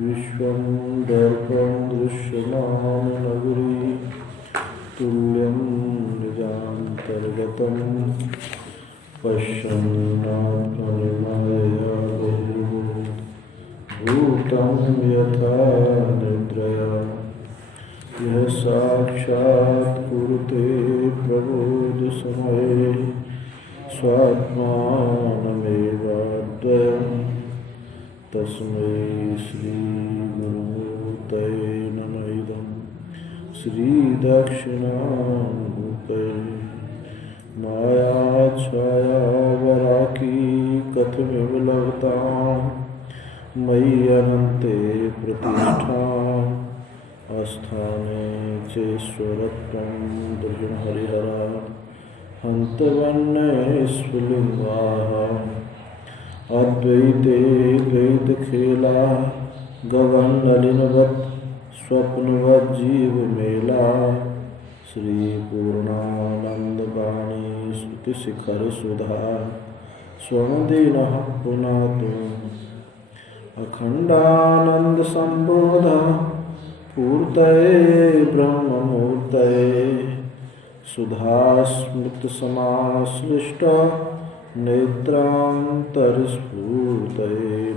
विश्वं दर्पं दृश्यमाननगरी तुल्यं निजान्तर्गतं पश्यन्नात्मनिमायया बहिर्भूतं यथा निद्रया यः साक्षात् कुरुते प्रबोधसमये स्वात्मानमेवाद्वयम् तस्मै श्रीगुरुमूर्तये नमः इदं श्रीदक्षिणामूर्तये मायाच्छायावराकी कथमिव लभतां मयि अनन्ते प्रतिष्ठाम् आस्थाने चेश्वरत्वं दृढहरिहरा हन्तवन्ये स्फुलिङ्गाः अद्वैते द्वैतखेला गगननलिनवत् स्वप्नवत् जीवमेला श्रीपूर्णानन्दवाणी स्तुतिशिखरसुधा स्वमदीनः पुनातु अखण्डानन्दसम्बोधः पूर्तये ब्रह्ममूर्तये सुधास्मृतसमाश्लिष्ट नेत्रान्तरस्फूर्तये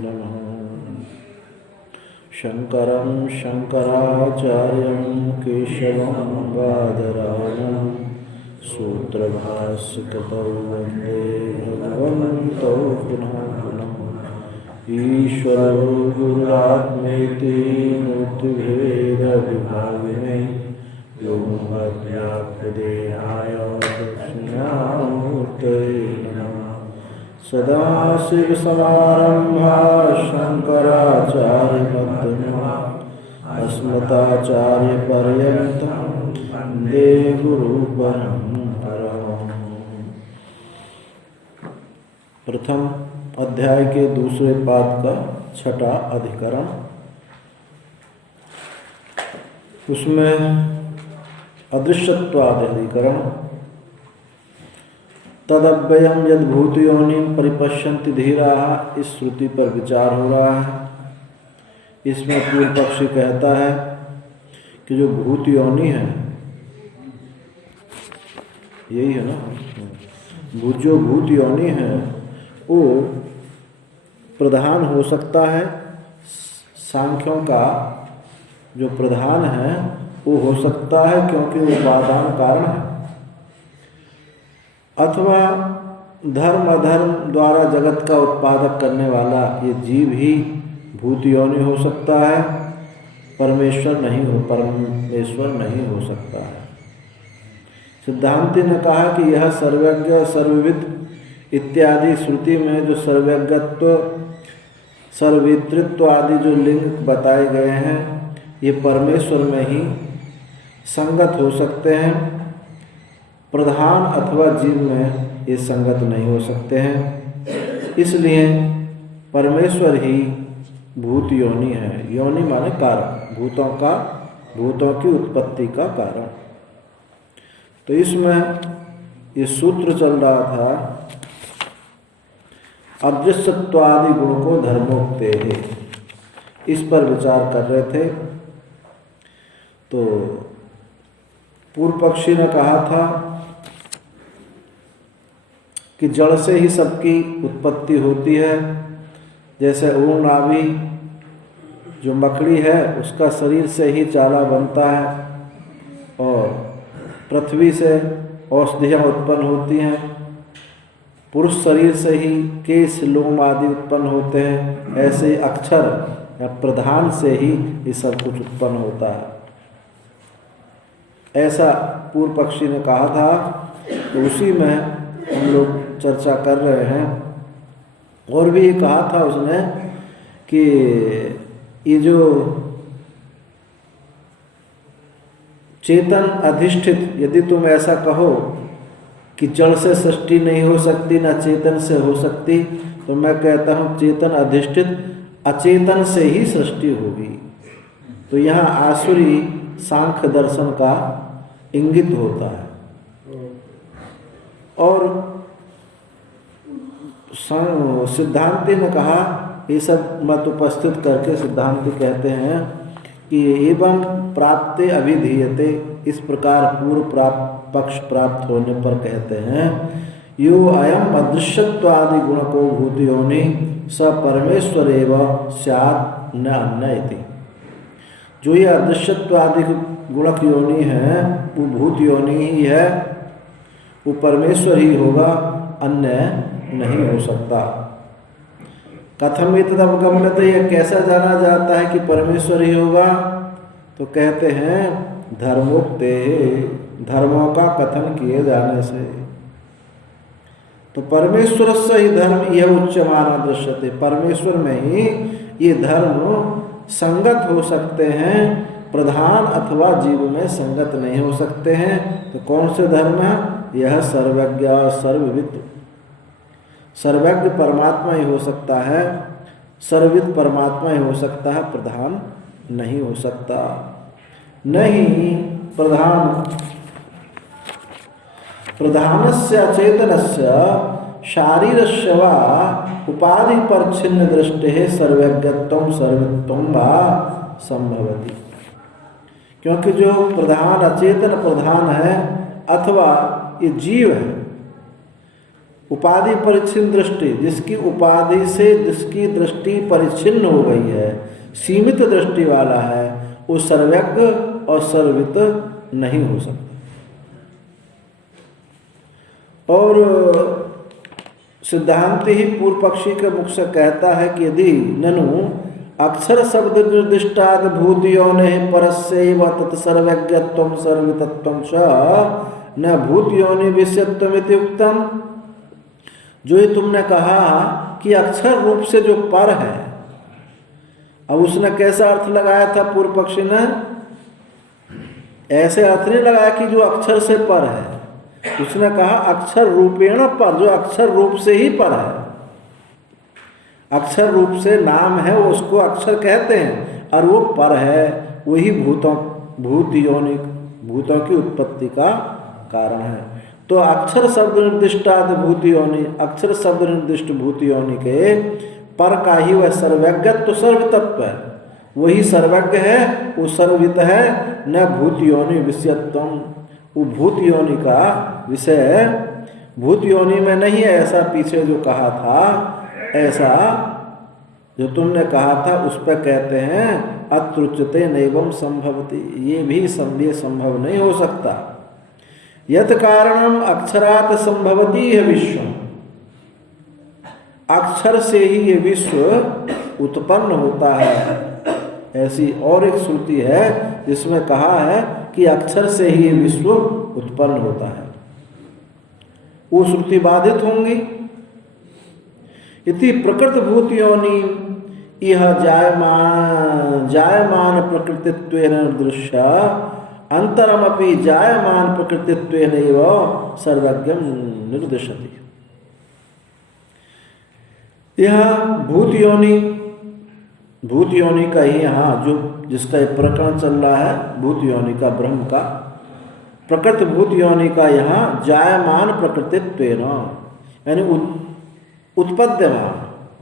नमः। शङ्करं शङ्कराचार्यं केशवं बादरायणं सूत्रभाष्यकृतौ वन्दे भगवन्तौ पुनः पुनः। ईश्वरो गुरुरात्मेति मूर्तिभेदविभागिने व्योमवद्व्याप्तदेहाय दक्षिणामूर्तये नमः। सदाशिवसमारम्भाः शङ्कराचार्यमध्यमाः अस्मदाचार्यपर्यन्तं वन्दे गुरुपरम्पराम्। प्रथम अध्याय के दूसरे पाद का छठा अधिकरण, उसमें अदृश्यत्वादि अधिकरण। तदव्ययम यद भूतयोनिं परिपश्यन्ति धीराः, इस श्रुति पर विचार हो रहा है। इसमें पूर्व पक्षी कहता है कि जो भूतयोनि है, यही है ना, जो भूतयोनि है वो प्रधान हो सकता है। सांख्यों का जो प्रधान है वो हो सकता है क्योंकि वो उपादान कारण है, अथवा धर्म अधर्म द्वारा जगत का उत्पादक करने वाला ये जीव ही भूतयोनि हो सकता है। परमेश्वर नहीं हो सकता है। सिद्धांति ने कहा कि यह सर्वज्ञ सर्वविद इत्यादि श्रुति में जो सर्वज्ञत्व सर्ववितृत्व आदि जो लिंग बताए गए हैं, ये परमेश्वर में ही संगत हो सकते हैं। प्रधान अथवा जीव में ये संगत नहीं हो सकते हैं। इसलिए परमेश्वर ही भूत योनि है। योनि माने कारण, भूतों की उत्पत्ति का कारण। तो इसमें ये सूत्र चल रहा था, अदृश्यत्वादि गुण को धर्मोक्ते है, इस पर विचार कर रहे थे। तो पूर्व पक्षी ने कहा था कि जड़ से ही सबकी उत्पत्ति होती है। जैसे ऊर्ध्व नाभि जो मकड़ी है उसका शरीर से ही चारा बनता है, और पृथ्वी से औषधियाँ उत्पन्न होती हैं। पुरुष शरीर से ही केश लोम आदि उत्पन्न होते हैं। ऐसे ही अक्षर या प्रधान से ही ये सब कुछ उत्पन्न होता है। ऐसा पूर्व पक्षी ने कहा था। तो उसी में हम लोग चर्चा कर रहे हैं। और भी कहा था उसने कि ये जो चेतन अधिष्ठित, यदि तुम ऐसा कहो कि जड़ से सृष्टि नहीं हो सकती ना चेतन से हो सकती, तो मैं कहता हूँ चेतन अधिष्ठित अचेतन से ही सृष्टि होगी। तो यहाँ आसुरी सांख्य दर्शन का इंगित होता है। और सिद्धांति ने कहा ये सब मत उपस्थित करके सिद्धांत कहते हैं कि एवं प्राप्ते अभिधीयते, इस प्रकार पूर्व पक्ष प्राप्त होने पर कहते हैं यो अयम अदृश्यत्वादि गुणको भूतयोनि स परमेश्वरेव स्यात् न अन्य इति। जो ये अदृश्यत्वादि गुणक योनि है वो भूत योनि ही है, वो परमेश्वर ही होगा, अन्य नहीं हो सकता। कथम एतदवगम्यते, यह कैसा जाना जाता है कि परमेश्वर ही होगा? तो कहते हैं धर्मोक्ते, धर्मों का कथन किए जाने से। तो परमेश्वर से ही धर्म यह उच्यमाना दृश्यते, परमेश्वर में ही ये धर्म संगत हो सकते हैं, प्रधान अथवा जीव में संगत नहीं हो सकते हैं। तो कौन से धर्म है? यह सर्वज्ञ सर्वविद, सर्वज्ञ परमात्मा ही हो सकता है, सर्वविद परमात्मा ही हो सकता है, प्रधान नहीं हो सकता। नहीं प्रधानस्य चेतनस्य शारीरस्य वा उपाधि परिच्छिन्न दृष्टि सर्वज्ञत्वं सर्ववित्वं वा संभवति। क्योंकि जो प्रधान अचेतन प्रधान है अथवा ये जीव है, उपाधि परिच्छिन्न दृष्टि, जिसकी उपाधि से जिसकी दृष्टि परिच्छिन्न हो गई है, सीमित दृष्टि वाला है, वो सर्वज्ञ और सर्ववित नहीं हो सकता। और सिद्धांत ही पूर्व पक्षी के मुख से कहता है कि यदि ननु अक्षर शब्द निर्दिष्टाद भूतयोने परस्यैव तत्सर्वज्ञत्वं सर्ववितत्वं च न भूतयोनि विषयत्वमिति उक्तम। जो ये तुमने कहा कि अक्षर रूप से जो पर है, अब उसने कैसा अर्थ लगाया था पूर्व पक्षी ने? ऐसे अर्थ नहीं लगाया कि जो अक्षर से पर है, उसने कहा अक्षर रूपेण पर, जो अक्षर रूप से ही पर है। अक्षर रूप से नाम है, वो उसको अक्षर कहते हैं, और वो पर है, वही भूत योनि, भूतों की उत्पत्ति का कारण है। तो अक्षर शब्द निर्दिष्टाद भूत योनि, अक्षर शब्द निर्दिष्ट भूत योनि के पर का ही वह सर्वज्ञत्व तो सर्वतत्व है, वही सर्वज्ञ है, वो सर्ववित है। न भूत योनि विषयत्वम, वो भूत योनि का विषय भूत योनि में नहीं है, ऐसा पीछे जो कहा था, ऐसा जो तुमने कहा था उस पर कहते हैं अत्रुच्यते नैवं संभवति, ये भी संभव नहीं हो सकता। यत् कारणम अक्षरात् संभवति है विश्व, अक्षर से ही ये विश्व उत्पन्न होता है। ऐसी और एक श्रुति है जिसमें कहा है कि अक्षर से ही ये विश्व उत्पन्न होता है, वो श्रुति बाधित होंगी। इति प्रकृत भूत योनि यह जायमान प्रकृतित्वेन दृश्य अंतरमपि जायमान प्रकृतित्वेनैव सर्वज्ञं निर्दिशति। यह भूत योनि का ही यहाँ जो जिसका ये प्रकरण चल रहा है, भूत योनि का, ब्रह्म का, प्रकृत भूत योनि का यहाँ जायमान प्रकृतित्वेन, यानी उत्पद्यमान,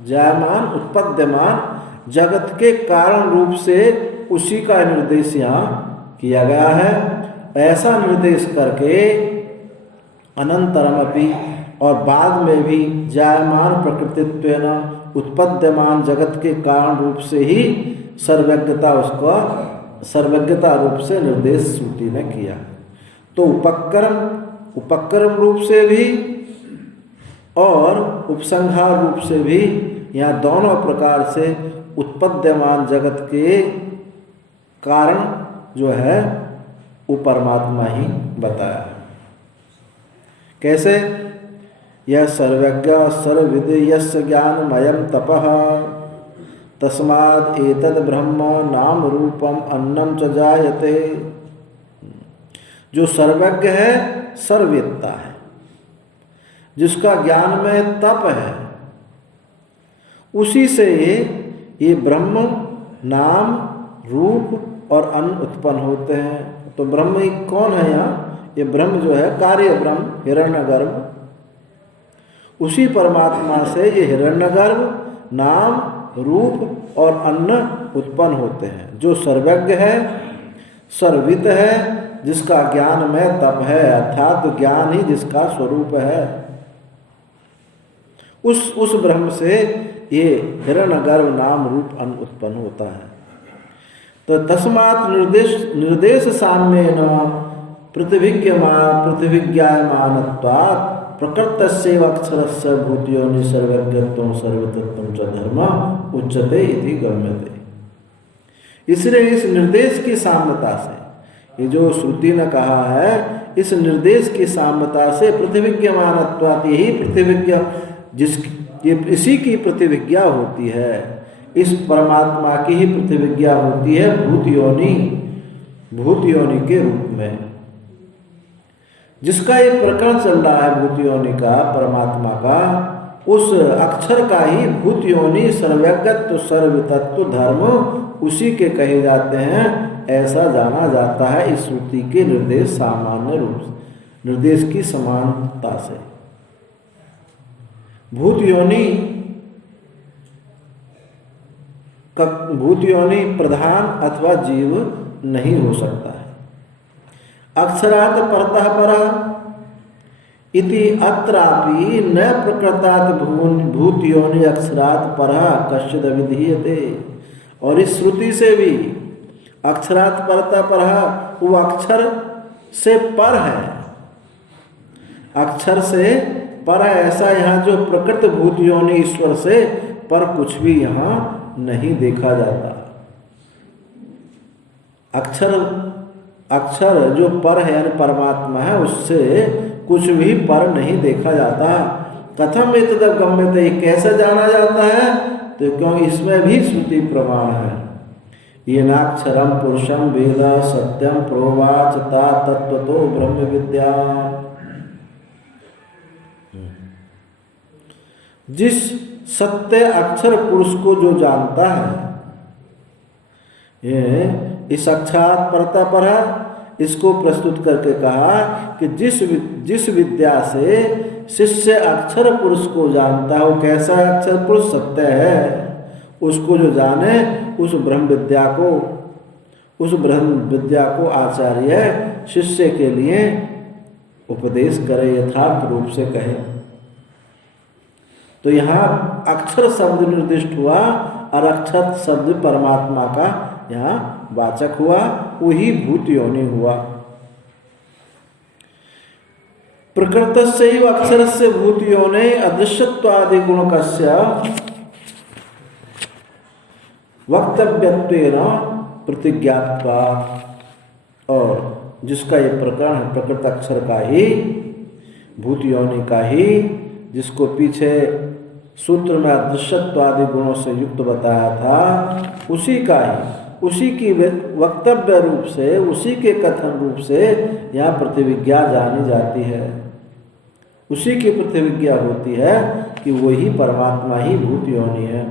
जायमान उत्पद्यमान जगत के कारण रूप से उसी का निर्देश यहाँ किया गया है। ऐसा निर्देश करके अनंतरमपि, और बाद में भी जायमान प्रकृतित्वेन, उत्पद्यमान जगत के कारण रूप से ही सर्वज्ञता, उसका सर्वज्ञता रूप से निर्देश श्रुति ने किया। तो उपक्रम रूप से भी और उपसंहार रूप से भी, यहाँ दोनों प्रकार से उत्पद्यमान जगत के कारण जो है वो परमात्मा ही बताया है। कैसे? यह सर्वज्ञ सर्वविद यस्य ज्ञानमयं तपः तस्माद् एतद् ब्रह्म नाम रूपम अन्नम च जायते। जो सर्वज्ञ है, सर्ववेत्ता है, जिसका ज्ञान में तप है, उसी से ये ब्रह्म नाम रूप और अन्न उत्पन्न होते हैं। तो ब्रह्म ही कौन है यहाँ? ये ब्रह्म जो है कार्य ब्रह्म हिरण्यगर्भ, उसी परमात्मा से ये हिरण्यगर्भ नाम रूप और अन्न उत्पन्न होते हैं। जो सर्वज्ञ है, सर्वित है, जिसका ज्ञान में तप है, अर्थात ज्ञान ही जिसका स्वरूप है, उस ब्रह्म से ये हिरण्यगर्भ नाम रूप अन्न उत्पन्न होता है। तो तस्मात् निर्देश साम्येन पृथिविज्ञायमानत्वात् प्रकृतस्यैव अक्षरस्य भूतयोनि सर्वज्ञत्वं सर्वतत्त्वं च धर्म उच्यते इति गम्यते। इसलिए इस निर्देश की साम्यता से, ये जो श्रुति ने कहा है, इस निर्देश की साम्यता से पृथिविज्ञायमानत्वात्, यही प्रतिविज्ञा इसी की प्रतिविज्ञा होती है, इस परमात्मा की ही प्रतिविज्ञा होती है भूत योनि के रूप में। जिसका ये प्रकरण चल रहा है भूत योनि का, परमात्मा का, उस अक्षर का ही भूत योनि सर्वज्ञत्व सर्वतत्व धर्म उसी के कहे जाते हैं, ऐसा जाना जाता है इस श्रुति के निर्देश सामान्य रूप, निर्देश की समानता से। भूत योनि प्रधान अथवा जीव नहीं हो सकता है। अक्षरात् परतः परः इति अत्रापि न प्रकृतात् भूत योनि अक्षरात् परः कश्चिद् विधीयते। और इस श्रुति से भी अक्षरात् परतः परः, वो अक्षर से पर है, अक्षर से पर है, ऐसा यहाँ जो प्रकृत भूत योनि ईश्वर से पर कुछ भी यहाँ नहीं देखा जाता। अक्षर जो पर है यानी परमात्मा है, उससे कुछ भी पर नहीं देखा जाता। कथम एतद् गम्यते, कैसे जाना जाता है? तो क्योंकि इसमें भी श्रुति प्रमाण है। येनाक्षरम पुरुषम वेद सत्यम प्रोवाच ता तत्त्वतो ब्रह्म विद्या। जिस सत्य अक्षर पुरुष को जो जानता है, ये इस अक्षरात् परतः परः इसको प्रस्तुत करके कहा कि जिस विद्या से शिष्य अक्षर पुरुष को जानता है, वो कैसा अक्षर पुरुष सत्य है, उसको जो जाने, उस ब्रह्म विद्या को आचार्य शिष्य के लिए उपदेश करे, यथार्थ रूप से कहे। तो यहाँ अक्षर शब्द निर्दिष्ट हुआ और अक्षर शब्द परमात्मा का यहाँ वाचक हुआ, वही भूत योनि हुआ। प्रकृतस्यैव अक्षरस्य भूत योने अदृश्यत्वादि गुणकस्य वक्तव्यत्वेन प्रतिज्ञात्वात्। और जिसका ये प्रकरण है प्रकृत अक्षर का ही, भूत योनि का ही, जिसको पीछे सूत्र में अदृश्यत्वादि गुणों से युक्त बताया था, उसी का ही, उसी की वक्तव्य रूप से, उसी के कथन रूप से यहाँ प्रतिविज्ञा जानी जाती है। उसी की प्रतिविज्ञा होती है कि वही परमात्मा ही भूत योनि है।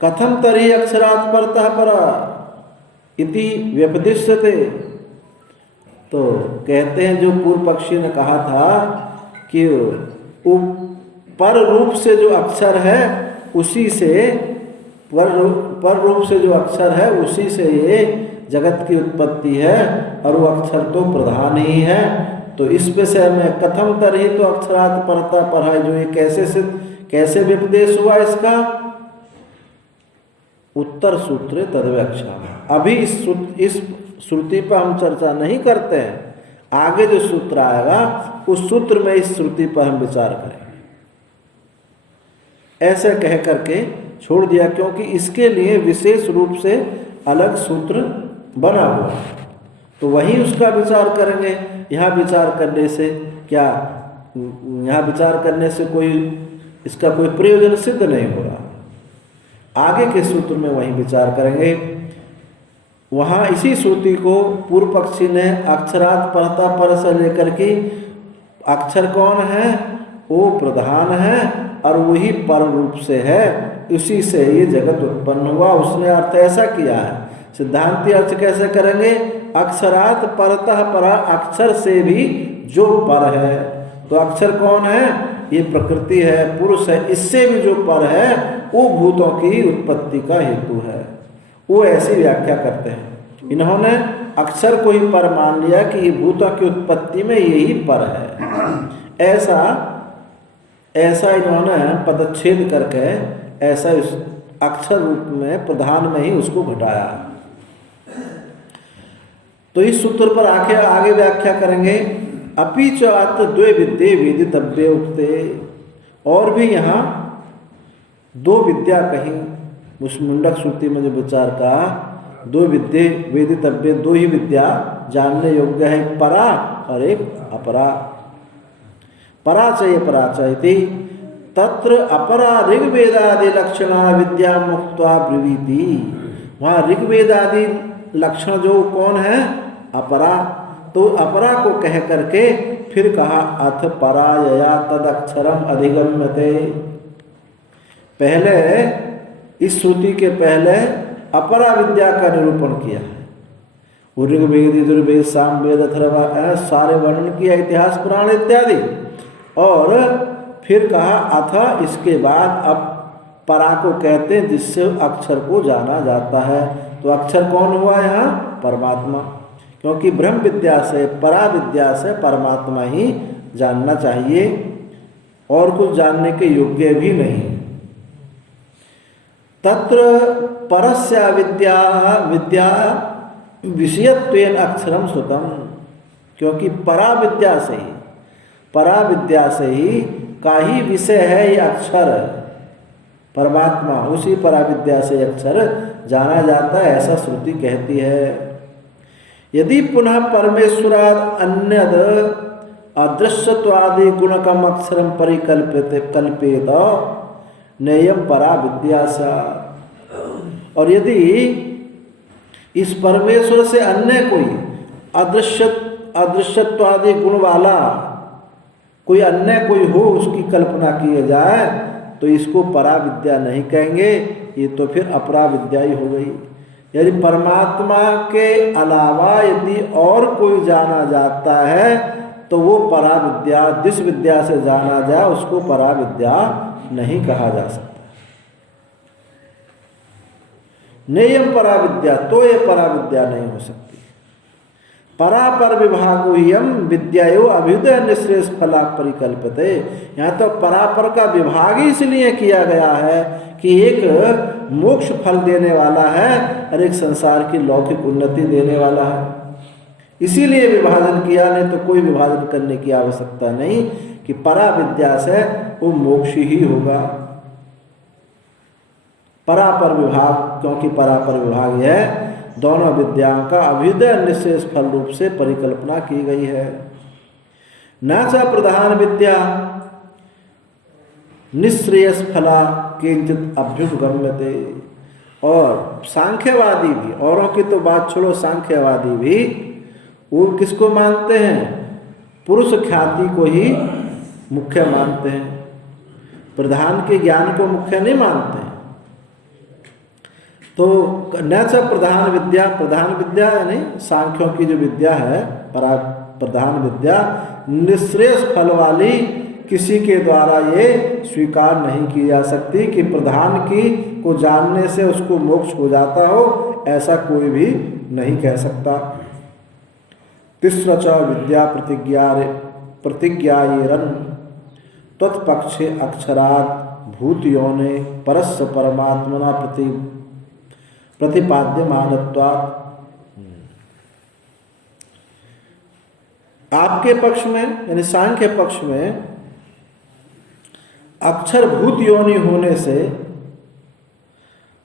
कथम तर्हि अक्षरात् परतः परः इति व्यपदिश्यते। तो कहते हैं, जो पूर्व पक्षी ने कहा था कि पर रूप से जो अक्षर है उसी से, पर रूप से जो अक्षर है उसी से ये जगत की उत्पत्ति है, और वो अक्षर तो प्रधान ही है। तो इस विषय में कथम तर्हि, तो अक्षरात् परतः परः, जो ये कैसे विपदेश हुआ इसका? उत्तर सूत्रे तद्व्याख्या। अभी इस श्रुति पर हम चर्चा नहीं करते हैं, आगे जो सूत्र आएगा उस सूत्र में इस श्रुति पर हम विचार करेंगे। ऐसे कह करके छोड़ दिया, क्योंकि इसके लिए विशेष रूप से अलग सूत्र बना हुआ है, तो वही उसका विचार करेंगे। यहाँ विचार करने से क्या, यहाँ विचार करने से कोई इसका कोई प्रयोजन सिद्ध नहीं हो रहा। आगे के सूत्र में वही विचार करेंगे। वहाँ इसी श्रुति को पूर्व पक्षी ने अक्षरात् परतः परः से लेकर के, अक्षर कौन है? वो प्रधान है और वही पर रूप से है, उसी से ये जगत उत्पन्न हुआ। उसने अर्थ ऐसा किया है। सिद्धांती अर्थ कैसे करेंगे? अक्षरात् परतः परः, अक्षर से भी जो पर है। तो अक्षर कौन है? ये प्रकृति है, पुरुष है, इससे भी जो पर है वो भूतों की उत्पत्ति का हेतु है। वो ऐसी व्याख्या करते हैं। इन्होंने अक्षर को ही पर मान लिया कि ये भूतों की उत्पत्ति में यही पर है। ऐसा इन्होंने पदच्छेद करके ऐसा इस अक्षर रूप में प्रधान में ही उसको घटाया। तो इस सूत्र पर आगे व्याख्या करेंगे। अपि च अत्र द्वे विद्ये वेदितव्ये उक्ते, और भी यहाँ दो विद्या कहीं उस मुंडक श्रुति में जो विचार का, दो विद्ये वेदितव्ये, दो ही विद्या जानने योग्य है, एक परा और एक अपरा। पराचय पराचयति तत्र अपरा ऋग्वेदादि लक्षणा विद्या मुक्त्वा ब्रुवीति। वहाँ ऋग्वेदादि लक्षण जो कौन है? अपरा। तो अपरा को कह करके फिर कहा अथ परायया तदक्षरम अधिगम्यते। पहले इस श्रुति के पहले अपरा विद्या का निरूपण किया है। ऋग्वेद, यजुर्वेद, सामवेद, अथर्ववेद सारे वर्णन किया, इतिहास पुराण इत्यादि, और फिर कहा अथ, इसके बाद अब परा को कहते हैं जिससे अक्षर को जाना जाता है। तो अक्षर कौन हुआ यहाँ? परमात्मा। क्योंकि ब्रह्म विद्या से, परा विद्या से परमात्मा ही जानना चाहिए और कुछ जानने के योग्य भी नहीं। तत्र परस्य विद्या विषयत्वेन अक्षरम सुतम। क्योंकि परा विद्या से ही का ही विषय है ये अक्षर, परमात्मा, उसी परा विद्या से अक्षर जाना जाता है, ऐसा श्रुति कहती है। यदि पुनः परमेश्वराद अन्यद अदृश्यत्वादि गुणकम अक्षरम कल्पेत नेयम परा विद्या सा। और यदि इस परमेश्वर से अन्य कोई अदृश्यत्वादि गुण वाला कोई अन्य कोई हो, उसकी कल्पना की जाए तो इसको परा विद्या नहीं कहेंगे, ये तो फिर अपरा विद्या ही हो गई। यदि परमात्मा के अलावा यदि और कोई जाना जाता है तो वो परा विद्या, जिस विद्या से जाना जाए उसको परा विद्या नहीं कहा जा सकता। नेयम परा विद्या, तो ये परा विद्या नहीं हो सकती। परापर विभागोयम विद्यायो अभ्युदय निःश्रेष फला परिकल्पते। यहाँ तो परापर का विभाग ही इसलिए किया गया है कि एक मोक्ष फल देने वाला है और एक संसार की लौकिक उन्नति देने वाला है, इसीलिए विभाजन किया। नहीं तो कोई विभाजन करने की आवश्यकता नहीं कि परा विद्या से वो मोक्ष ही होगा। परापर विभाग, क्योंकि परापर विभाग यह दोनों विद्याओं का अभ्युदय निःशेष फल रूप से परिकल्पना की गई है। न च प्रधान विद्या निःश्रेयस फला किंचित अभ्युपगम्यते। और सांख्यवादी भी, औरों की तो बात छोड़ो, सांख्यवादी भी वो किसको मानते हैं? पुरुष ख्याति को ही मुख्य मानते हैं, प्रधान के ज्ञान को मुख्य नहीं मानते हैं। तो न च प्रधान विद्या यानी सांख्यों की जो विद्या है प्रधान विद्या निःश्रेयस फल वाली किसी के द्वारा ये स्वीकार नहीं की जा सकती कि प्रधान की को जानने से उसको मोक्ष हो जाता हो, ऐसा कोई भी नहीं कह सकता। तिस्र च विद्या प्रतिज्ञायेरन तत्पक्षे अक्षरात् भूत योने परस्य परमात्मना प्रतिपाद्यमानत्वात्। आपके पक्ष में यानी सांख्य पक्ष में अक्षर भूत योनि होने से,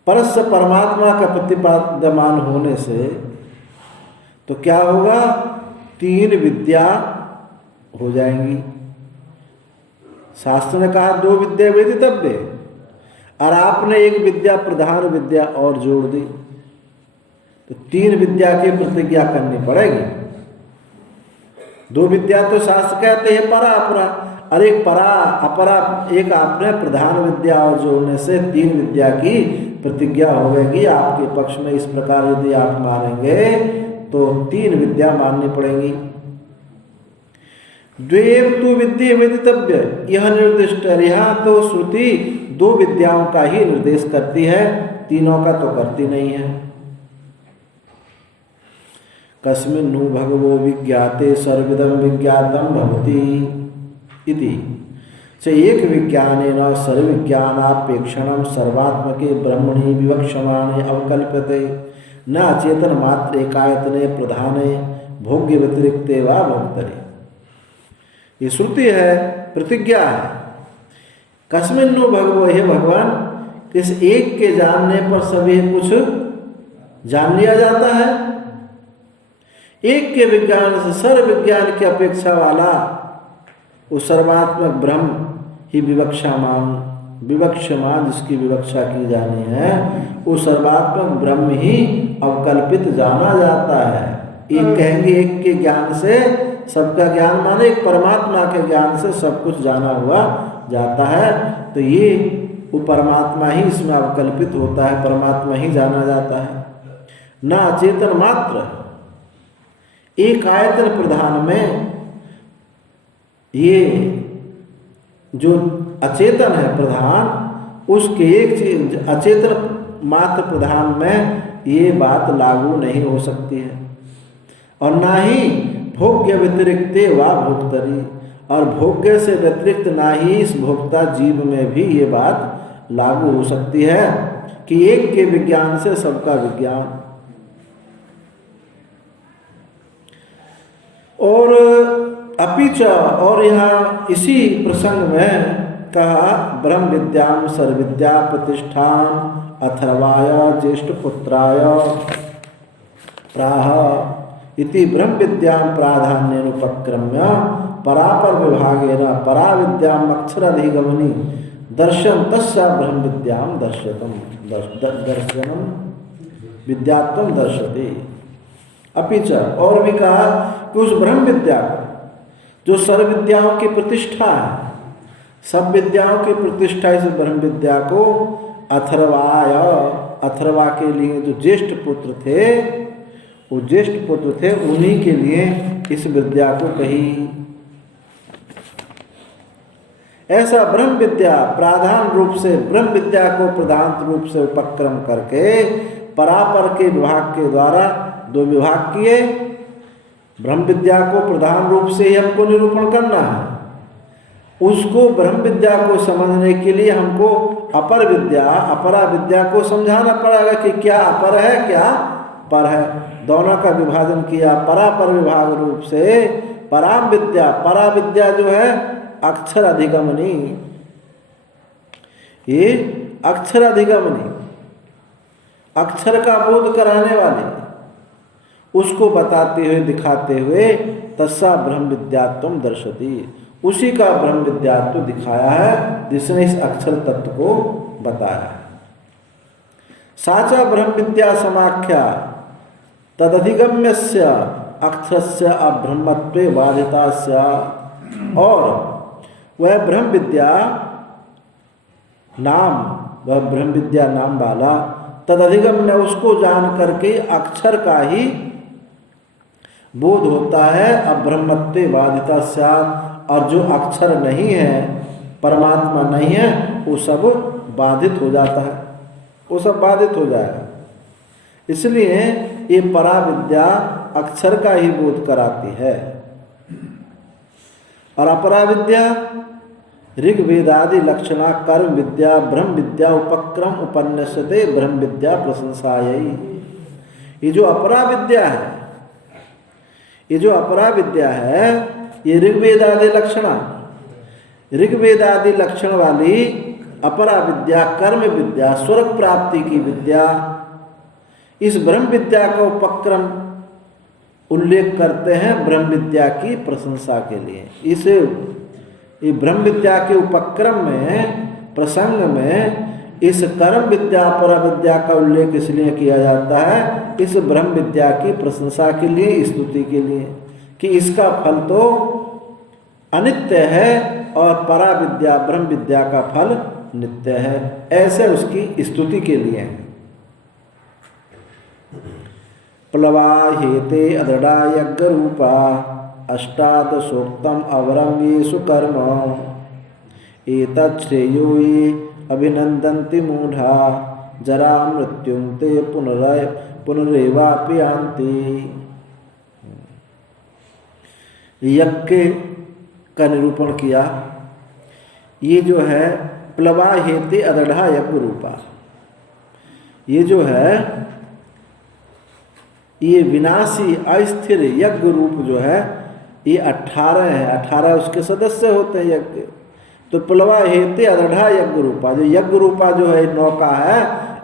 परस्य परमात्मा का प्रतिपाद्यमान होने से तो क्या होगा? 3 विद्या हो जाएंगी। शास्त्र ने कहा 2 विद्या वेदितव्य, और आपने एक विद्या प्रधान विद्या और जोड़ दी, तो 3 विद्या की प्रतिज्ञा करनी पड़ेगी। 2 विद्या तो शास्त्र कहते हैं परा अपरा, और एक परा अपरा, एक आपने प्रधान विद्या और जोड़ने से 3 विद्या की प्रतिज्ञा होगी। आपके पक्ष में इस प्रकार यदि आप मानेंगे तो 3 विद्या माननी पड़ेगी। द्वेव तु विद्ये वेदितव्य, यह निर्दिष्ट है। यहाँ तो श्रुति दो विद्याओं का ही निर्देश करती है, तीनों का तो करती नहीं है। कस्मिन्नु भगवो विज्ञाते सर्वविदं विज्ञातं भवति इति च एक विज्ञानेन सर्वविज्ञानापेक्षणं सर्वात्मके ब्रह्मणि विवक्ष्यमाणे अवकल्प्यते न अचेतन मात्र एकायतने प्रधाने भोग्य व्यतिरिक्ते वा भोक्तरि। ये श्रुति है, प्रतिज्ञा है। कस्मिन्नु भगवो, हे भगवान, किस एक के जानने पर सभी कुछ जान लिया जाता है। एक के विज्ञान से सर्व विज्ञान की अपेक्षा वाला उस सर्वात्मक ब्रह्म ही विवक्षमान जिसकी विवक्षा की जानी है, वो सर्वात्मक ब्रह्म ही अवकल्पित जाना जाता है। एक कहेंगे एक के ज्ञान से सबका ज्ञान, माने एक परमात्मा के ज्ञान से सब कुछ जाना हुआ जाता है। तो ये वो परमात्मा ही इसमें अवकल्पित होता है, परमात्मा ही जाना जाता है। न अचेतन मात्र, एक आयतन प्रधान में ये जो अचेतन है प्रधान, उसके एक चीज अचेतन मात्र प्रधान में ये बात लागू नहीं हो सकती है। और ना ही भोग्य व्यतिरिक्ते वा भोक्तरि, और भोग्य से व्यतिरिक्त ना ही इस भोक्ता जीव में भी ये बात लागू हो सकती है कि एक के विज्ञान से सबका विज्ञान। और अपिच, और यहाँ इसी प्रसंग में कहा ब्रह्म विद्याम सर्वविद्या प्रतिष्ठान अथर्वाय ज्येष्ठ पुत्राय प्राह इति ब्रह्म विद्याम प्राधान्येन उपक्रम्य परापर विभागेन परा विद्याम अक्षराधिगमनी दर्शन तस्या ब्रह्म विद्याम दर्शनम विद्यात्वम दर्शते। अपिच, और भी कहा कि उस ब्रह्म विद्या जो सर्व विद्याओं की प्रतिष्ठा है, सब विद्याओं की प्रतिष्ठा इस ब्रह्म विद्या को अथर्वाय, अथर्वा के लिए जो ज्येष्ठ पुत्र थे, वो ज्येष्ठ पुत्र थे, उन्हीं के लिए इस विद्या को कही। ऐसा ब्रह्म विद्या प्रधान रूप से, ब्रह्म विद्या को प्रधान रूप से उपक्रम करके परापर के विभाग के द्वारा दो विभाग किए। ब्रह्म विद्या को प्रधान रूप से ही हमको निरूपण करना है। उसको ब्रह्म विद्या को समझने के लिए हमको अपर विद्या, अपरा विद्या को समझाना पड़ेगा कि क्या अपर है क्या पर है। दोनों का विभाजन किया परापर विभाग रूप से। पराम विद्या, परा विद्या जो है अक्षर अधिगमनी, ये अक्षर अधिगमनी, अक्षर का बोध कराने वाले, उसको बताते हुए दिखाते हुए तस्सा ब्रह्म विद्यात्वम दर्शति, उसी का ब्रह्म विद्यात्व दिखाया है जिसने इस अक्षर तत्व को बताया है। साचा ब्रह्म विद्या समाख्या तदधिगम्यस्य अक्षरस्य अब्रह्मत्वे बाधितास्य, और वह ब्रह्म विद्या नाम, वह ब्रह्म विद्या नाम वाला तदधिगम्य, उसको जान करके अक्षर का ही बोध होता है। अब्रह्मत्वे बाधितास्य, और जो अक्षर नहीं है, परमात्मा नहीं है, वो सब बाधित हो जाता है, वो सब बाधित हो जाएगा। इसलिए ये परा विद्या अक्षर का ही बोध कराती है। और अपरा विद्या ऋग्वेदादि लक्षणा कर्म विद्या ब्रह्म विद्या उपक्रम उपन्यस्यते ब्रह्म विद्या प्रशंसायै। ये जो अपरा विद्या है, ये जो अपरा विद्या है, ये ऋग्वेदादि लक्षणा, ऋग्वेदादि लक्षण वाली अपरा विद्या, कर्म विद्या, स्वर्ग प्राप्ति की विद्या, इस ब्रह्म विद्या का उपक्रम उल्लेख करते हैं ब्रह्म विद्या की प्रशंसा के लिए। इस ये ब्रह्म विद्या के उपक्रम में, प्रसंग में इस कर्म विद्या पर विद्या का उल्लेख इसलिए किया जाता है, इस ब्रह्म विद्या की प्रशंसा के लिए, स्तुति के लिए, कि इसका फल तो अनित्य है और परा विद्या ब्रह्म विद्या का फल नित्य है, ऐसे उसकी स्तुति के लिए। प्लवा हेते अदृढ़ा यज्ञ रूपा अष्टादशोक्तम अवरम येषु कर्म एतत् श्रेयो ये अभिनंदन्ति मूढ़ा जरा मृत्युं ते पुनरेवापि यान्ति। यज्ञ का निरूपण किया। ये जो है प्लवाहेति अदढ़ा यज्ञ रूपा, ये जो है ये विनाशी अस्थिर यज्ञ रूप जो है ये 18 है। 18 उसके सदस्य होते हैं यज्ञ। तो प्लवाहेति अदढ़ा यज्ञ रूपा, जो यज्ञ रूपा जो है नौका है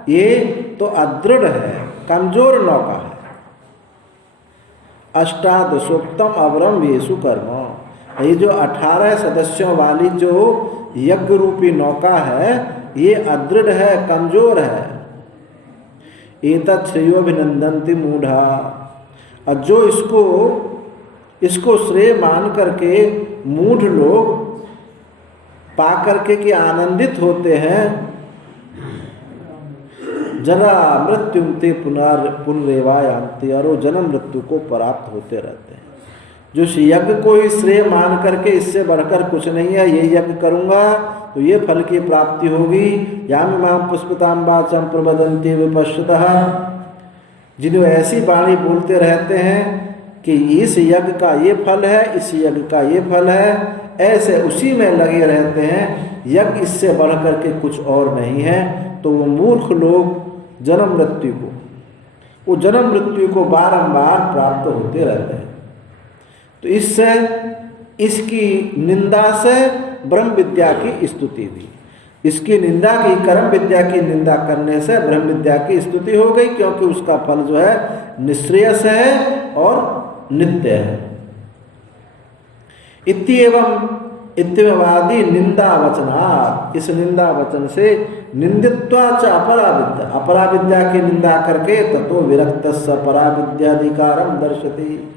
ये तो अदृढ़ है, कमजोर नौका है। अष्टादशोक्तम अवरम येषु कर्म, ये जो 18 सदस्यों वाली जो यज्ञ रूपी नौका है ये अदृढ़ है, कमजोर है। एतत् श्रेयोभिनंदन्ति मूढ़ा, और जो इसको श्रेय मान करके मूढ़ लोग पा करके कि आनंदित होते हैं, जरा मृत्यु ते पुनरेवा यान्ति, और वो जन्म मृत्यु को प्राप्त होते रहते हैं। जो यज्ञ को ही श्रेय मान करके इससे बढ़कर कुछ नहीं है, ये यज्ञ करूँगा तो ये फल की प्राप्ति होगी, याम माम पुष्पताम वाचम प्रवदन्ति विपश्चितः, जिन्हें ऐसी वाणी बोलते रहते हैं कि इस यज्ञ का ये फल है, इस यज्ञ का ये फल है, ऐसे उसी में लगे रहते हैं, यज्ञ इससे बढ़ करके कुछ और नहीं है। तो वो मूर्ख लोग जन्म मृत्यु को बारंबार प्राप्त होते रहते हैं। तो इससे इसकी निंदा से ब्रह्म विद्या की स्तुति हुई। इसकी निंदा की, कर्म विद्या की निंदा करने से ब्रह्म विद्या की स्तुति हो गई, क्योंकि उसका फल जो है निश्रेयस है और नित्य है। इत्येववादी निंदा वचनात्, इस निंदा वचन से निंदित्वाच अपराविद्या, अपराविद्या की निंदा करके ततो विरक्तस्य पराविद्याधिकारं दर्शति,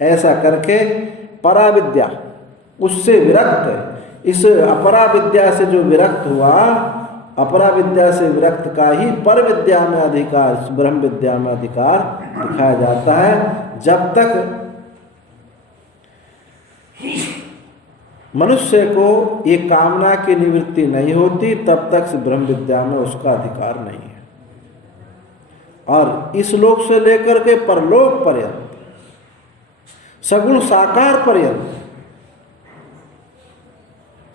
ऐसा करके पराविद्या उससे विरक्त, इस अपराविद्या से जो विरक्त हुआ, अपराविद्या से विरक्त का ही पर विद्या में अधिकार, ब्रह्म विद्या में अधिकार दिखाया जाता है। जब तक मनुष्य को ये कामना की निवृत्ति नहीं होती तब तक ब्रह्म विद्या में उसका अधिकार नहीं है। और इस लोक से लेकर के परलोक पर्यंत, सगुण साकार पर्यंत,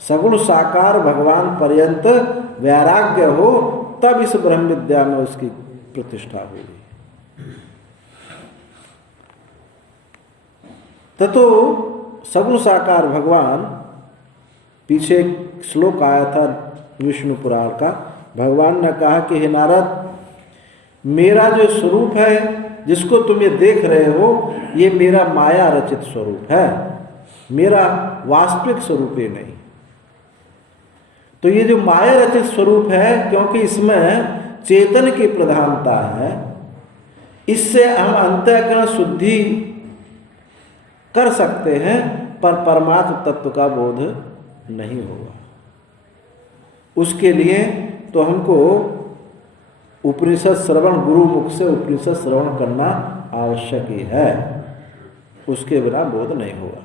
सगुण साकार भगवान पर्यंत वैराग्य हो, तब इस ब्रह्म विद्या में उसकी प्रतिष्ठा होगी। ततो सगुण साकार भगवान, पीछे एक श्लोक आया था विष्णु पुराण का, भगवान ने कहा कि हे नारद, मेरा जो स्वरूप है जिसको तुम ये देख रहे हो, ये मेरा माया रचित स्वरूप है, मेरा वास्तविक स्वरूप ही नहीं। तो ये जो माया रचित स्वरूप है, क्योंकि इसमें चेतन की प्रधानता है, इससे हम अंतःकरण शुद्धि कर सकते हैं, पर परमात्म तत्व का बोध नहीं होगा। उसके लिए तो हमको उपनिषद श्रवण, गुरु मुख से उपनिषद श्रवण करना आवश्यक ही है, उसके बिना बोध नहीं होगा।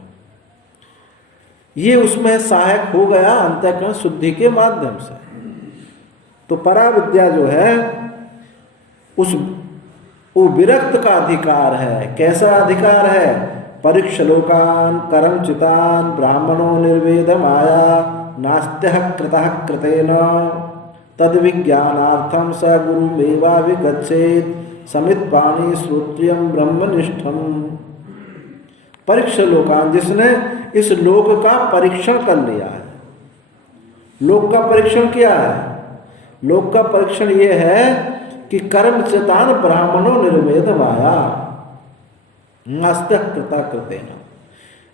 ये उसमें सहायक हो गया अंतःकरण शुद्धि के माध्यम से। तो पराविद्या जो है वो विरक्त का अधिकार है। कैसा अधिकार है? परीक्षलोकान करमचितान ब्राह्मणो निर्वेद माया नास्त्यः कृतः कृतेन तद विज्ञानार्थम स गुरुमेवाभिगच्छेत् समित्पाणि श्रोत्रियं ब्रह्मनिष्ठम। परीक्षलोकान, जिसने इस लोक का परीक्षण कर लिया है, लोक का परीक्षण किया है। लोक का परीक्षण ये है कि कर्मचितान ब्राह्मणो निर्वेद माया नास्त्यः कृतः कृतेन।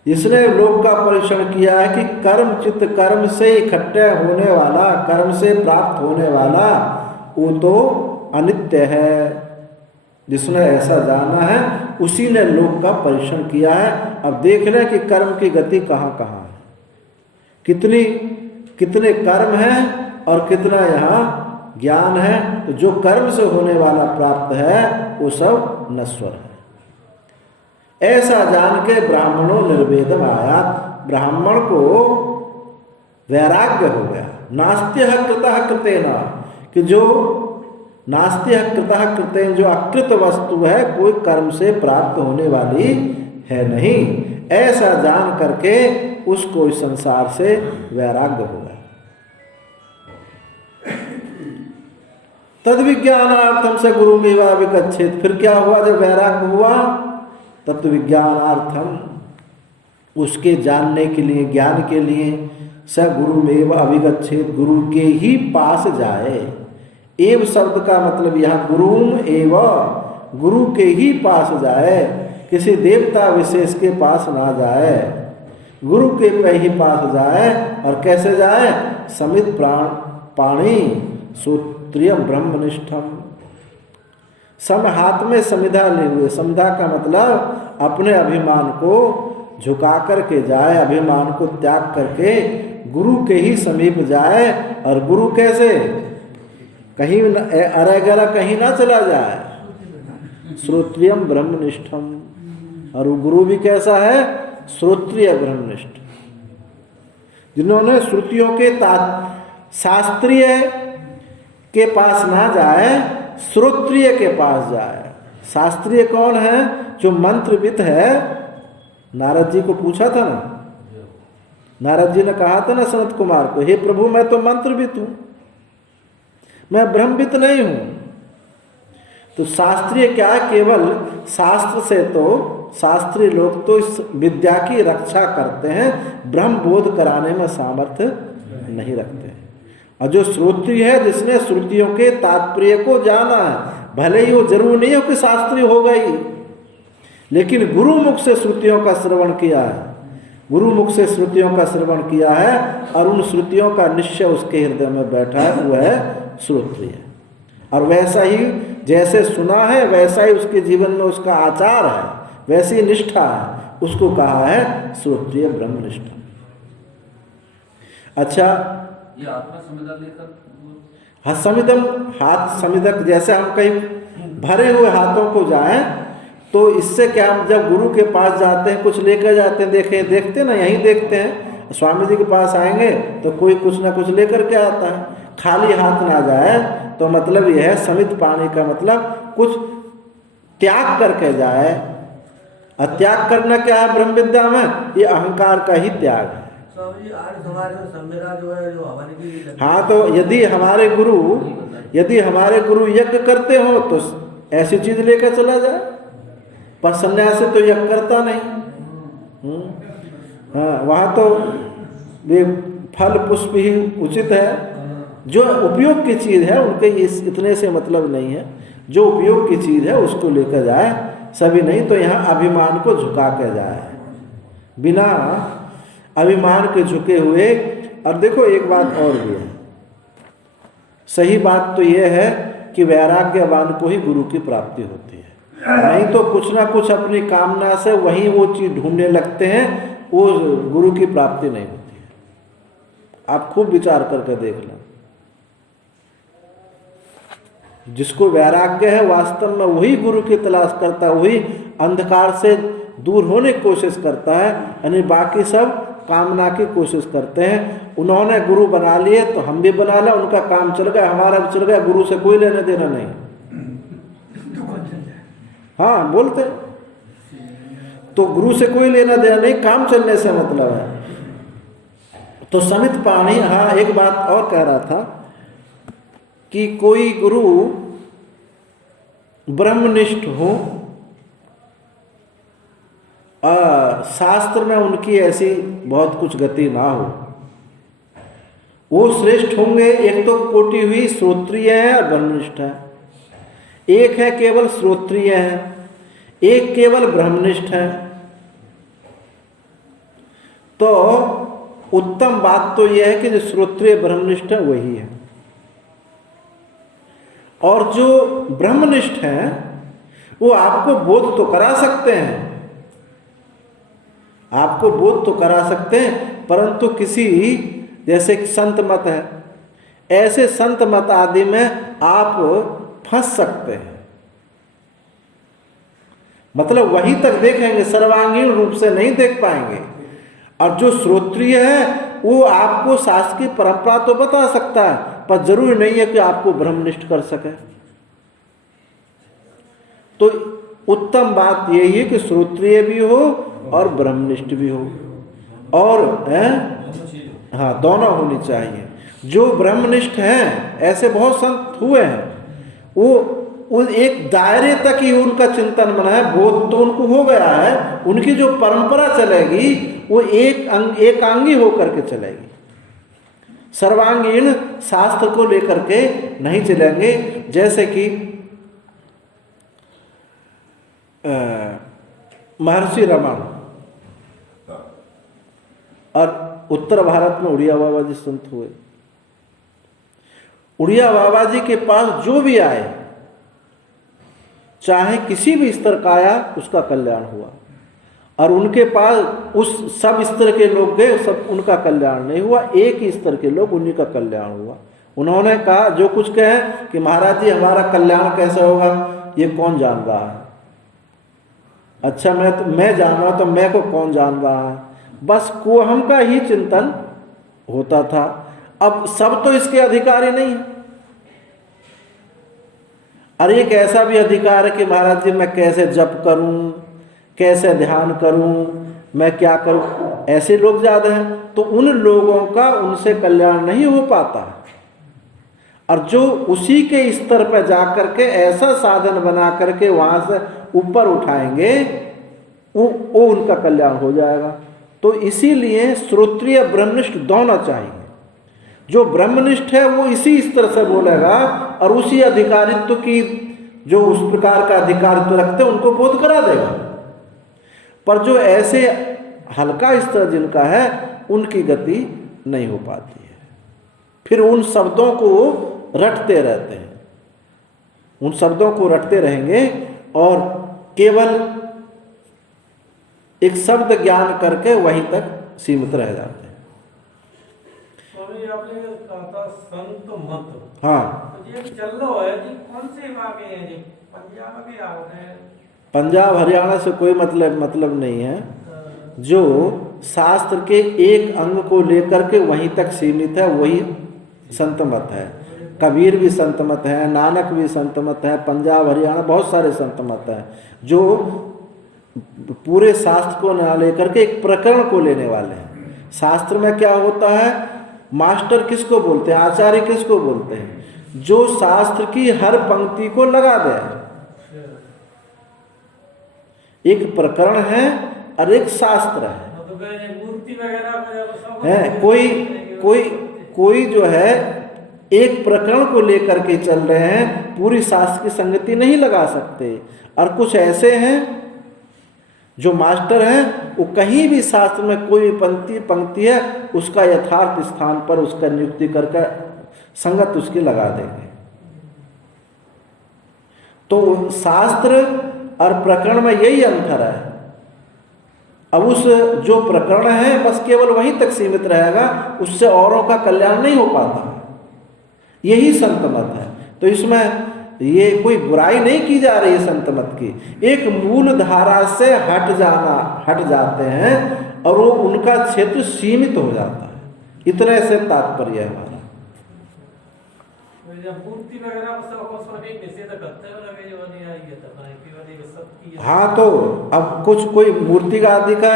जिसने लोक का परीक्षण किया है कि कर्म चित्त, कर्म से इकट्ठे होने वाला, कर्म से प्राप्त होने वाला वो तो अनित्य है, जिसने ऐसा जाना है उसी ने लोक का परीक्षण किया है। अब देख लें कि कर्म की गति कहाँ कहाँ है, कितने कर्म हैं और कितना यहाँ ज्ञान है। तो जो कर्म से होने वाला प्राप्त है वो सब नश्वर है। ऐसा जान के ब्राह्मणों निर्वेदम आया, ब्राह्मण को वैराग्य हो गया। नास्त्यः कृतः कृतेन, कि जो नास्त्यः कृतः कृतेन, जो अकृत वस्तु है कोई कर्म से प्राप्त होने वाली है नहीं, ऐसा जान करके उसको इस संसार से वैराग्य हो गया। तद विज्ञानार्थम से गुरु मेवा विगच्छेत, फिर क्या हुआ जब वैराग्य हुआ? तत्व विज्ञानार्थम, उसके जानने के लिए, ज्ञान के लिए, स गुरु मेव अभिगच्छेत, गुरु के ही पास जाए। एव शब्द का मतलब यहाँ गुरुम एव, गुरु के ही पास जाए, किसी देवता विशेष के पास ना जाए, गुरु के पे ही पास जाए। और कैसे जाए? समित प्राण पाणी सूत्रियम ब्रह्मनिष्ठम, सम हाथ में समिधा ले हुए, समिधा का मतलब अपने अभिमान को झुका करके जाए, अभिमान को त्याग करके गुरु के ही समीप जाए। और गुरु कैसे? कहीं अरे गरा कहीं ना चला जाए, श्रोत्रियम ब्रह्मनिष्ठम। और वो गुरु भी कैसा है? श्रोत्रिय ब्रह्मनिष्ठ, जिन्होंने श्रुतियों के शास्त्रीय के पास ना जाए, श्रोत्रिय के पास जाए। शास्त्रीय कौन है? जो मंत्रविद है। नारद जी को पूछा था ना, नारद जी ने कहा था ना सनत कुमार को, हे प्रभु मैं तो मंत्रविद हूं, मैं ब्रह्मविद नहीं हूं। तो शास्त्रीय क्या? केवल शास्त्र से, तो शास्त्रीय लोग तो इस विद्या की रक्षा करते हैं, ब्रह्म बोध कराने में सामर्थ्य नहीं रखते हैं। और जो श्रोत्रिय है, जिसने श्रुतियों के तात्पर्य को जाना है, भले ही वो जरूर नहीं हो कि शास्त्रीय हो गई, लेकिन गुरु मुख से श्रुतियों का श्रवण किया है, गुरु मुख से श्रुतियों का श्रवण किया है और उन श्रुतियों का निश्चय उसके हृदय में बैठा है, वो है श्रोत्रिय। और वैसा ही जैसे सुना है वैसा ही उसके जीवन में उसका आचार है, वैसी निष्ठा है, उसको कहा है श्रोत्रिय ब्रह्मनिष्ठा। अच्छा, ये आत्मा संविदा लेकर, हाँ समिदम, हाथ समिदक, जैसे हम कहीं भरे हुए हाथों को जाएं तो इससे क्या, हम जब गुरु के पास जाते हैं कुछ लेकर जाते हैं, देखते ना, यहीं देखते हैं स्वामी जी के पास आएंगे तो कोई कुछ ना कुछ लेकर के आता है, खाली हाथ ना जाए। तो मतलब यह है समित पानी का मतलब कुछ त्याग करके जाए। और त्याग करना क्या है ब्रह्म विद्या में? ये अहंकार का ही त्याग है। हाँ, तो यदि हमारे गुरु यज्ञ करते हो तो ऐसी चीज लेकर चला जाए, पर सन्यासी तो यज्ञ करता नहीं। हाँ, वहाँ तो वे फल पुष्प ही उचित है, जो उपयोग की चीज है उनके इस इतने से मतलब नहीं है, जो उपयोग की चीज है उसको लेकर जाए, सभी नहीं तो यहाँ अभिमान को झुका के जाए, बिना अभिमान के झुके हुए। और देखो एक बात और भी है, सही बात तो यह है कि वैराग्यवान को ही गुरु की प्राप्ति होती है, नहीं तो कुछ ना कुछ अपनी कामना से वहीं वो चीज ढूंढने लगते हैं, वो गुरु की प्राप्ति नहीं होती है। आप खूब विचार करके देख लो, जिसको वैराग्य है वास्तव में वही गुरु की तलाश करता है, वही अंधकार से दूर होने की कोशिश करता है, यानी बाकी सब कामना की कोशिश करते हैं। उन्होंने गुरु बना लिए तो हम भी बना लें, उनका काम चल गया, हमारा भी चल गया, गुरु से कोई लेना देना नहीं। हाँ बोलते, तो गुरु से कोई लेना देना नहीं, काम चलने से मतलब है। तो समित पाणी, हाँ एक बात और कह रहा था कि कोई गुरु ब्रह्मनिष्ठ हो, शास्त्र में उनकी ऐसी बहुत कुछ गति ना हो, वो श्रेष्ठ होंगे। एक तो कोटि हुई श्रोत्रिय है और ब्रह्मनिष्ठ है, एक है केवल श्रोत्रिय है, एक केवल ब्रह्मनिष्ठ है। तो उत्तम बात तो यह है कि जो श्रोत्रिय ब्रह्मनिष्ठ है वही है, और जो ब्रह्मनिष्ठ है वो आपको बोध तो करा सकते हैं, आपको बोध तो करा सकते हैं, परंतु किसी जैसे संत मत है, ऐसे संत मत आदि में आप फंस सकते हैं। मतलब वहीं तक देखेंगे, सर्वांगीण रूप से नहीं देख पाएंगे। और जो श्रोत्रिय है वो आपको शास्त्र की परंपरा तो बता सकता है, पर जरूरी नहीं है कि आपको ब्रह्मनिष्ठ कर सके। तो उत्तम बात यही है कि श्रोत्रिय भी हो और ब्रह्मनिष्ठ भी हो, और हाँ दोनों होनी चाहिए। जो ब्रह्मनिष्ठ हैं ऐसे बहुत संत हुए हैं, वो एक दायरे तक ही उनका चिंतन बना है, बोध तो उनको हो गया है, उनकी जो परंपरा चलेगी वो एकांगी होकर के चलेगी, सर्वांगीण शास्त्र को लेकर के नहीं चलेंगे। जैसे कि महर्षि रमण और उत्तर भारत में उड़िया बाबा जी संत हुए। उड़िया बाबा जी के पास जो भी आए, चाहे किसी भी स्तर का आया, उसका कल्याण हुआ। और उनके पास उस सब स्तर के लोग गए, सब उनका कल्याण नहीं हुआ, एक ही स्तर के लोग, उन्हीं का कल्याण हुआ। उन्होंने कहा जो कुछ कहे कि महाराज जी हमारा कल्याण कैसे होगा ये कौन जान रहा है। अच्छा मैं जान रहा, तो मैं को कौन जान रहा है। बस कोहम का ही चिंतन होता था। अब सब तो इसके अधिकारी नहीं है। और एक ऐसा भी अधिकार है कि महाराज जी मैं कैसे जप करूं, कैसे ध्यान करूं, मैं क्या करूं, ऐसे लोग ज्यादा हैं। तो उन लोगों का उनसे कल्याण नहीं हो पाता। और जो उसी के स्तर पर जाकर के ऐसा साधन बना करके वहां से ऊपर उठाएंगे, वो उनका कल्याण हो जाएगा। तो इसीलिए श्रोत्रिय ब्रह्मनिष्ठ दोनों चाहिए। जो ब्रह्मनिष्ठ है वो इसी स्तर से बोलेगा और उसी अधिकारित्व की, जो उस प्रकार का अधिकारित्व रखते हैं उनको बोध करा देगा। पर जो ऐसे हल्का स्तर जिनका है उनकी गति नहीं हो पाती है। फिर उन शब्दों को रटते रहते हैं, उन शब्दों को रटते रहेंगे और केवल एक शब्द ज्ञान करके वहीं तक सीमित रह जाते हैं। स्वामी आपने कहा था संत मत, हाँ तो ये चल रहा है जी, कौन से वाक़े हैं जी? पंजाब के आ रहे हैं, पंजाब हरियाणा से कोई मतलब नहीं है। जो शास्त्र के एक अंग को लेकर के वहीं तक सीमित है वही संत मत है। कबीर भी संत मत है, नानक भी संत मत है, पंजाब हरियाणा बहुत सारे संत मत हैं जो पूरे शास्त्र को न लेकर के एक प्रकरण को लेने वाले हैं। शास्त्र में क्या होता है, मास्टर किसको बोलते हैं, आचार्य किसको बोलते हैं? जो शास्त्र की हर पंक्ति को लगा दे। एक प्रकरण है और एक शास्त्र है। मूर्ति वगैरह है कोई जो है एक प्रकरण को लेकर के चल रहे हैं, पूरी शास्त्र की संगति नहीं लगा सकते। और कुछ ऐसे हैं जो मास्टर हैं, वो कहीं भी शास्त्र में कोई पंक्ति है उसका यथार्थ स्थान पर उसका नियुक्ति करके संगत उसकी लगा देंगे। तो शास्त्र और प्रकरण में यही अंतर है। अब उस जो प्रकरण है बस केवल वहीं तक सीमित रहेगा, उससे औरों का कल्याण नहीं हो पाता। यही संत मत है। तो इसमें ये कोई बुराई नहीं की जा रही है संत मत की। एक मूल धारा से हट जाते हैं और वो उनका क्षेत्र सीमित हो जाता है, इतने से तात्पर्य है हमारा। मूर्ति वगैरह निषेध करते हैं, हाँ तो अब कोई मूर्ति का आदि का,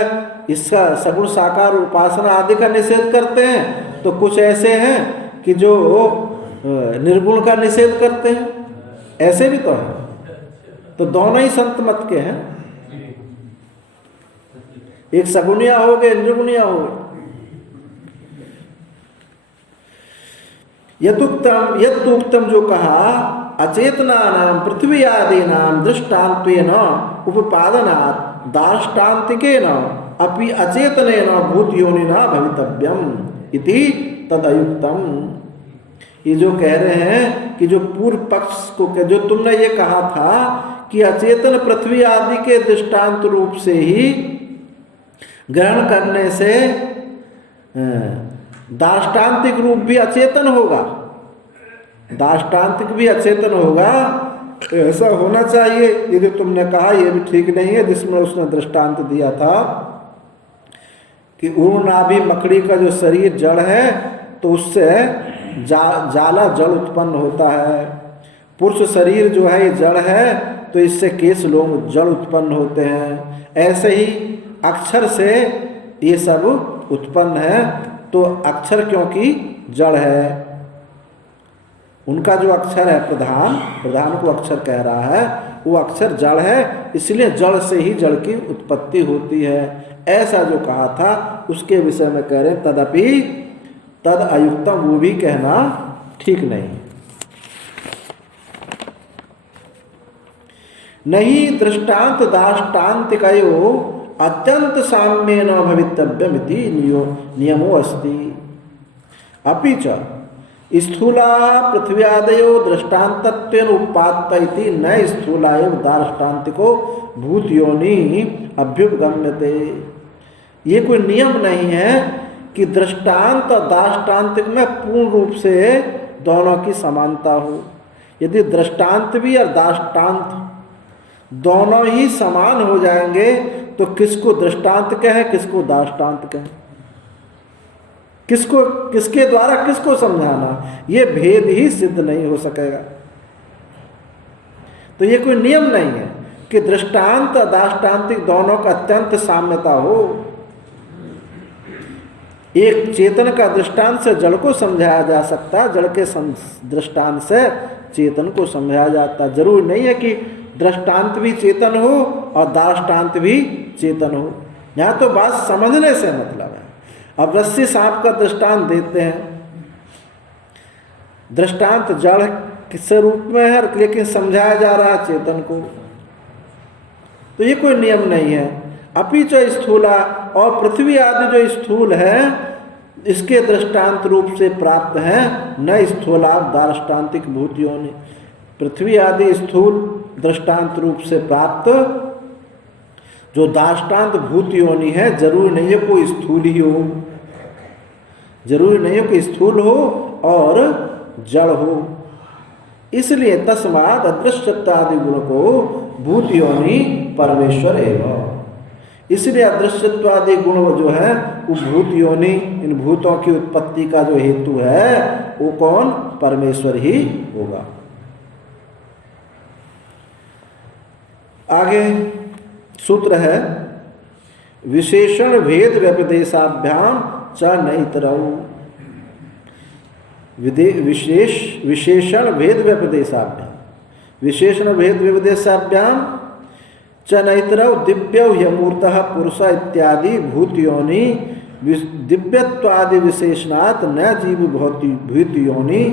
इसका सगुण साकार उपासना आदि का निषेध करते हैं, तो कुछ ऐसे हैं कि जो निर्गुण का निषेध करते हैं, ऐसे भी तो हैं। तो दोनों ही संत मत के हैं, एक सगुनिया हो गए, निर्गुनिया हो गए। यदुक्तम जो कहा, अचेतना नाम पृथ्वी आदि नाम दृष्टान्त्वेन उपादनात् दाष्टान्तिकेन अपि अचेतनेन भूतयोनिना भवितव्यम इति तदयुक्तम। ये जो कह रहे हैं कि जो पूर्व पक्ष को जो तुमने ये कहा था कि अचेतन पृथ्वी आदि के दृष्टांत रूप से ही ग्रहण करने से दाष्टान्तिक रूप भी अचेतन होगा, दाष्टान्तिक भी अचेतन होगा, ऐसा होना चाहिए। ये जो तुमने कहा ये भी ठीक नहीं है, जिसमें उसने दृष्टांत दिया था कि ऊर्नाभि मकड़ी का जो शरीर जड़ है तो उससे जाला जड़ उत्पन्न होता है। पुरुष शरीर जो है ये जड़ है तो इससे केश लोग जड़ उत्पन्न होते हैं। ऐसे ही अक्षर से ये सब उत्पन्न है। तो अक्षर क्योंकि जड़ है, उनका जो अक्षर है प्रधान को अक्षर कह रहा है, वो अक्षर जड़ है, इसलिए जड़ से ही जड़ की उत्पत्ति होती है। ऐसा जो कहा था उसके विषय में कह रहे तदपि तद अयुक्तम, वो भी कहना ठीक नहीं। नहीं दृष्टांत दाष्टान्तिकयो अत्यंत साम्य न भवितव्यमिति नियमो अस्ति। अपि च स्थूला पृथ्व्यादयो दृष्टान्तत्वेन उपात्त इति न स्थूला एव दाष्टान्तिको भूतयोनि अभ्युपगम्यते। ये कोई नियम नहीं है कि दृष्टांत और दाष्टान्तिक में पूर्ण रूप से दोनों की समानता हो। यदि दृष्टांत भी और दाष्टान्त दोनों ही समान हो जाएंगे तो किसको दृष्टांत कहें किसको दाष्टान्त कहें, किसको किसके द्वारा किसको समझाना, ये भेद ही सिद्ध नहीं हो सकेगा। तो ये कोई नियम नहीं है कि दृष्टांत और दाष्टान्तिक दोनों का अत्यंत साम्यता हो। एक चेतन का दृष्टांत से जड़ को समझाया जा सकता, जड़ के दृष्टांत से चेतन को समझाया जाता। जरूरी नहीं है कि दृष्टांत भी चेतन हो और दाष्टान्त भी चेतन हो। यहाँ तो बात समझने से मतलब है। अब रस्सी सांप का दृष्टांत देते हैं, दृष्टांत जड़ किस रूप में है लेकिन समझाया जा रहा है चेतन को, तो ये कोई नियम नहीं है। अपिच स्थूला, और पृथ्वी आदि जो स्थूल है इसके दृष्टांत रूप से प्राप्त है न स्थूला दाष्टान्तिक भूतियोनि। पृथ्वी आदि स्थूल दृष्टांत रूप से प्राप्त जो दाष्टान्त भूत योनि है, जरूरी नहीं है कोई स्थूल ही हो, जरूरी नहीं है कि स्थूल हो और जड़ हो। इसलिए तस्मात् अदृश्यत्वादि गुण को भूत योनि परमेश्वर एवं, इसलिए अदृश्यत्वादि गुण जो है वो भूत योनि, इन भूतों की उत्पत्ति का जो हेतु है वो कौन, परमेश्वर ही होगा। आगे सूत्र है विशेषण भेद व्यपदेशाभ्याम च नैतरौ। विशेषण भेद व्यपदेशाभ्याम, विशेषण भेद व्यपदेशाभ्याम च नैतरौ दिव्यौ ह्यमूर्तः पुरुष इत्यादि भूतयोनि दिव्यत्वादि विशेषणात् न जीव भूतयोनि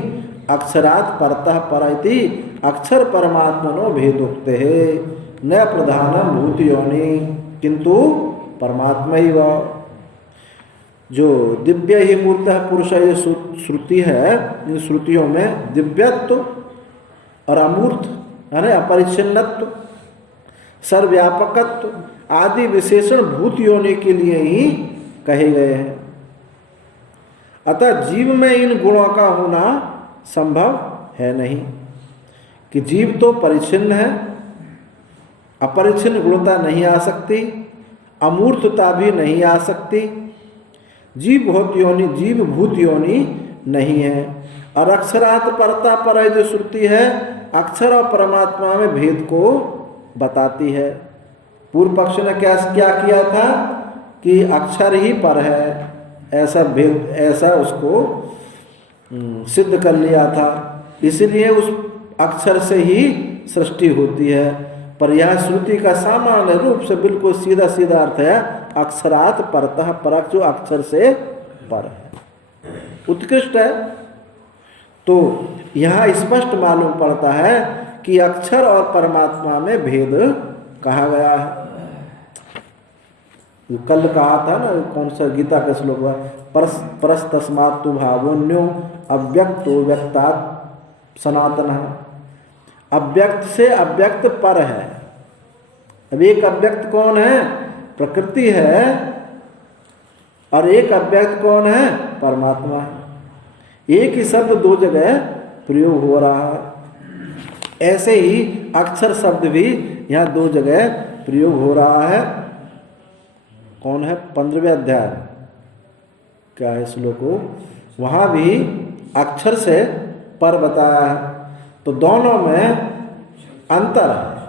अक्षरात् परतः पर इति अक्षर परमात्मनो भेदोक्ते है न प्रधानम भूत योनि किंतु परमात्मा ही व। जो दिव्य ही मूर्त पुरुष ये श्रुति है, इन श्रुतियों में दिव्यत्व और अमूर्त यानी अपरिच्छिन्नत्व, सर्वव्यापकत्व आदि विशेषण भूत योनि के लिए ही कहे गए हैं। अतः जीव में इन गुणों का होना संभव है नहीं कि जीव तो परिच्छिन्न है, अपरिच्छिन्न गुणता नहीं आ सकती, अमूर्तता भी नहीं आ सकती। जीव भूत योनि नहीं है। और अक्षरात् परता पर जो श्रुति है अक्षर और परमात्मा में भेद को बताती है। पूर्व पक्ष ने क्या किया था कि अक्षर ही पर है, ऐसा भेद, ऐसा उसको सिद्ध कर लिया था। इसलिए उस अक्षर से ही सृष्टि होती है। पर यह श्रुति का सामान्य रूप से बिल्कुल सीधा सीधा अर्थ है अक्षरात् परतः, परक जो अक्षर से पर है, उत्कृष्ट है। तो यहाँ स्पष्ट मालूम पड़ता है कि अक्षर और परमात्मा में भेद कहा गया है। कल कहा था ना, कौन सा गीता का श्लोक हुआ, परस्तस्मात् तु भावोन्यो अव्यक्तो व्यक्तात् सनातनः। अव्यक्त से अव्यक्त पर है। अब एक अव्यक्त कौन है, प्रकृति है, और एक अव्यक्त कौन है, परमात्मा है। एक ही शब्द दो जगह प्रयोग हो रहा है। ऐसे ही अक्षर शब्द भी यहाँ 2 जगह प्रयोग हो रहा है। कौन है? 15वें अध्याय क्या है श्लोको, वहाँ भी अक्षर से पर बताया है। तो दोनों में अंतर है।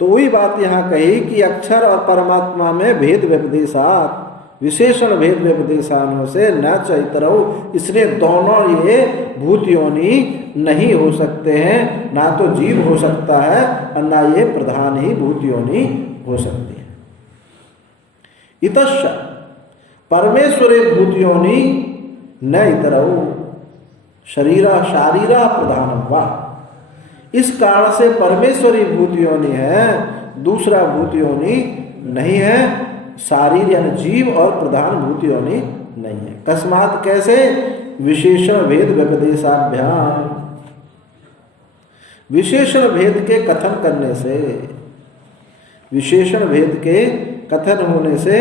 तो वही बात यहाँ कही कि अक्षर और परमात्मा में भेद व्यपदेशात, विशेषण भेद व्यपदेशानों से न चैतरौ, इसलिए दोनों ये भूत योनि नहीं हो सकते हैं। ना तो जीव हो सकता है और ना ये प्रधान ही भूत योनि हो सकती है। इतश्च परमेश्वरे भूत योनि न इतरौ शरीरा शारीरा प्रधानम वा, इस कारण से परमेश्वरी भूत योनि है, दूसरा भूत योनि नहीं है। शारीर यानी जीव और प्रधान भूत योनि नहीं है। कस्मात कैसे? विशेषण भेद व्यपदेशाभ्याम, विशेषण भेद के कथन करने से, विशेषण भेद के कथन होने से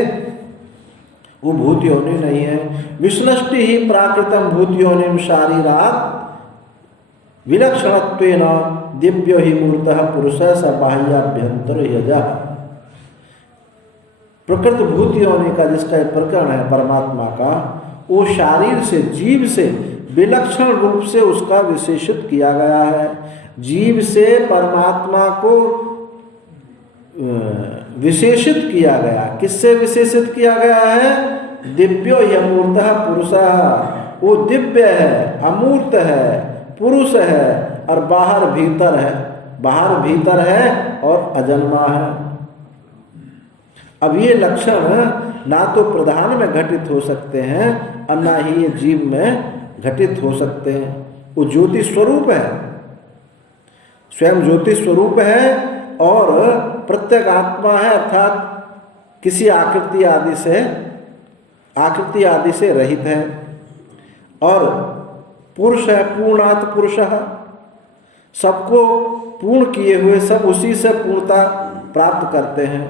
वो भूत योनि नहीं है। विष्णष्टि ही प्राकृतम भूत योनिम शारीरात विलक्षणत्वेन दिव्यो ही मूर्तः पुरुषः स बाह्याभ्यंतर यजः। प्रकृत भूत योनि का जिसका ये प्रकरण है परमात्मा का, वो शारीर से, जीव से विलक्षण रूप से उसका विशेषित किया गया है। जीव से परमात्मा को विशेषित किया गया। किससे विशेषित किया गया है? दिव्यो यमूर्तः पुरुषः, वो दिव्य है, अमूर्त है, पुरुष है और बाहर भीतर है, बाहर भीतर है और अजन्मा है। अब ये लक्षण ना तो प्रधान में घटित हो सकते हैं और ना ही ये जीव में घटित हो सकते हैं। वो ज्योति स्वरूप है, स्वयं ज्योति स्वरूप है और प्रत्येक आत्मा है, अर्थात किसी आकृति आदि से रहित है। और पुरुष है, पूर्णात पुरुषः, सबको पूर्ण किए हुए सब उसी से पूर्णता प्राप्त करते हैं।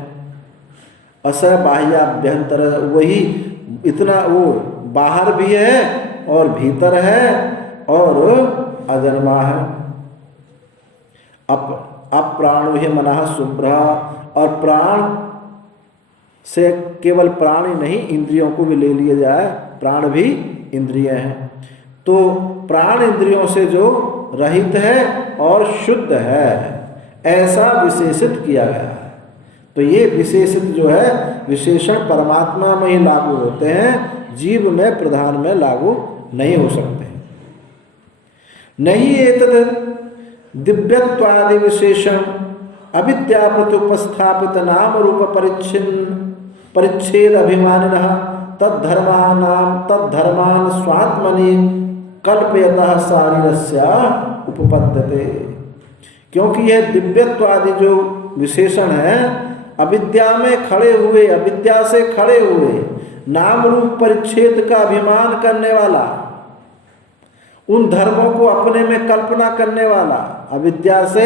अस बाह्याभ्यंतर, वही इतना वो बाहर भी है और भीतर है और अजन्मा है। अप्राणो हि मनः शुभ्र, और प्राण से केवल प्राण ही नहीं, इंद्रियों को भी ले लिया जाए, प्राण भी इंद्रिय हैं। तो प्राण इंद्रियों से जो रहित है और शुद्ध है, ऐसा विशेषित किया गया है। तो ये विशेषित जो है विशेषण परमात्मा में ही लागू होते हैं, जीव में प्रधान में लागू नहीं हो सकते। नहीं एतद दिव्यत्वादि विशेषण अविद्या प्रत्युपस्थापित नाम रूप परिच्छेद अभिमानिनः तद्धर्मान स्वात्मनि कल्पयतः शारीरस्य उपपद्यते। क्योंकि यह दिव्यत्वादि जो विशेषण है अविद्या में खड़े हुए, अविद्या से खड़े हुए नाम रूप परिच्छेद का अभिमान करने वाला, उन धर्मों को अपने में कल्पना करने वाला, अविद्या से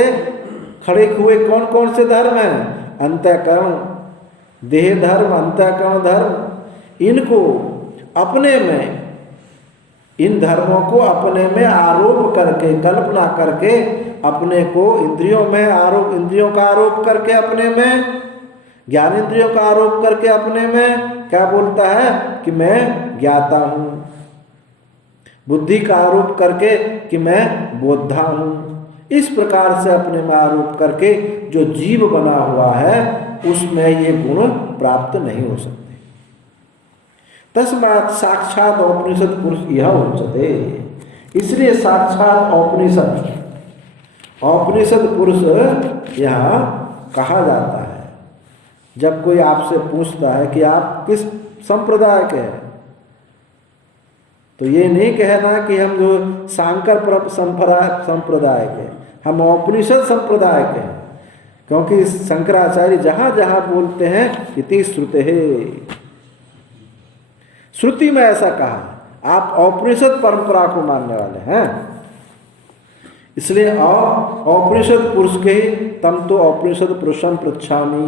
खड़े हुए कौन कौन से धर्म हैं? अंतःकरण, देह धर्म, अंतःकरण धर्म, इनको अपने में, इन धर्मों को अपने में आरोप करके, कल्पना करके, अपने को इंद्रियों में आरोप, इंद्रियों का आरोप करके अपने में, ज्ञान इंद्रियों का आरोप करके अपने में क्या बोलता है कि मैं ज्ञाता हूँ। बुद्धि का आरोप करके कि मैं बोद्धा हूँ। इस प्रकार से अपने में आरोप करके जो जीव बना हुआ है उसमें ये गुण प्राप्त नहीं हो सकते। तस्मात् साक्षात औपनिषद पुरुष यह उच्यते, इसलिए साक्षात औपनिषद पुरुष यहाँ कहा जाता है। जब कोई आपसे पूछता है कि आप किस संप्रदाय के हैं, तो ये नहीं कहना कि हम जो सांकर संप्रदाय के, हम औपनिषद संप्रदाय के हैं। क्योंकि शंकराचार्य जहाँ जहाँ बोलते हैं इति श्रुते है, श्रुति में ऐसा कहा। आप औपनिषद परंपरा को मानने वाले हैं, इसलिए औपनिषद पुरुष के तम तो औपनिषद पुरुषम पृच्छामि।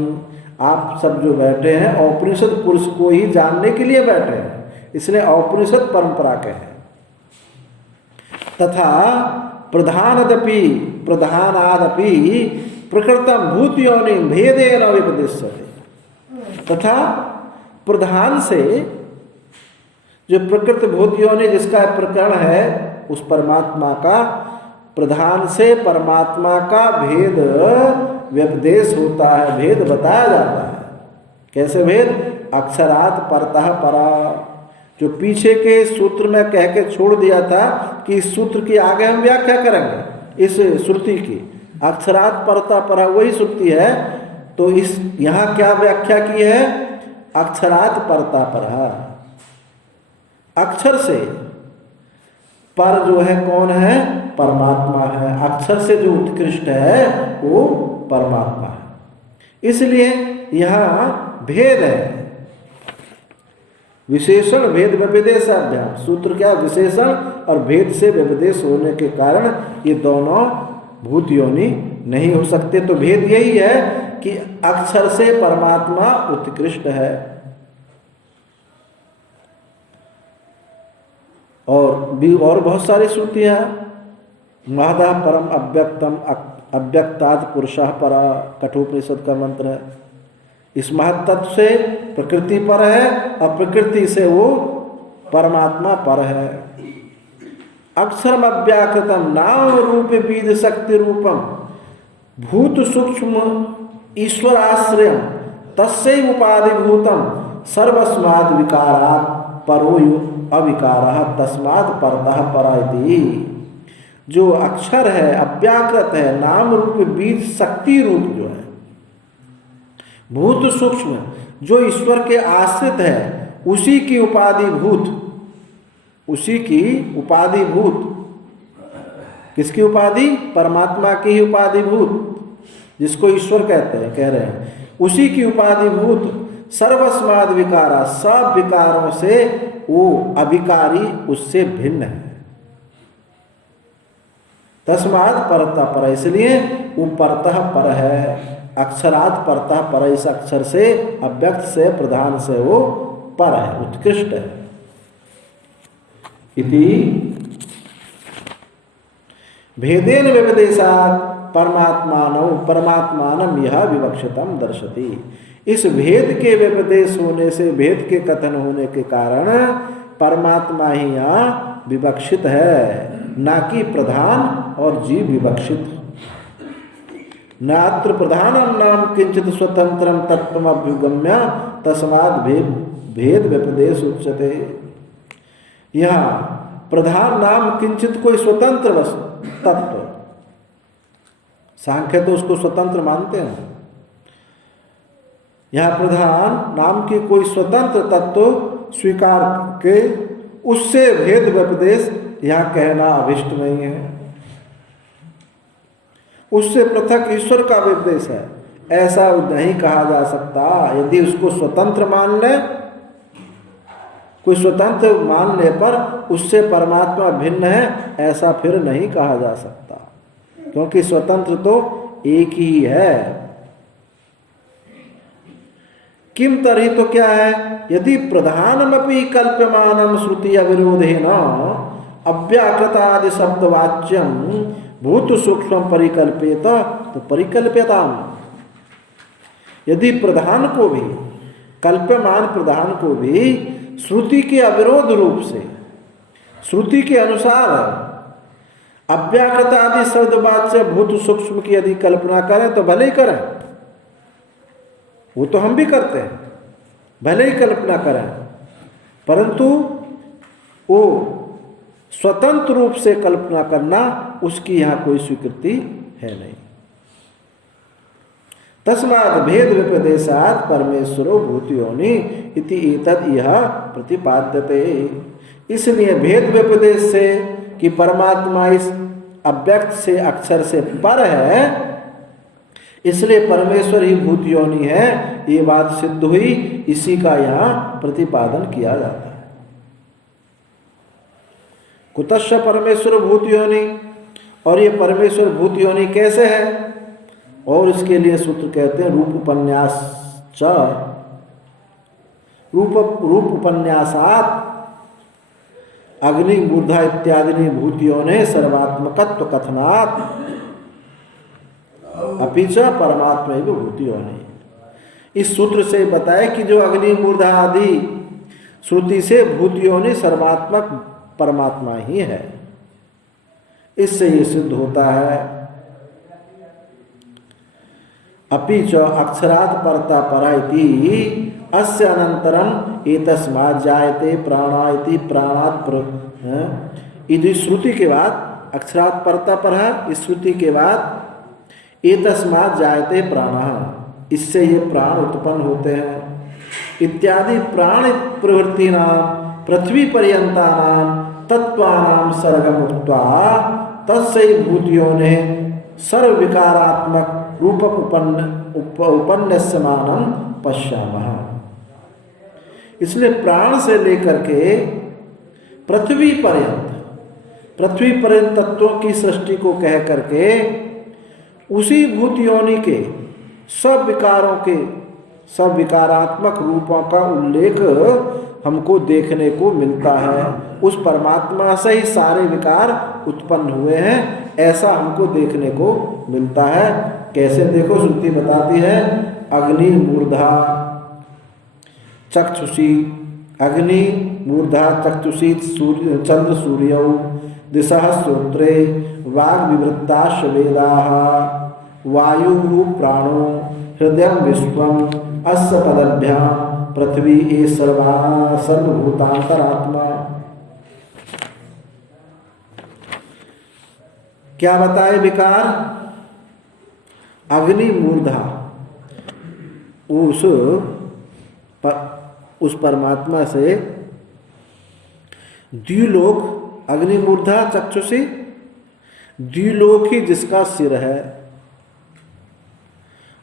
आप सब जो बैठे हैं औपनिषद पुरुष को ही जानने के लिए बैठे हैं, इसलिए औपनिषद परंपरा के हैं। तथा प्रधानादपि प्रकृतम भूत योनि भेदेन विपदिश्यते, तथा प्रधान से जो प्रकृत भूत योनि जिसका प्रकरण है उस परमात्मा का, प्रधान से परमात्मा का भेद व्यपदेश होता है, भेद बताया जाता है। कैसे भेद? अक्षरात् परतः परा, जो पीछे के सूत्र में कह के छोड़ दिया था कि इस सूत्र की आगे हम व्याख्या करेंगे इस श्रुति की, अक्षरात् परतः परा वही श्रुति है। तो इस यहाँ क्या व्याख्या की है? अक्षरात् परतः परा, अक्षर से पर जो है कौन है? परमात्मा है। अक्षर से जो उत्कृष्ट है वो परमात्मा है। इसलिए यहाँ भेद है, विशेषण भेद व्यपदेशाभ्याम। सूत्र क्या? विशेषण और भेद से व्यपदेश होने के कारण ये दोनों भूत योनि नहीं हो सकते। तो भेद यही है कि अक्षर से परमात्मा उत्कृष्ट है। और भी और बहुत सारी श्रुतियाँ, महदा परम अव्यक्तम अव्यक्तात् पुरुषः परा, कठोपनिषद का मंत्र है। इस महत्त्व से प्रकृति पर है और प्रकृति से वो परमात्मा पर है। अक्षरम अव्याकृतम नाम रूप बीज शक्ति रूपम भूत सूक्ष्म ईश्वराश्रयम तस्यैव उपाधिभूतम सर्वस्माद् विकारात् परो अविकारः तस्मात् परतः परा इति। जो अक्षर है, अव्याकृत है, नाम रूप बीज शक्ति रूप जो है, भूत सूक्ष्म जो ईश्वर के आश्रित है, उसी की उपाधिभूत, उसी की उपाधिभूत, किसकी उपाधि? परमात्मा की ही उपाधिभूत, जिसको ईश्वर कहते हैं, कह रहे हैं, उसी की उपाधिभूत सर्वस्माद् विकारा, सब विकारों से वो अविकारी, उससे भिन्न है। तस्मात् परतः पर, इसलिए वो परतः पर है। अक्षरात् परतः पर, इस अक्षर से, अव्यक्त से, प्रधान से वो पर है, उत्कृष्ट है। इति भेदेन व्यपदेशात् परमात्मानं यह विवक्षितम दर्शति। इस भेद के व्यपदेश होने से, भेद के कथन होने के कारण परमात्मा ही यहाँ विवक्षित है, ना कि प्रधान और जीव विवक्षित। नात्र प्रधानम नाम किंचित स्वतंत्रम तत्वम अभ्युगम्य तस्माद् भेद व्यपदेश उच्यते। यहाँ प्रधान नाम किंचित कोई स्वतंत्र तत्व, सांख्य तो उसको स्वतंत्र मानते हैं। यहाँ प्रधान नाम की कोई स्वतंत्र तत्व स्वीकार के उससे भेद व्यपदेश यहाँ कहना अभिष्ट नहीं है। उससे पृथक ईश्वर का व्यपदेश है, ऐसा नहीं कहा जा सकता। यदि उसको स्वतंत्र मान ले, कोई स्वतंत्र मानने पर उससे परमात्मा भिन्न है, ऐसा फिर नहीं कहा जा सकता, क्योंकि स्वतंत्र तो एक ही है। किम तर्हि, तो क्या है? यदि प्रधानमपि कल्प्यमानं श्रुति अविरोधेन अव्याकृतादि शब्दवाच्यम भूत सूक्ष्म परिकल्पेत तो परिकल्प्यताम। यदि प्रधान को भी, कल्प्यमान प्रधान को भी श्रुति के अविरोध रूप से, श्रुति के अनुसार अव्याकृत आदि शब्दवाच्य भूत सूक्ष्म की यदि कल्पना करें तो भले ही करें, वो तो हम भी करते हैं, भले ही कल्पना करें, परंतु वो स्वतंत्र रूप से कल्पना करना, उसकी यहाँ कोई स्वीकृति है नहीं। तस्मात् भेद व्यपदेशात् परमेश्वरो भूतयोनि इति एतद् यह प्रतिपाद्यते। इसलिए भेद व्यपदेश से कि परमात्मा इस अव्यक्त से, अक्षर से पर है, इसलिए परमेश्वर ही भूत योनि है, ये बात सिद्ध हुई। इसी का यहाँ प्रतिपादन किया जाता है। कुतश्च परमेश्वर भूत योनि, और ये परमेश्वर भूत योनि कैसे है? और इसके लिए सूत्र कहते हैं रूप उपन्यास च, रूप उपन्यासात अग्नि मूर्धा इत्यादि भूतियों ने सर्वात्मकत्व कथनात् अपिच परमात्मा ही भूतियों ने। इस सूत्र से बताया कि जो अग्नि मूर्धा आदि श्रुति से भूतियों ने सर्वात्मक परमात्मा ही है। इससे ये सिद्ध होता है। अपिच अक्षरात् परता परा इति अस्य अनंतरम एतस्मात् जायते प्राणा इति प्राणात् इति श्रुति के बाद अक्षरात् परता परा, इस श्रुति के बाद एतस्मात् जायते प्राणः, इससे ये प्राण उत्पन्न होते हैं। इत्यादि प्राण प्रवृत्ति नाम पृथ्वी पर्यंता नाम तत्वानाम सर्गम उक्त्वा तस्यै भूतियों ने सर्व विकारात्मक रूपम उपन्यस्यमानं पश्यामः। इसलिए प्राण से लेकर के पृथ्वी पर्यंत तत्वों की सृष्टि को कह करके उसी भूत योनि के सब विकारों के सब विकारात्मक रूपों का उल्लेख हमको देखने को मिलता है। उस परमात्मा से ही सारे विकार उत्पन्न हुए हैं, ऐसा हमको देखने को मिलता है। कैसे देखो, श्रुति बताती है अग्नि मूर्धा चक्षुषी, अग्नि मूर्धा चक्षुषी चंद्र सूर्यौ दिशः श्रोत्रे वाग् विवृत्ताश्च वेदाः वायु प्राणो हृदय विश्वम अस्य पदभ्यां पृथ्वी ये सर्वभूतांतरात्मा। क्या बताए विकार? अग्नि मूर्धा उस परमात्मा से द्विलोक, अग्नि मूर्धा चक्षुषी, द्विलोक ही जिसका सिर है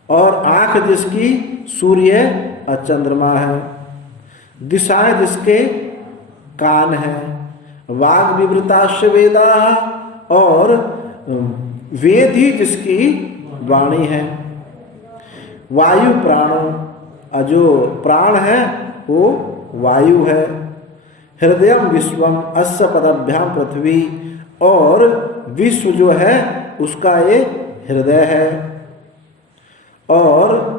और आंख जिसकी सूर्य और चंद्रमा है, दिशाएं जिसके कान है, वाग विवृताश्च वेदा और वेद ही जिसकी वाणी है, वायु प्राणों, जो प्राण है वो वायु है, हृदय विश्वम अस्य पदभ्याम पृथ्वी, और विश्व जो है उसका ये हृदय है, और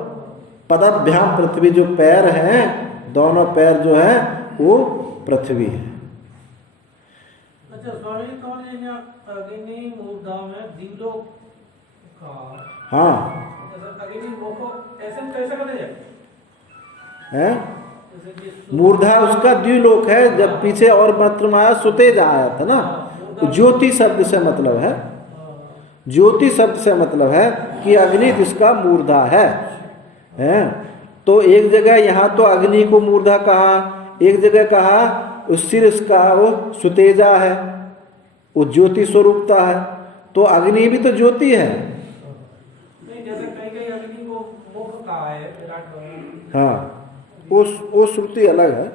पदभ्याम पृथ्वी जो पैर हैं, दोनों पैर जो है वो पृथ्वी है। अच्छा स्वामी, तो अग्नि मूर्धा में द्विलोक का, हाँ अग्नि मुख ऐसे कैसे बने है? मूर्धा उसका द्विलोक है। जब पीछे और मंत्र में आया सुतेज आया था ना, ज्योति शब्द से मतलब है, ज्योति शब्द से मतलब है कि अग्नि जिसका मूर्धा है। तो एक जगह यहाँ तो अग्नि को मूर्धा कहा, एक जगह कहा उस सिर इसका वो सुतेजा है, वो ज्योति स्वरूपता है। तो अग्नि भी तो ज्योति है। नहीं, जैसे कहीं अग्नि को मुख कहा है विराट। हाँ, वो श्रुति अलग है।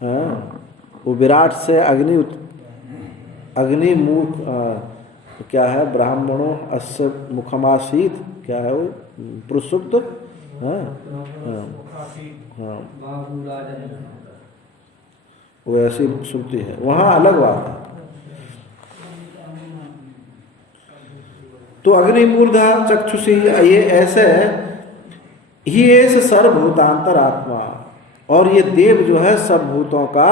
हाँ, वो विराट से अग्नि मुख क्या है, ब्राह्मणों अस्य मुखमासीत, क्या है वो पुरुषुक्त। हाँ हाँ हाँ, वो ऐसी श्रुति है, वहाँ अलग बात है। तो अग्नि मूर्धा चक्षुषी, ये ऐसे ही ऐसे सर्वभूतांतर आत्मा, और ये देव जो है सब भूतों का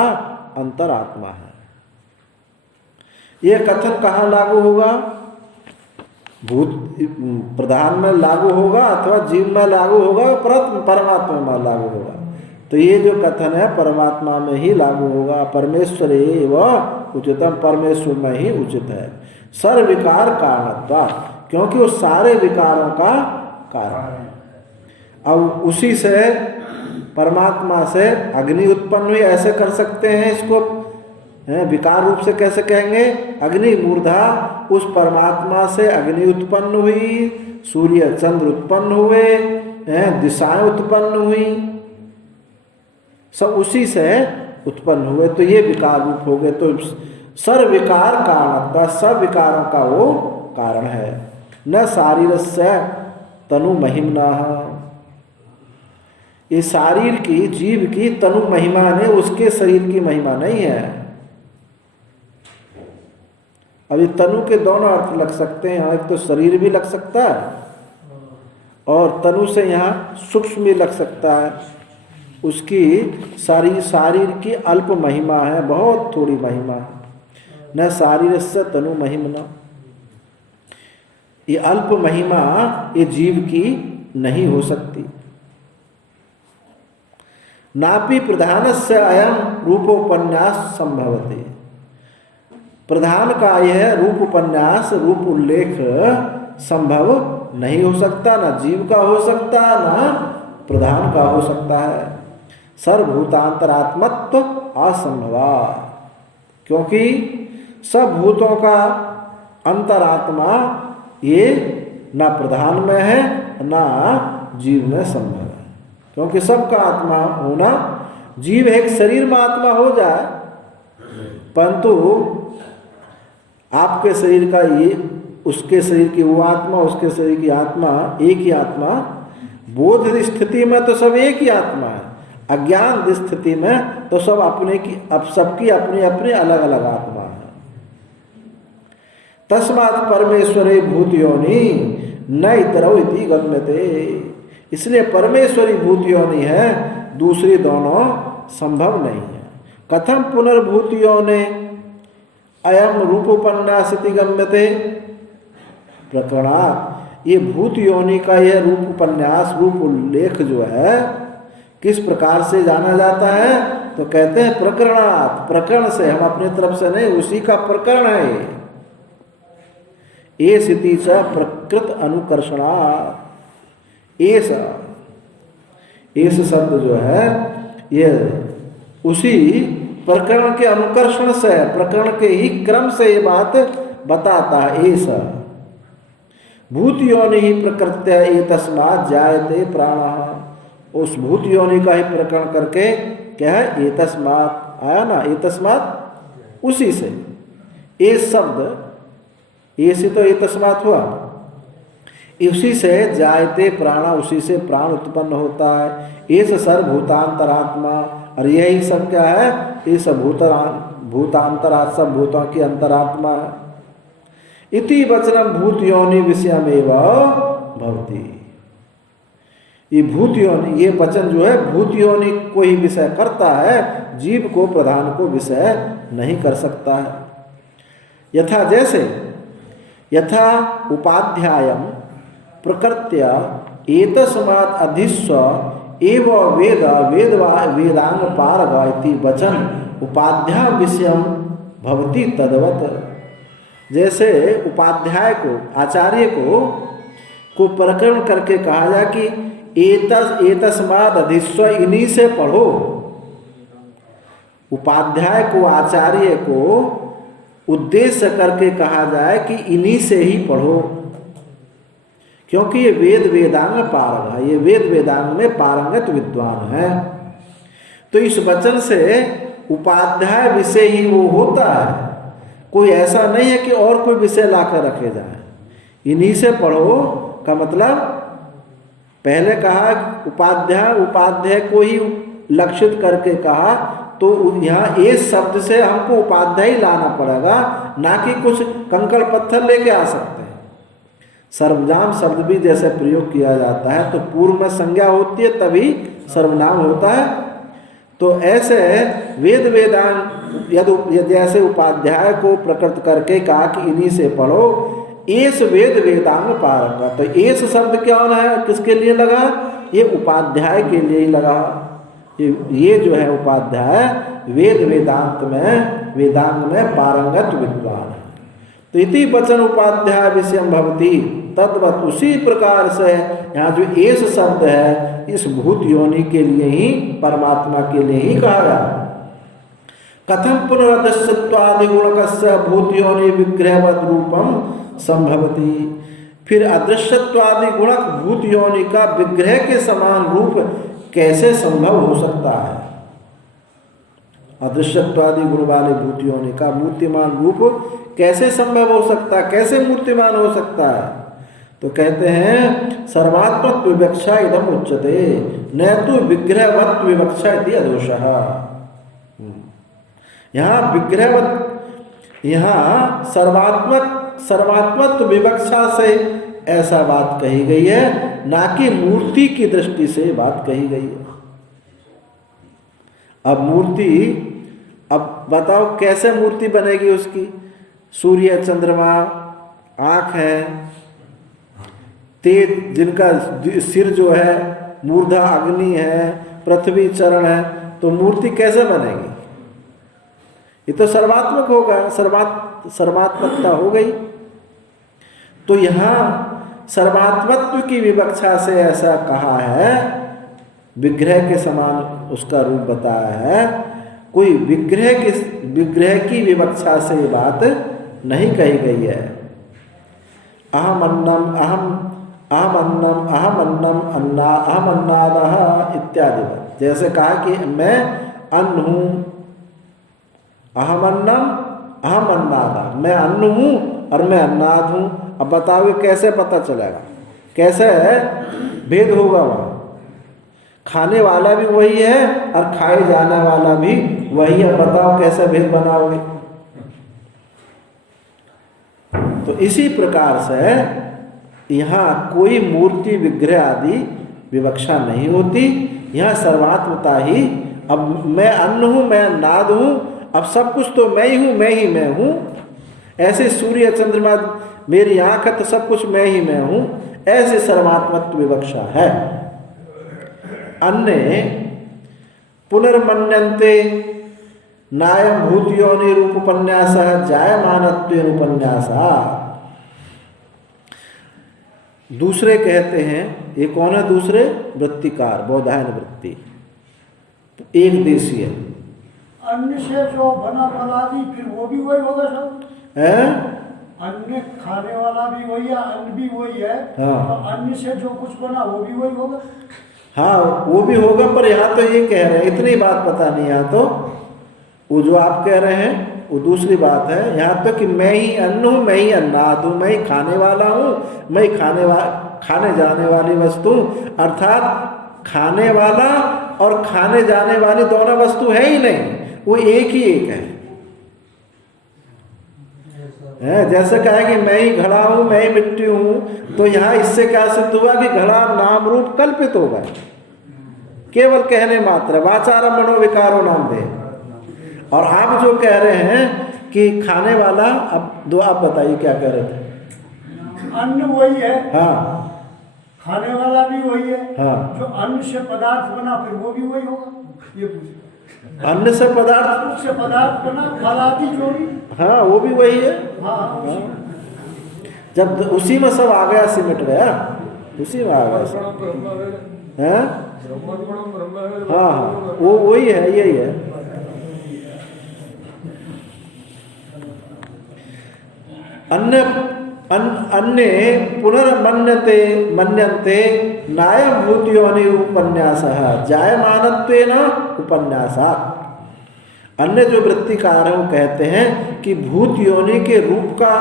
अंतरात्मा है। यह कथन कहाँ लागू होगा? भूत प्रधान में लागू होगा अथवा जीव में लागू होगा, परमात्मा में लागू होगा। तो ये जो कथन है परमात्मा में ही लागू होगा। परमेश्वर एव उचितम, परमेश्वर में ही उचित है। सर्व विकार कारणत्वा, क्योंकि वो सारे विकारों का कारण है। अब उसी से परमात्मा से अग्नि उत्पन्न हुई, ऐसे कर सकते हैं इसको, विकार रूप से कैसे कहेंगे? अग्नि मूर्धा, उस परमात्मा से अग्नि उत्पन्न हुई, सूर्य चंद्र उत्पन्न हुए, दिशाएं उत्पन्न हुई, सब उसी से उत्पन्न हुए। तो ये विकार रूप हो गए। तो सर्व विकार कारण, सब विकारों का वो कारण है। न शारीरस्य तनु महिमना, ये शरीर की जीव की तनु महिमा ने उसके शरीर की महिमा नहीं है। अब ये तनु के दोनों अर्थ लग सकते हैं। यहाँ एक तो शरीर भी लग सकता है और तनु से यहाँ सूक्ष्म भी लग सकता है। उसकी शारीर की अल्प महिमा है, बहुत थोड़ी महिमा है। न शारीर से तनु महिमना, ये अल्प महिमा ये जीव की नहीं हो सकती। नापि प्रधान से अयम रूपोपन्यास संभवते, प्रधान का यह रूप उपन्यास रूप उल्लेख संभव नहीं हो सकता, ना जीव का हो सकता ना प्रधान का हो सकता है। सर्वभूतांतरात्मत्व असंभवा, क्योंकि सब भूतों का अंतरात्मा ये ना प्रधान में है ना जीव में संभव है। क्योंकि सबका आत्मा होना, जीव एक शरीर में आत्मा हो जाए, परंतु आपके शरीर का ये, उसके शरीर की वो आत्मा, उसके शरीर की आत्मा एक ही आत्मा। बोध स्थिति में तो सब एक ही आत्मा है, अज्ञान स्थिति में तो सब अपने की, अब सबकी अपनी अपनी अलग अलग आत्मा है। तस्मात् परमेश्वरे भूत योनि न इतरौ इति गम्यते, इसलिए परमेश्वरी भूत योनि है, दूसरी दोनों संभव नहीं है। कथम पुनर्भूत योनि अयम रूपोपन्यासति गम्यते प्रकरणात्, ये भूत योनि का यह रूप उपन्यास रूप उल्लेख जो है किस प्रकार से जाना जाता है, तो कहते हैं प्रकरणात्, प्रकरण से, हम अपनी तरफ से नहीं, उसी का प्रकरण है। एस इति च प्रकृत अनुकर्षणात्, एस शब्द जो है ये उसी प्रकरण के अनुकर्षण से, प्रकरण के ही क्रम से ये बात बताता है। एस भूत योनि ही प्रकृत्य एतस्मात् जायते प्राणः, उस भूत योनि का ही प्रकरण करके क्या है, एतस्मात् आया ना, एतस्मात् उसी से, एस शब्द ये से तो एतस्मात् हुआ, उसी से जायते प्राण, उसी से प्राण उत्पन्न होता है। ये सर्वभूतांतरात्मा, और यही सब क्या है, ये सब भूतांतरा, सब भूतों की अंतरात्मा है। इति वचनम भूत योनि विषयमेव भवति, ये भूत योनि, ये वचन जो है भूत योनि को ही विषय करता है, जीव को प्रधान को विषय नहीं कर सकता है। यथा जैसे, यथा उपाध्यायम प्रकृत्य एतस्मात् अधिस्व एव वेद वेदांग पारग इति वचन उपाध्याय विषयम भवति तद्वत्, जैसे उपाध्याय को, आचार्य को प्रकरण करके कहा जाए कि एतस्मात् अधिस्व, इन्हीं से पढ़ो। उपाध्याय को, आचार्य को उद्देश्य करके कहा जाए कि इन्हीं से ही पढ़ो, क्योंकि ये वेद वेदांग पारंग है, ये वेद वेदांग में पारंगत विद्वान है। तो इस वचन से उपाध्याय विषय ही वो होता है, कोई ऐसा नहीं है कि और कोई विषय लाकर रखे जाए। इन्हीं से पढ़ो का मतलब, पहले कहा उपाध्याय को ही लक्षित करके कहा, तो यहाँ इस शब्द से हमको उपाध्याय लाना पड़ेगा, ना कि कुछ कंकड़ पत्थर लेके आ सकते हैं। सर्वनाम शब्द भी जैसे प्रयोग किया जाता है तो पूर्व में संज्ञा होती है तभी सर्वनाम होता है। तो ऐसे वेद वेदांग यदि जैसे उपाध्याय को प्रकृत करके कहा कि इन्हीं से पढ़ो, एस वेद वेदांग पारंगा, तो एस शब्द क्या होना है, किसके लिए लगा, ये उपाध्याय के लिए ही लगा। ये जो है उपाध्याय वेद वेदांग में पारंगत विद्वान है। तो इति वचन उपाध्याय विषयम भवति तद्वत्, उसी प्रकार से यहाँ जो एस शब्द है इस भूत योनि के लिए ही, परमात्मा के लिए ही कहा गया। कथम पुनरदृश्यत्वादि गुणकस्य भूत योनि विग्रहवद रूपम संभवति, फिर अदृश्यत्वादि गुणक भूत योनि का विग्रह के समान रूप कैसे संभव हो सकता है। अदृश्यत्वादि गुण वाले भूत योनि का मूर्तिमान रूप कैसे संभव हो सकता है, कैसे मूर्तिमान हो सकता है। तो कहते हैं सर्वात्मक विवक्षा इदम उच्यते न तो विग्रहवत विवक्षा इति अदोषः। यहाँ विग्रहवत यहाँ सर्वात्मत्व विवक्षा से ऐसा बात कही गई है, ना कि मूर्ति की दृष्टि से बात कही गई है। अब मूर्ति, अब बताओ कैसे मूर्ति बनेगी उसकी? सूर्य चंद्रमा, आँख है, तेज जिनका सिर जो है, मूर्धा अग्नि है, पृथ्वी चरण है, तो मूर्ति कैसे बनेगी? ये तो सर्वात्मक होगा, सर्वात्मकता हो गई। तो यहाँ सर्वात्मत्व की विवक्षा से ऐसा कहा है, विग्रह के समान उसका रूप बताया है। कोई विग्रह की विवक्षा से ये बात नहीं कही गई है। अहम अन्नादः इत्यादि, जैसे कहा कि मैं अन्न हूँ, अहम अन्नाद, मैं अन्न हूँ और मैं अन्नाद हूँ। अब बताओ ये कैसे पता चलेगा? कैसे भेद होगा? वहाँ खाने वाला भी वही है और खाए जाने वाला भी वही है। बताओ कैसे भेद बनाओगे? तो इसी प्रकार से यहाँ कोई मूर्ति विग्रह आदि विवक्षा नहीं होती। यहाँ सर्वात्मता ही, अब मैं अन्न हूँ, मैं अन्नाद हूँ, अब सब कुछ तो मैं ही हूँ, मैं ही मैं हूँ। ऐसे सूर्य चंद्रमा, मेरी आँख है तो सब कुछ मैं ही मैं हूँ, ऐसे सर्वात्मत्व विवक्षा है। अन्य पुनर्मन्यन्ते नायम भूतयोनि रूपन्यासः जायमानत्वेन उपन्यासा। दूसरे कहते हैं, ये कौन है दूसरे? वृत्तिकार, बौधायन वृत्ति, तो एक देशीय। अन्य से जो बना फलादी, फिर वो भी वही होगा सब है? अन्य खाने वाला भी वही है, अन्न भी वही है। हाँ। तो अन्य से जो कुछ बना वो भी वही होगा। हाँ, वो भी होगा, पर यहाँ तो ये कह रहे हैं, इतनी बात पता नहीं। यहाँ तो वो जो आप कह रहे हैं वो दूसरी बात है। यहाँ तो कि मैं ही अन्न हूँ, मैं ही अन्नाद हूँ, मैं ही खाने वाला हूँ, मैं ही खाने जाने वाली वस्तु, अर्थात खाने वाला और खाने जाने वाली दोनों वस्तु है ही नहीं, वो एक ही एक है। जैसे कहा कि मैं ही घड़ा हूँ, मैं ही मिट्टी हूँ, तो यहाँ इससे क्या सिद्ध हुआ कि घड़ा नाम रूप कल्पित होगा, केवल कहने मात्र, वाचारम मनोविकारो नाम दे। और आप जो कह रहे हैं कि खाने वाला, अब दो आप बताइए क्या कह रहे थे? अन्न वही है, हाँ, खाने वाला भी वही है। हाँ। जो अन्न से पदार्थ बना फिर वो भी वही होगा। ये पूछे अन्न से पदार्थ, उससे पदार्थ बना फलादी जो भी, हाँ वो भी वही है। हाँ। जब उसी में सब आ गया, सिमट गया, उसी में आ गया। हैं? हाँ हाँ, वो वही है, यही है। अन्य पुनर्मन्यन्ते नायम भूतयोनि उपन्यासः जायमानत्वेन उपन्यासात्। अन्य जो वृत्तिकार हैं वो कहते हैं कि भूत योनि के रूप का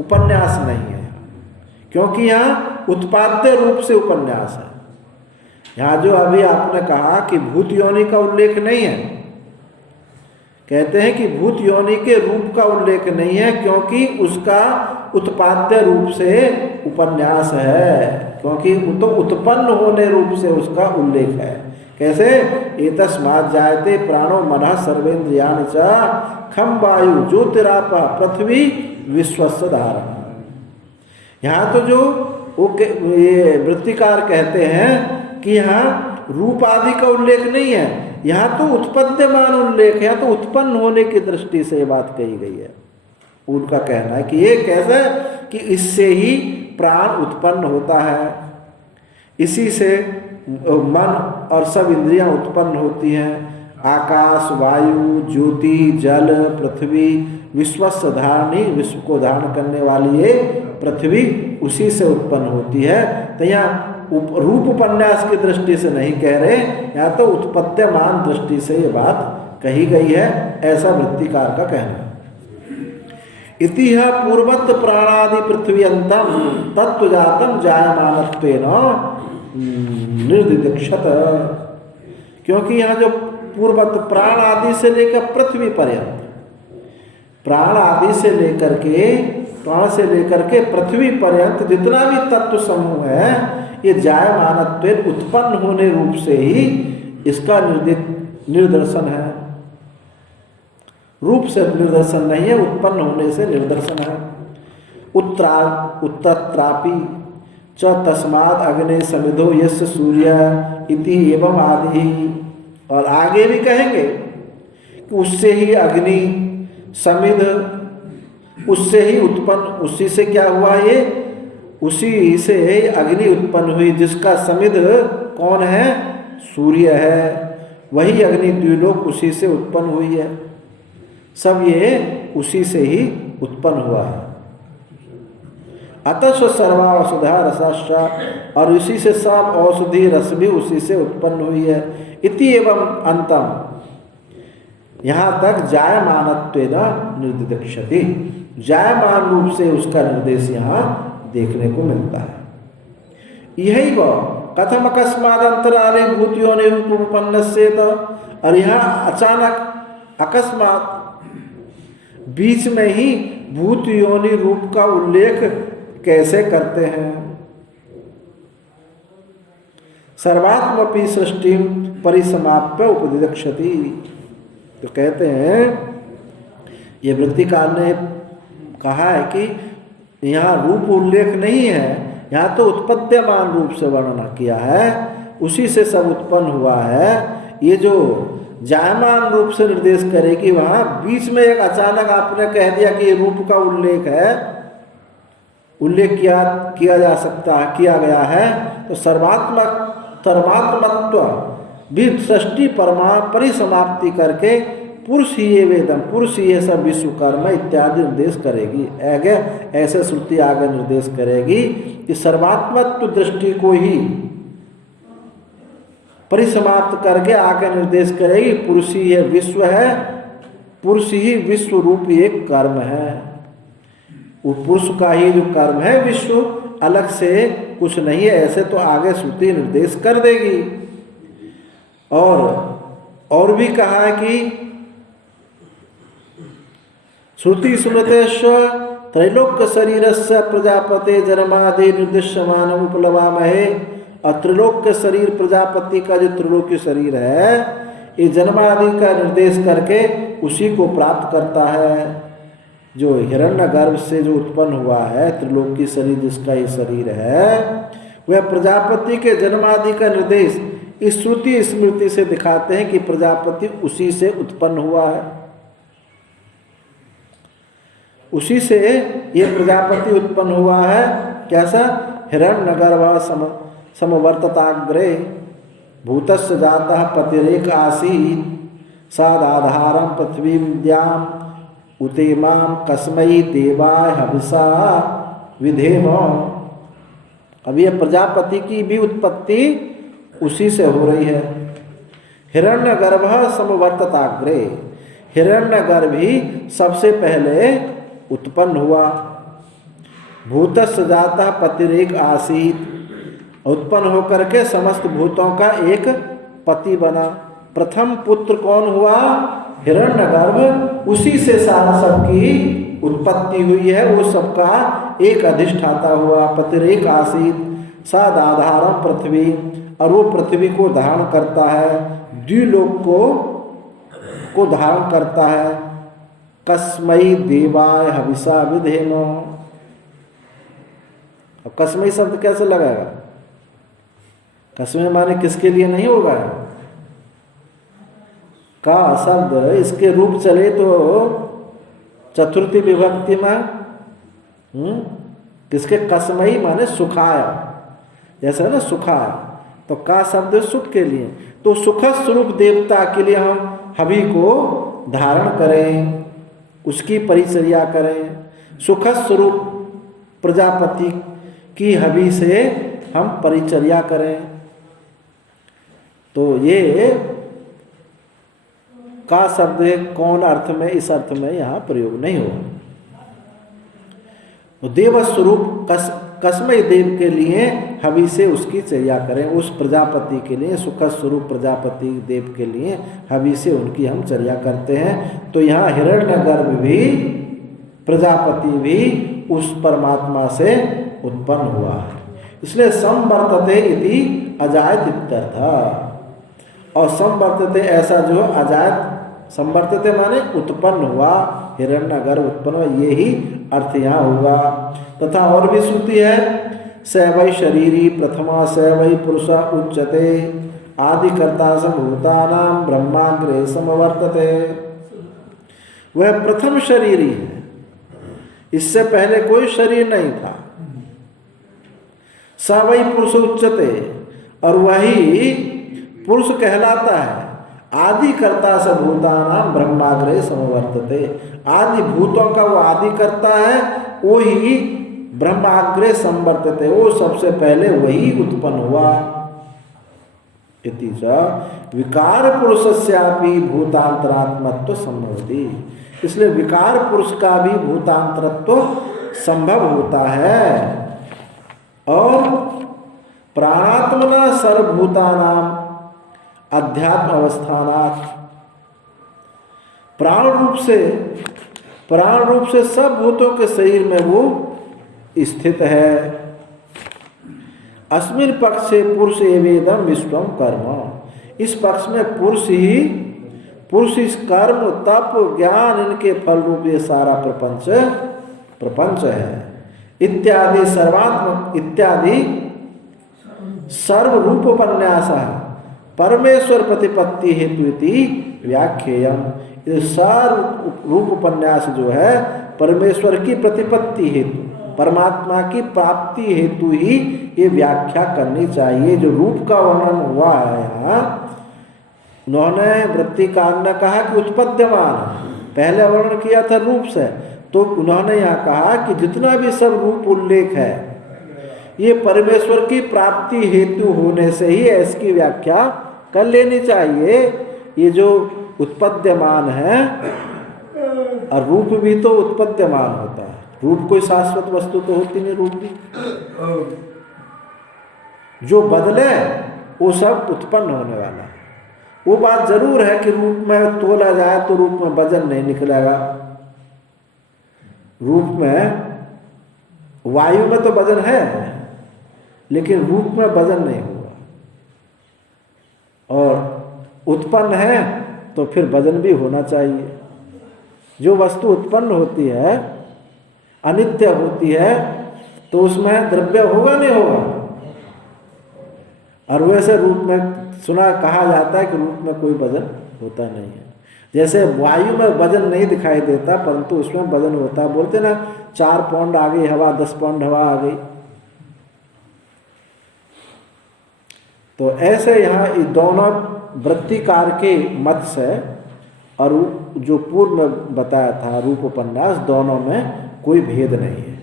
उपन्यास नहीं है, क्योंकि यहाँ उत्पाद्य रूप से उपन्यास है। यहाँ जो अभी आपने कहा कि भूत योनि का उल्लेख नहीं है, कहते हैं कि भूत योनि के रूप का उल्लेख नहीं है, क्योंकि उसका उत्पाद्य रूप से उपन्यास है, क्योंकि तो उत्पन्न होने रूप से उसका उल्लेख है। कैसे? एतस्मात् जायते प्राणो मनः सर्वेन्द्रियाणि च खम वायु ज्योतिराप पृथ्वी विश्वस्य धारण। यहाँ तो जो ये वृत्तिकार कहते हैं कि यहाँ रूप आदि का उल्लेख नहीं है, यहाँ तो उत्पद्यमान उल्लेख है, तो उत्पन्न होने की दृष्टि से ये बात कही गई है। उनका कहना है कि ये कैसे कि इससे ही प्राण उत्पन्न होता है, इसी से मन और सब इंद्रियां उत्पन्न होती हैं। आकाश, वायु, ज्योति, जल, पृथ्वी, विश्वस्य धारणी, विश्व को धारण करने वाली ये पृथ्वी उसी से उत्पन्न होती है। तो यहाँ रूप उपन्यास की दृष्टि से नहीं कह रहे, यहाँ तो उत्पत्तिमान दृष्टि से ये बात कही गई है, ऐसा वृत्तिकार का कहना है। इतिह पूर्वत प्राणादि पृथ्व्यंतम तत्वजातम जायमानत्वेन निर्दिदक्षत। क्योंकि यहाँ जो पूर्वत प्राण आदि से लेकर पृथ्वी पर्यंत प्राण आदि से लेकर के, प्राण से लेकर के पृथ्वी पर्यंत जितना भी तत्व समूह है, ये जायमानत्वेन उत्पन्न होने रूप से ही इसका निर्दर्शन है। रूप से निर्दर्शन नहीं है, उत्पन्न होने से निर्दर्शन है। उत्तत्रापि च तस्माद् अग्ने समिधो यस्य सूर्य इति एवं आदि। और आगे भी कहेंगे कि उससे ही अग्नि समिध, उससे ही उत्पन्न, उसी से क्या हुआ, ये उसी से अग्नि उत्पन्न हुई, जिसका समिध कौन है, सूर्य है। वही अग्नि द्युलोक उसी से उत्पन्न हुई है। सब ये उसी से ही उत्पन्न हुआ है। अतः सर्वावसुधा रसाश्च, और उसी से सब औषधि रस भी उसी से उत्पन्न हुई है। इति एवं अंतम, यहाँ तक जायमानत्वेन निर्दिदक्षति, जायमान रूप से उसका निर्देश यहाँ देखने को मिलता है। यही वह कथम अकस्माद अंतराले भूतियोनि रूप उपन्नस्येत, और यहाँ अचानक अकस्मात बीच में ही भूत योनि रूप का उल्लेख कैसे करते हैं। सर्वात्मपि सृष्टि परिसमाप्य उपदिदक्षति, तो कहते हैं ये वृत्तिकार ने कहा है कि यहाँ रूप उल्लेख नहीं है, यहाँ तो उत्पत्तिमान रूप से वर्णना किया है, उसी से सब उत्पन्न हुआ है। ये जो जायमान रूप से निर्देश करेगी, वहाँ बीच में एक अचानक आपने कह दिया कि ये रूप का उल्लेख है, उल्लेख किया जा सकता है, किया गया है, तो सर्वात्मत्व भी सृष्टि परिसमाप्ति करके पुरुष ही ये वेदम, पुरुष ही ये सब विश्वकर्म इत्यादि निर्देश करेगी। आगे ऐसे श्रुति आगे निर्देश करेगी कि सर्वात्मत्व दृष्टि को ही परिसमाप्त करके आगे निर्देश करेगी, पुरुष ही ये विश्व है, पुरुष ही विश्व रूप एक कर्म है। वो पुरुष का ही जो कर्म है विश्व, अलग से कुछ नहीं है, ऐसे तो आगे श्रुति निर्देश कर देगी। और भी कहा है कि श्रुति स्मृतेश्व त्रैलोक्य शरीरस्य प्रजापते जन्मादि निर्दिश्यमान उपलवामहे। और त्रिलोक्य शरीर प्रजापति का जो त्रिलोक्य शरीर है, ये जन्मादि का निर्देश करके उसी को प्राप्त करता है। जो हिरण्यगर्भ से जो उत्पन्न हुआ है त्रिलोकी शरीर, जिसका ये शरीर है, वह प्रजापति के जन्मादि का निर्देश इस श्रुति स्मृति से दिखाते हैं कि प्रजापति उसी से उत्पन्न हुआ है, उसी से ये प्रजापति उत्पन्न हुआ है। कैसा? हिरण्यगर्भ समवर्तताग्रे भूतस्य जातः पतिरेक आसीत् सादाधारं पृथ्वी विद्याम उतेमाम कस्मै देवाय हविषा विधेम। अब ये प्रजापति की भी उत्पत्ति उसी से हो रही है। हिरण्यगर्भ समवर्तताग्रे, हिरण्यगर्भ ही सबसे पहले उत्पन्न हुआ। भूतस्य जातः पतिरेक आसीत्, उत्पन्न होकर के समस्त भूतों का एक पति बना। प्रथम पुत्र कौन हुआ? हिरण्यगर्भ, उसी से सारा सबकी उत्पत्ति हुई है, वो सबका एक अधिष्ठाता हुआ। पतिरेक आसीत् सादाधारम पृथ्वी, और वो पृथ्वी को धारण करता है, द्विलोक को धारण करता है। कस्मै देवाय हविषा विधेम। अब कस्मै शब्द कैसे लगाएगा? कस्मै माने किसके लिए नहीं होगा। का शब्द इसके रूप चले तो चतुर्थी विभक्ति में किसके? कस्मै माने सुखाया, जैसे ना सुखाया, तो का शब्द सुख के लिए, तो सुख स्वरूप देवता के लिए हम हवि को धारण करें, उसकी परिचर्या करें। सुख स्वरूप प्रजापति की हवि से हम परिचर्या करें। तो ये का शब्द कौन अर्थ में? इस अर्थ में यहाँ प्रयोग नहीं हुआ। तो देव स्वरूप कसमय देव के लिए हवि से उसकी चर्या करें, उस प्रजापति के लिए, सुख स्वरूप प्रजापति देव के लिए हवि से उनकी हम चर्या करते हैं। तो यहाँ हिरण्यगर्भ भी, प्रजापति भी उस परमात्मा से उत्पन्न हुआ है, इसलिए संवर्तते इति अजायत इत्यर्थ। और संवर्तते ऐसा जो अजायत, संवर्तते माने उत्पन्न हुआ, हिरण्यगर्भ उत्पन्न हुआ, ये ही अर्थ यहाँ हुआ। तथा और भी श्रुति है, स वै शरीरी प्रथमा स वै पुरुष उच्यते आदि कर्ता संभूतानां ब्रह्माग्रे समवर्तते। वह प्रथम शरीरी है, इससे पहले कोई शरीर नहीं था। स वै पुरुष उच्यते, और वही पुरुष कहलाता है। आदि कर्ता स भूतानां ब्रह्माग्रे समवर्तते, आदि भूतों का वो आदि करता है, वो ही ब्रह्माग्रे संवर्तते, वो सबसे पहले वही उत्पन्न हुआ। इति च विकार पुरुषस्यापि भूतांतरात्मत्व संभवति, इसलिए विकार पुरुष का भी भूतांतरत्व संभव होता है। और प्राणात्मना सर्वभूतानां अध्यात्म अवस्थानात्, प्राण रूप से सब भूतों के शरीर में वो स्थित है। अस्मिन् पक्षे पुरुष एवेदम विश्वम कर्म, इस पक्ष में पुरुष इस कर्म तप ज्ञान इनके फल रूप ये सारा प्रपंच है। इत्यादि सर्वात्म इत्यादि सर्वरूपोपन्यास परमेश्वर प्रतिपत्ति हेतु इति व्याख्येयम्। ये सर्वरूपोपन्यास जो है परमेश्वर की प्रतिपत्ति हेतु, परमात्मा की प्राप्ति हेतु ही ये व्याख्या करनी चाहिए। जो रूप का वर्णन हुआ है यहाँ, उन्होंने वृत्तिकार ने कहा कि उत्पद्यमान, पहले वर्णन किया था रूप से, तो उन्होंने यहाँ कहा कि जितना भी सब रूप उल्लेख है ये परमेश्वर की प्राप्ति हेतु होने से ही इसकी व्याख्या कर लेनी चाहिए। ये जो उत्पद्यमान है, और रूप भी तो उत्पद्यमान होता है, रूप कोई शाश्वत वस्तु तो होती नहीं, रूप भी जो बदले वो सब उत्पन्न होने वाला है। वो बात जरूर है कि रूप में तोला जाए तो रूप में वजन नहीं निकलेगा, रूप में वायु में तो वजन है लेकिन रूप में वजन नहीं हुआ, और उत्पन्न है तो फिर वजन भी होना चाहिए। जो वस्तु उत्पन्न होती है अनित्य होती है तो उसमें द्रव्य होगा नहीं होगा। और वैसे रूप में कहा जाता है कि रूप में कोई वजन होता नहीं है। जैसे वायु में वजन नहीं दिखाई देता परंतु उसमें वजन होता है। बोलते ना 4 पाउंड आ गई हवा, 10 पाउंड हवा आ गई। तो ऐसे यहाँ दोनों वृत्तिकार के मत से और जो पूर्व में बताया था रूप उपन्यास, दोनों में कोई भेद नहीं है,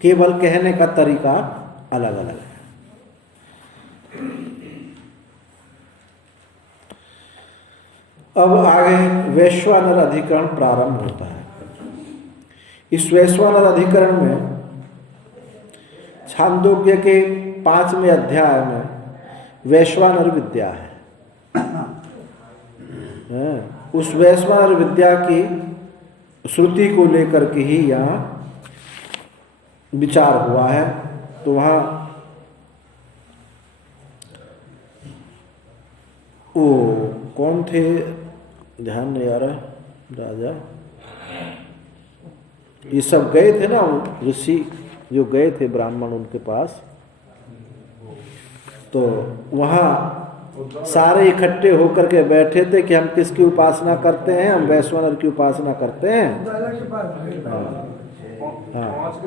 केवल कहने का तरीका अलग अलग है। अब आगे वैश्वानर अधिकरण प्रारंभ होता है। इस वैश्वानर अधिकरण में छांदोग्य के 5वें अध्याय में वैश्वानर विद्या है। उस वैश्वानर विद्या की श्रुति को लेकर के ही यहाँ विचार हुआ है। तो वहाँ वो कौन थे, ध्यान नहीं आ रहा, राजा ये सब गए थे ना, ऋषि जो गए थे ब्राह्मण उनके पास, तो वहाँ सारे इकट्ठे होकर के बैठे थे कि हम किसकी उपासना करते हैं, हम वैश्वानर की उपासना करते हैं। हाँ,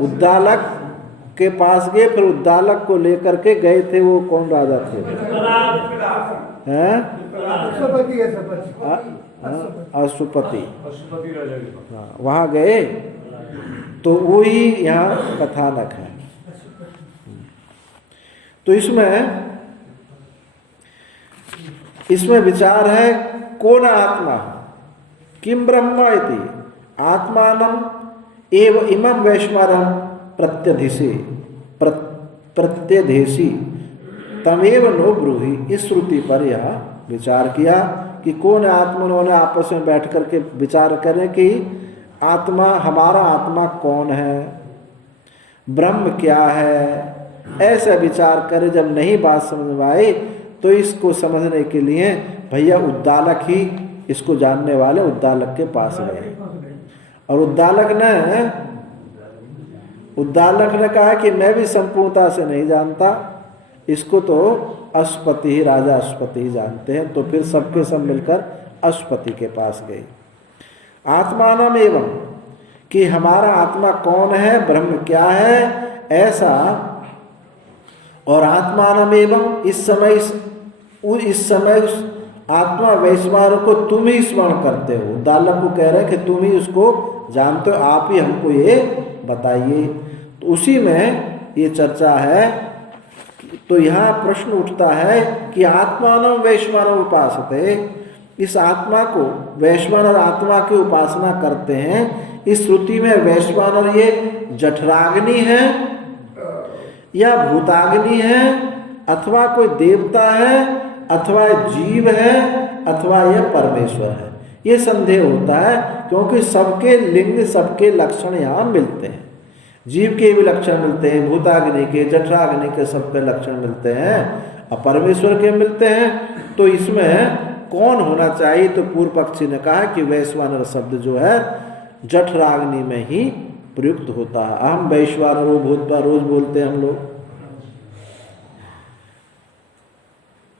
उद्दालक के पास गए, फिर उद्दालक को लेकर के गए थे। वो कौन राजा थे? हैं? अशुपति। हाँ, वहाँ गए तो वही यहाँ कथानक है। तो इसमें विचार है कौन आत्मा, किम ब्रह्म इति आत्मानं एव इमं वैश्वानरं प्रत्यधेसी तमेव नो ब्रूहि। इस श्रुति पर यह विचार किया कि कौन आत्मा, उन्होंने आपस में बैठ करके विचार करें कि आत्मा, हमारा आत्मा कौन है, ब्रह्म क्या है, ऐसा विचार करें। जब नहीं बात समझ में आई तो इसको समझने के लिए भैया उद्दालक ही, इसको जानने वाले उद्दालक के पास गए और उद्दालक ने कहा कि मैं भी संपूर्णता से नहीं जानता, इसको तो अश्वपति ही, राजा अश्वपति ही जानते हैं। तो फिर सबके सब मिलकर अश्वपति के पास गए। आत्मानम एवं, कि हमारा आत्मा कौन है, ब्रह्म क्या है, ऐसा। और आत्मानम एवं, इस समय उस आत्मा वैश्वानर को तुम ही स्मरण करते हो। उद्दालक को कह रहे हैं कि तुम ही उसको जानते हो, आप ही हमको ये बताइए। तो उसी में ये चर्चा है। तो यहाँ प्रश्न उठता है कि आत्मानम वैश्वानर उपासते, इस आत्मा को वैश्वानर आत्मा की उपासना करते हैं। इस श्रुति में वैश्वानर ये जठराग्नि है या भूताग्नि है, अथवा कोई देवता है, अथवा जीव है, अथवा यह परमेश्वर है, ये संदेह होता है। क्योंकि सबके लिंग, सबके लक्षण यहाँ मिलते हैं। जीव के भी लक्षण मिलते हैं, भूताग्नि के, जठराग्नि के सबके लक्षण मिलते हैं, और परमेश्वर के मिलते हैं। तो इसमें कौन होना चाहिए? तो पूर्व पक्षी ने कहा कि वैश्वानर शब्द जो है जठराग्नि में ही प्रयुक्त होता है। अहम वैश्वानरो भूत्वा रोज बोलते हैं हम लोग,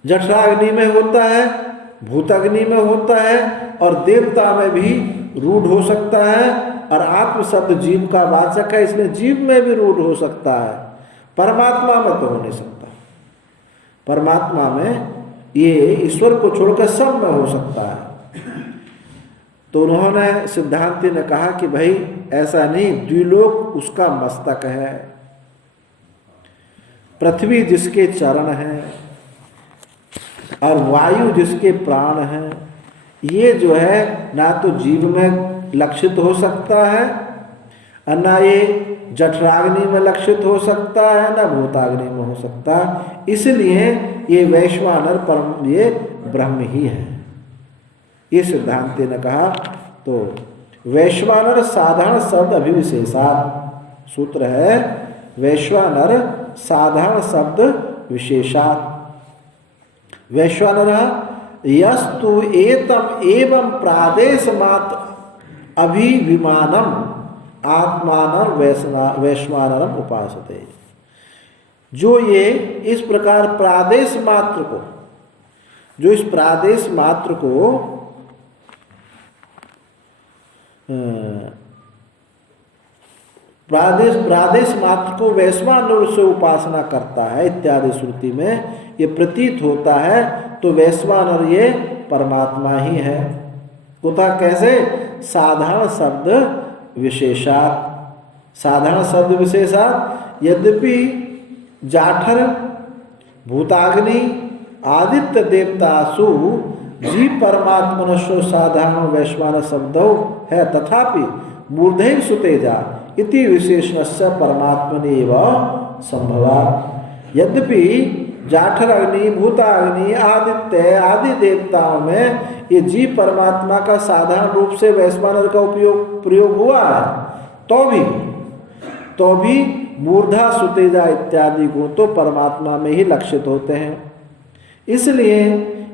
जठराग्नि में होता है, भूताग्नि में होता है, और देवता में भी रूढ़ हो सकता है। और आत्म शब्द जीव का वाचक है, इसलिए जीव में भी रूढ़ हो सकता है, परमात्मा में तो हो नहीं सकता। परमात्मा में ये ईश्वर को छोड़कर सब में हो सकता है। तो उन्होंने, सिद्धांति ने कहा कि भाई ऐसा नहीं, द्विलोक उसका मस्तक है, पृथ्वी जिसके चरण हैं और वायु जिसके प्राण हैं, ये जो है ना तो जीव में लक्षित हो सकता है, और ना ये जठराग्नि में लक्षित हो सकता है, ना भूताग्नि में हो सकता है। इसलिए ये वैश्वानर परम, ये ब्रह्म ही है, ये सिद्धांति ने कहा। तो वैश्वानर साधारण शब्द अभिविशेषात्, सूत्र है वैश्वानर साधारण शब्द विशेषात्। वैश्वानर यस्तु एतम एवं प्रादेश मात्र अभिविमानम आत्मानर वैश्वानरम उपासते। जो ये इस प्रकार प्रादेश मात्र को, जो इस प्रादेश मात्र को प्रादेश मात्र को वैश्वानर से उपासना करता है इत्यादि श्रुति में ये प्रतीत होता है। तो वैश्वानर ये परमात्मा ही है। कुतः, कैसे? साधारण शब्द विशेषात्, साधारण शब्द विशेषात्। यद्यपि जाठर, भूताग्नि, आदित्य देवतासु जीव परमात्मनस्व साधारण वैश्वानर शब्दो है, तथापि मूर्धैव सुतेजा इति विशेषणस्य परमात्मनेव संभवात्। यद्यपि जाठर अग्नि, भूताग्नि, आदित्य आदि देवताओं में ये जीव परमात्मा का साधारण रूप से वैश्वानर का प्रयोग हुआ है, तो भी मूर्धा सुतेजा इत्यादि गुण तो परमात्मा में ही लक्षित होते हैं। इसलिए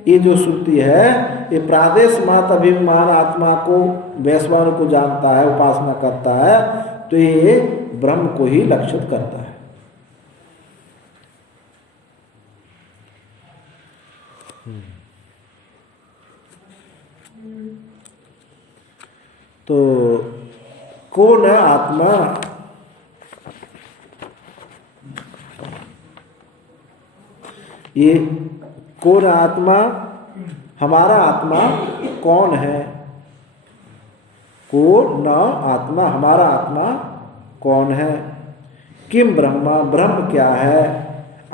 ये जो श्रुति है ये प्रादेश मात्र अभिमान आत्मा को, वैश्वानर को जानता है, उपासना करता है, तो ये ब्रह्म को ही लक्षित करता है। तो कौन है आत्मा? ये कौन आत्मा? हमारा आत्मा कौन है? कौन आत्मा, हमारा आत्मा कौन है? किम ब्रह्मा, ब्रह्म क्या है?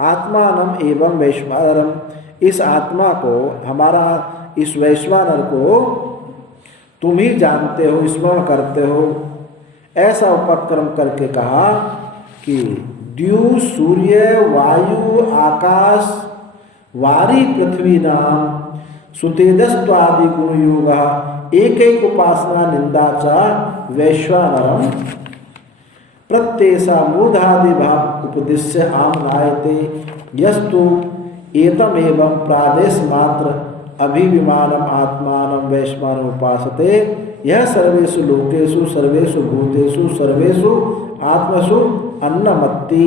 आत्मानम एवं वैश्वानरम, इस आत्मा को, हमारा इस वैश्वानर को तुम ही जानते हो, स्मरण करते हो। ऐसा उपक्रम करके कहा कि द्यु सूर्य वायु आकाश वारी पृथ्वी नाम सुतेजस्त्वादि गुण योग एक एक उपासना निंदा च वैश्वानरम प्रत्येषा मूर्धादि भाव उपदिश्य आमनायते यस्तु एतम एवं प्रादेश मात्र अभिविमानम आत्मानं वैश्वानरम उपासते यह सर्वेषु लोकेषु सर्वेषु भूतेषु सर्वेषु आत्मसु अन्नमत्ति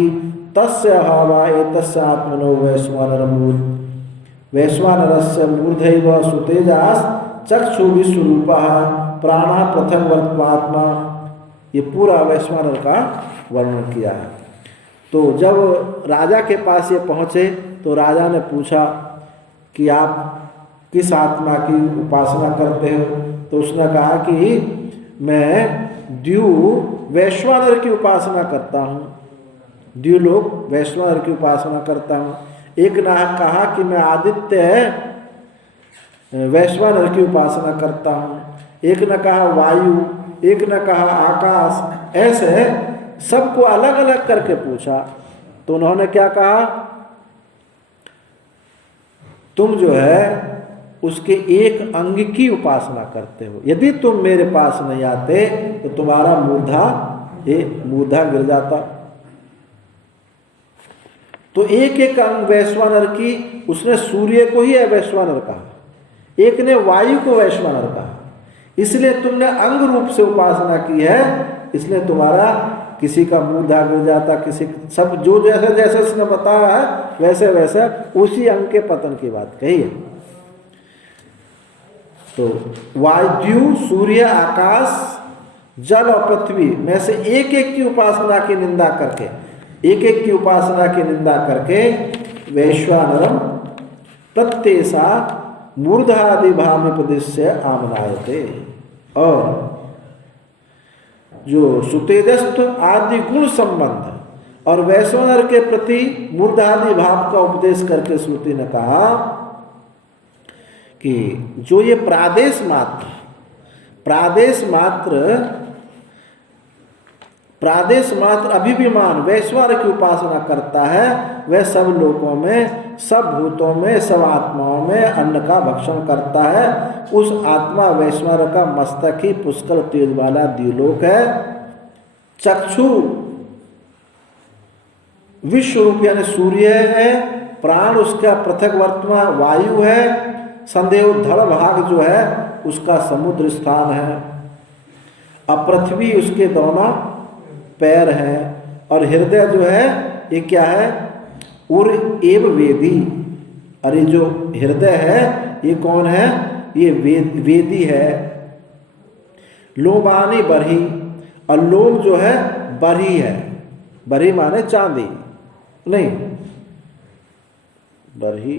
तस्य हवा एतस्य आत्मनो वैश्वानरस्य मूर्धैव सुतेजास चक्षु विश्वरूपः प्राणः प्रथम वर्तमात्मा। ये पूरा वैश्वानर का वर्णन किया है। तो जब राजा के पास ये पहुँचे तो राजा ने पूछा कि आप किस आत्मा की उपासना करते हो? तो उसने कहा कि मैं द्यु वैश्वानर की उपासना करता हूँ, द्युलोक वैश्वानर की उपासना करता हूँ। एक ने कहा कि मैं आदित्य वैश्वानर की उपासना करता हूँ, एक ने कहा वायु, एक ने कहा आकाश। ऐसे सबको अलग अलग करके पूछा तो उन्होंने क्या कहा, तुम जो है उसके एक अंग की उपासना करते हो। यदि तुम मेरे पास नहीं आते तो तुम्हारा मूर्धा गिर जाता। तो एक एक अंग वैश्वानर की, उसने सूर्य को ही वैश्वानर कहा, एक ने वायु को वैश्वानर कहा। इसलिए तुमने अंग रूप से उपासना की है, इसलिए तुम्हारा किसी का मूर्धा गिर जाता, किसी सब जो जैसे जैसे उसने बताया है वैसे वैसे उसी अंग के पतन की बात कही है। तो वायु सूर्य आकाश जल और पृथ्वी में से एक एक की उपासना की निंदा करके, एक एक की उपासना की निंदा करके वैश्वानरम प्रत्येषा मूर्धादि भावोपदिश्य आमनायते। और जो सुतेजस्थ आदि गुण संबंध और वैश्वानर के प्रति मूर्धादि भाव का उपदेश करके श्रुति ने कहा कि जो ये प्रादेश मात्र अभिविमान वैश्वानर की उपासना करता है, वह सब लोकों में, सब भूतों में, सब आत्माओं में अन्न का भक्षण करता है। उस आत्मा वैश्वानर का मस्तक ही पुष्कर तेज वाला द्युलोक है। चक्षु विश्व रूप यानी सूर्य है, प्राण उसका पृथक वर्तमान वायु है, संदेह धड़ भाग जो है उसका समुद्र स्थान है, अब पृथ्वी उसके दोनों पैर हैं, और हृदय जो है ये क्या है, उर एव वेदी। अरे जो हृदय है ये कौन है, ये वेदी है। लोमानी बरही, और लोम जो है बरही है, बरही माने चांदी नहीं, बरही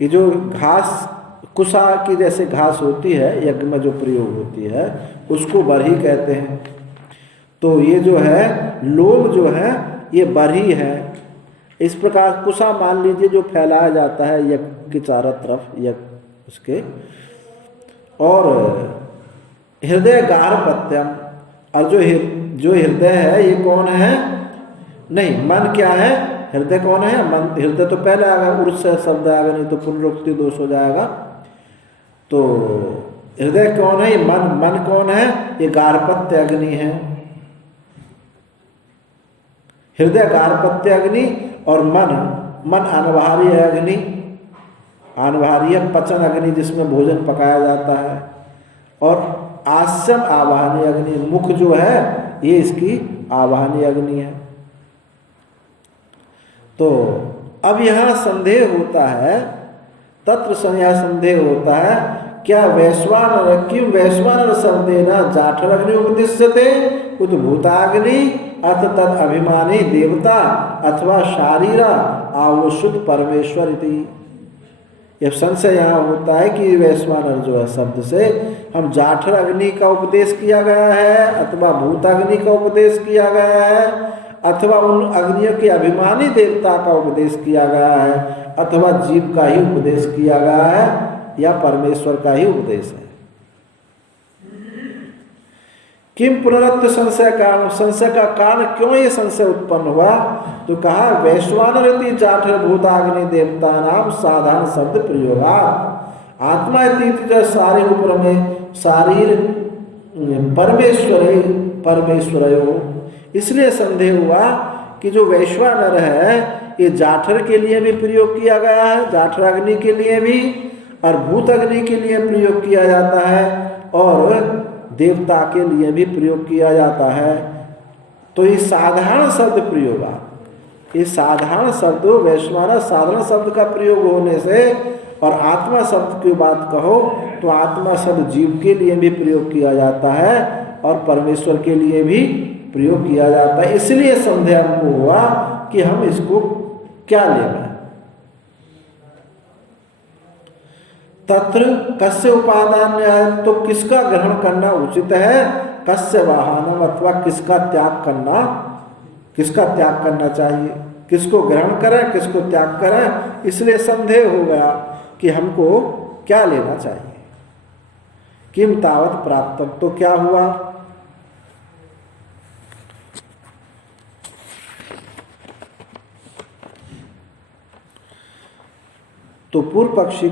ये जो घास कुसा की जैसे घास होती है यज्ञ में जो प्रयोग होती है उसको बरही कहते हैं। तो ये जो है लोम जो है ये बरही है। इस प्रकार कुसा मान लीजिए जो फैलाया जाता है यज्ञ के चारों तरफ यज्ञ उसके। और हृदय गार्हपत्यम, और जो हृदय है ये कौन है, नहीं मन क्या है, हृदय कौन है, मन। हृदय तो पहले आएगा, उर्स से शब्द आएगा, नहीं तो पुनरुक्ति दोष हो जाएगा। तो हृदय कौन है, ये मन कौन है, ये गार्हपत्य अग्नि है। हृदय गार्हपत्य अग्नि और मन अनवाहारी अग्नि, अनवाहारी पचन अग्नि जिसमें भोजन पकाया जाता है। और आस्यम आवाहनी अग्नि, मुख जो है ये इसकी आवाहनी अग्नि है। तो अब यहाँ संदेह होता है, तत्र संदेह होता है, क्या वैश्वानर, क्यों वैश्वानर शब्देन जाठर अग्नि उपदिश्यते उत भूताग्नि अथ तद अभिमानी देवता अथवा शारीरा आवशुद्ध परमेश्वर इति। यह संशय यहाँ होता है कि वैश्वानर जो है शब्द से हम जाठर अग्नि का उपदेश किया गया है, अथवा भूताग्नि का उपदेश किया गया है, अथवा उन अग्नियों के अभिमानी देवता का उपदेश किया गया है, अथवा जीव का ही उपदेश किया गया है, या परमेश्वर का ही उपदेश है। किम पुनरुक्त संशय कारण, संशय का कारण क्यों ये संशय उत्पन्न हुआ? तो कहा वैश्वानर जाठर भूताग्नि देवता नाम साधारण शब्द प्रयोगा आत्मा इति सारे ऊपर में शारीर परमेश्वरयो। इसलिए संदेह हुआ कि जो वैश्वानर है ये जाठर के लिए भी प्रयोग किया गया है, जाठर अग्नि के लिए भी, और भूत अग्नि के लिए प्रयोग किया जाता है, और देवता के लिए भी प्रयोग किया जाता है। तो ये साधारण शब्द प्रयोग, ये साधारण शब्द वैश्वानर साधारण शब्द का प्रयोग होने से, और आत्मा शब्द की बात कहो तो आत्मा शब्द जीव के लिए भी प्रयोग किया जाता है और परमेश्वर के लिए भी प्रयोग किया जाता है। इसलिए संदेह हमको हुआ कि हम इसको क्या लेना है। तत्र कस्य उपादान है, तो किसका ग्रहण करना उचित है, कस्य वाहनम अथवा किसका त्याग करना चाहिए, किसको ग्रहण करें किसको त्याग करें। इसलिए संदेह हो गया कि हमको क्या लेना चाहिए। किम तावत प्राप्त, तो क्या हुआ, तो पूर्व पक्षी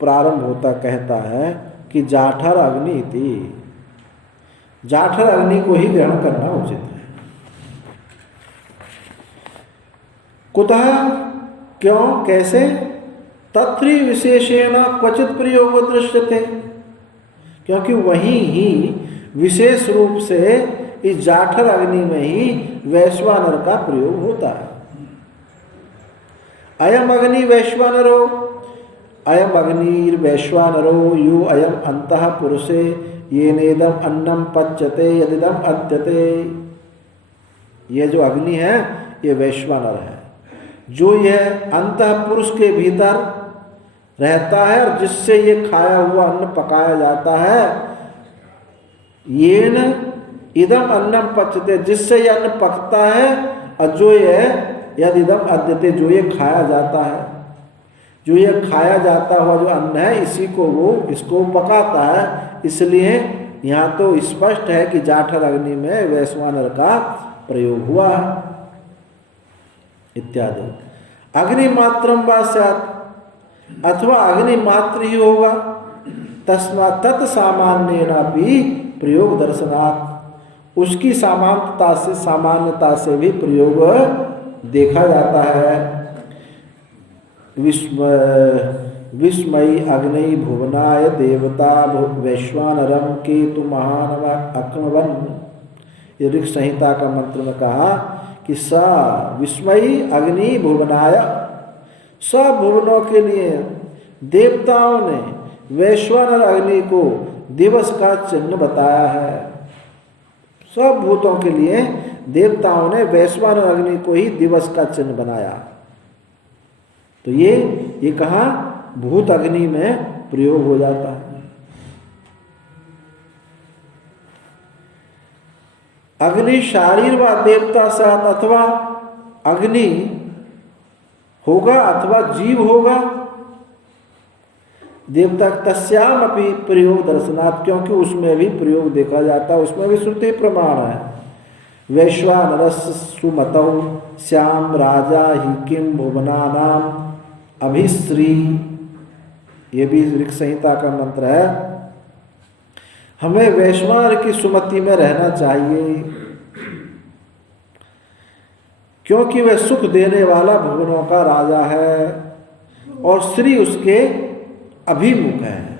प्रारंभ होता कहता है कि जाठर अग्नि थी, जाठर अग्नि को ही ग्रहण करना उचित है। कुतः, क्यों, कैसे, तत्री विशेषेण क्वचित प्रयोग दृश्यते, क्योंकि वहीं ही विशेष रूप से इस जाठर अग्नि में ही वैश्वानर का प्रयोग होता है। अयम अग्नि वैश्वानरो, अयम अग्निर्वैश्वानरो यो अयम अंतः पुरुषे येनेदम अन्नम पच्यते यदिदम अद्यते। ये जो अग्नि है ये वैश्वानर है, जो यह अंतः पुरुष के भीतर रहता है और जिससे ये खाया हुआ अन्न पकाया जाता है। येन इदम अन्नम पच्यते, जिससे यह अन्न पकता है, और जो यह यदिदम अद्यते, जो ये खाया जाता है, जो ये खाया जाता हुआ जो अन्न है इसी को वो इसको पकाता है। इसलिए यहाँ तो स्पष्ट है कि जाठर अग्नि में वैश्वानर का प्रयोग हुआ है इत्यादि। अग्निमात्रम वा स्यात्, अथवा अग्निमात्र ही होगा, तस्मात् तत् सामान्येनापि प्रयोग दर्शनात्, उसकी सामान्यता से भी प्रयोग देखा जाता है। विस्मयी अग्नि भुवनाय देवता वैश्वानरम केतु महानव अक्नवन, ये ऋक् संहिता का मंत्र में कहा कि स विस्मयी अग्नि भुवनाय, सब भुवनों के लिए देवताओं ने वैश्वानर अग्नि को दिवस का चिन्ह बताया है। सब भूतों के लिए देवताओं ने वैश्वानर अग्नि को ही दिवस का चिन्ह बनाया। तो ये कहाँ भूत अग्नि में प्रयोग हो जाता है। अग्नि शारीर व देवता साथ, अथवा अग्नि होगा अथवा जीव होगा, देवता तस्याम अपनी प्रयोग दर्शनात्, क्योंकि उसमें भी प्रयोग देखा जाता है, उसमें भी श्रुति प्रमाण है। वैश्वानरस् सुमतौ श्याम राजा ही किम भुवनानाम अभिश्री, ये भी ऋक् संहिता का मंत्र है। हमें वैश्वानर की सुमति में रहना चाहिए, क्योंकि वह सुख देने वाला भुवनों का राजा है और श्री उसके अभिमुख है।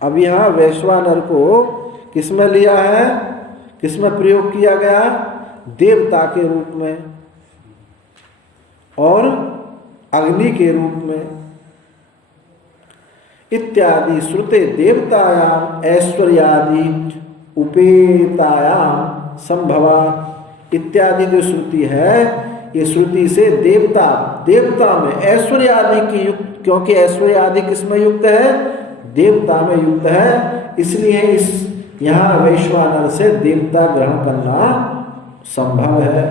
अब यहाँ वैश्वानर को किसमें लिया है, किसमें प्रयोग किया गया, देवता के रूप में और अग्नि के रूप में। इत्यादि श्रुते देवतायाम ऐश्वर्यादि उपेतायाम संभवा, इत्यादि जो श्रुति है ये श्रुति से देवता में ऐश्वर्य आदि की युक्त, क्योंकि ऐश्वर्य आदि किसमें युक्त है, देवता में युक्त है। इसलिए इस यहाँ वैश्वानर से देवता ग्रहण करना संभव है।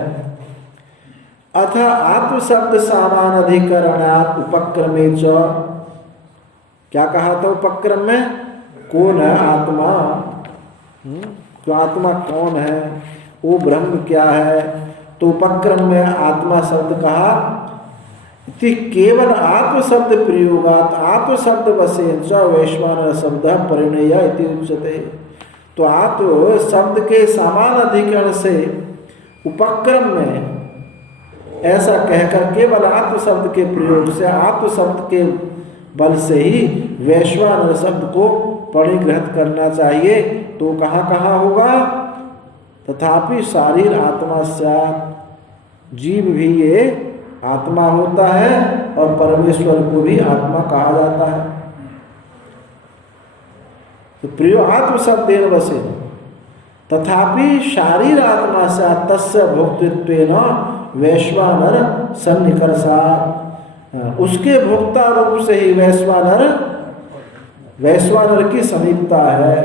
अथ आत्मशब्द सामान अधिकरणात् उपक्रमे च, क्या कहा था उपक्रम में, कौन है आत्मा, तो आत्मा कौन है, वो ब्रह्म क्या है। तो उपक्रम में आत्मा शब्द कहा, इति केवल आत्म शब्द प्रयोगात आत्म शब्द वशेन च वैश्वानर शब्द परिणय इति उच्यते। तो आत्म शब्द के समान अधिकरण से उपक्रम में ऐसा कहकर केवल आत्म शब्द के प्रयोग से, आत्म शब्द के बल से ही वैश्वानर शब्द को परिग्रहित करना चाहिए। तो कहाँ कहाँ होगा, तथापि शारीर आत्मा स्यात्, जीव भी ये आत्मा होता है और परमेश्वर को भी आत्मा कहा जाता है। तो प्रियो आत्म शब्देन वसे तथापि शारीर आत्मा से तस्य भोक्तृत्वेन वैश्वानर सन्निकर्षात्, उसके भोक्ता रूप से ही वैश्वानर की समीपता है।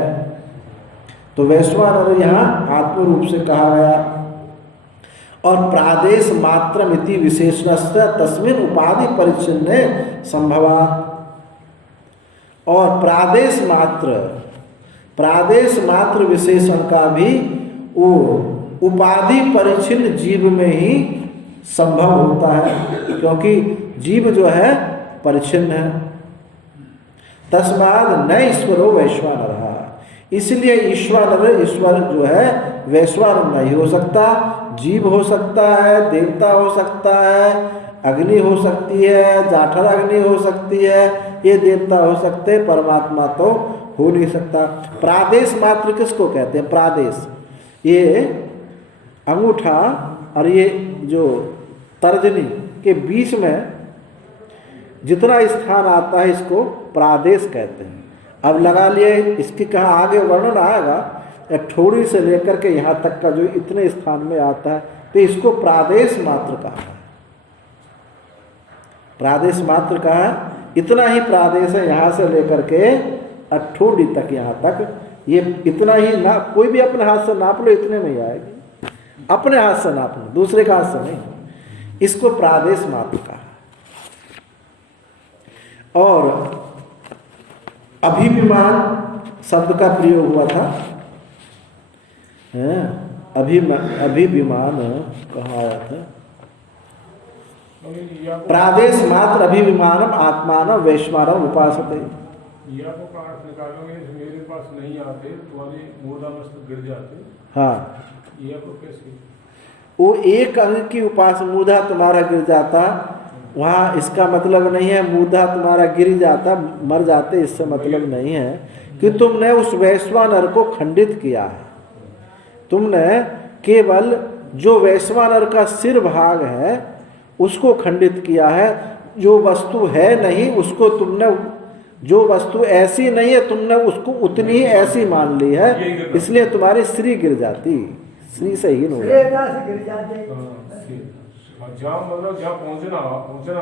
तो वैश्वानर यहाँ आत्म रूप से कहा गया। और प्रादेश मात्रम इति विशेषणस्य तस्मिन् उपाधि परिच्छिन्ने संभवात्। और प्रादेश मात्र विशेषण का भी वो उपाधि परिच्छिन्न जीव में ही संभव होता है, क्योंकि जीव जो है परिच्छिन्न है। तस्माद् न ईश्वरो वैश्वानरः, इसलिए ईश्वर जो है वैश्वानर नहीं हो सकता। जीव हो सकता है, देवता हो सकता है, अग्नि हो सकती है, जाठर अग्नि हो सकती है, ये देवता हो सकते हैं, परमात्मा तो हो नहीं सकता। प्रादेश मात्र किसको कहते हैं? प्रादेश, ये अंगूठा और ये जो तर्जनी के बीच में जितना स्थान आता है इसको प्रादेश कहते हैं। अब लगा लिए इसकी कहाँ आगे वर्णन आएगा, ठोड़ी से लेकर के यहाँ तक का जो इतने स्थान में आता है, तो इसको प्रादेश मात्र कहा है। प्रादेश मात्र कहा है, इतना ही प्रादेश है, यहाँ से लेकर के ठोड़ी तक, यहाँ तक ये इतना ही ना, कोई भी अपने हाथ से नाप लो, इतने में ही आएगी। अपने हाथ से नाप लो, दूसरे का हाथ से नहीं, इसको प्रादेश मात्र कहा। और अभिविमान शब्द का प्रयोग हुआ था, अभिविमान कहा आया था, प्रादेश मात्र अभिविमानम आत्मानं वैश्वानरम उपासते। या को काट निकालोगे, मेरे पास नहीं आते, तुम्हारी मूर्धावस्था गिर जाते। हाँ, या को कैसे? वो एक अंग की उपास मूर्धा तुम्हारा गिर जाता, वहाँ इसका मतलब नहीं है मूर्धा तुम्हारा गिर जाता, मर जाते, इससे मतलब नहीं है कि तुमने उस वैश्वानर को खंडित किया है। तुमने केवल जो वैश्वानर का सिर भाग है उसको खंडित किया है। जो वस्तु है नहीं उसको तुमने, जो वस्तु ऐसी नहीं है तुमने उसको उतनी ही ऐसी मान ली है, इसलिए तुम्हारी श्री गिर जाती, श्री से हीन हो जाती। जहाँ मतलब जहाँ पहुँचना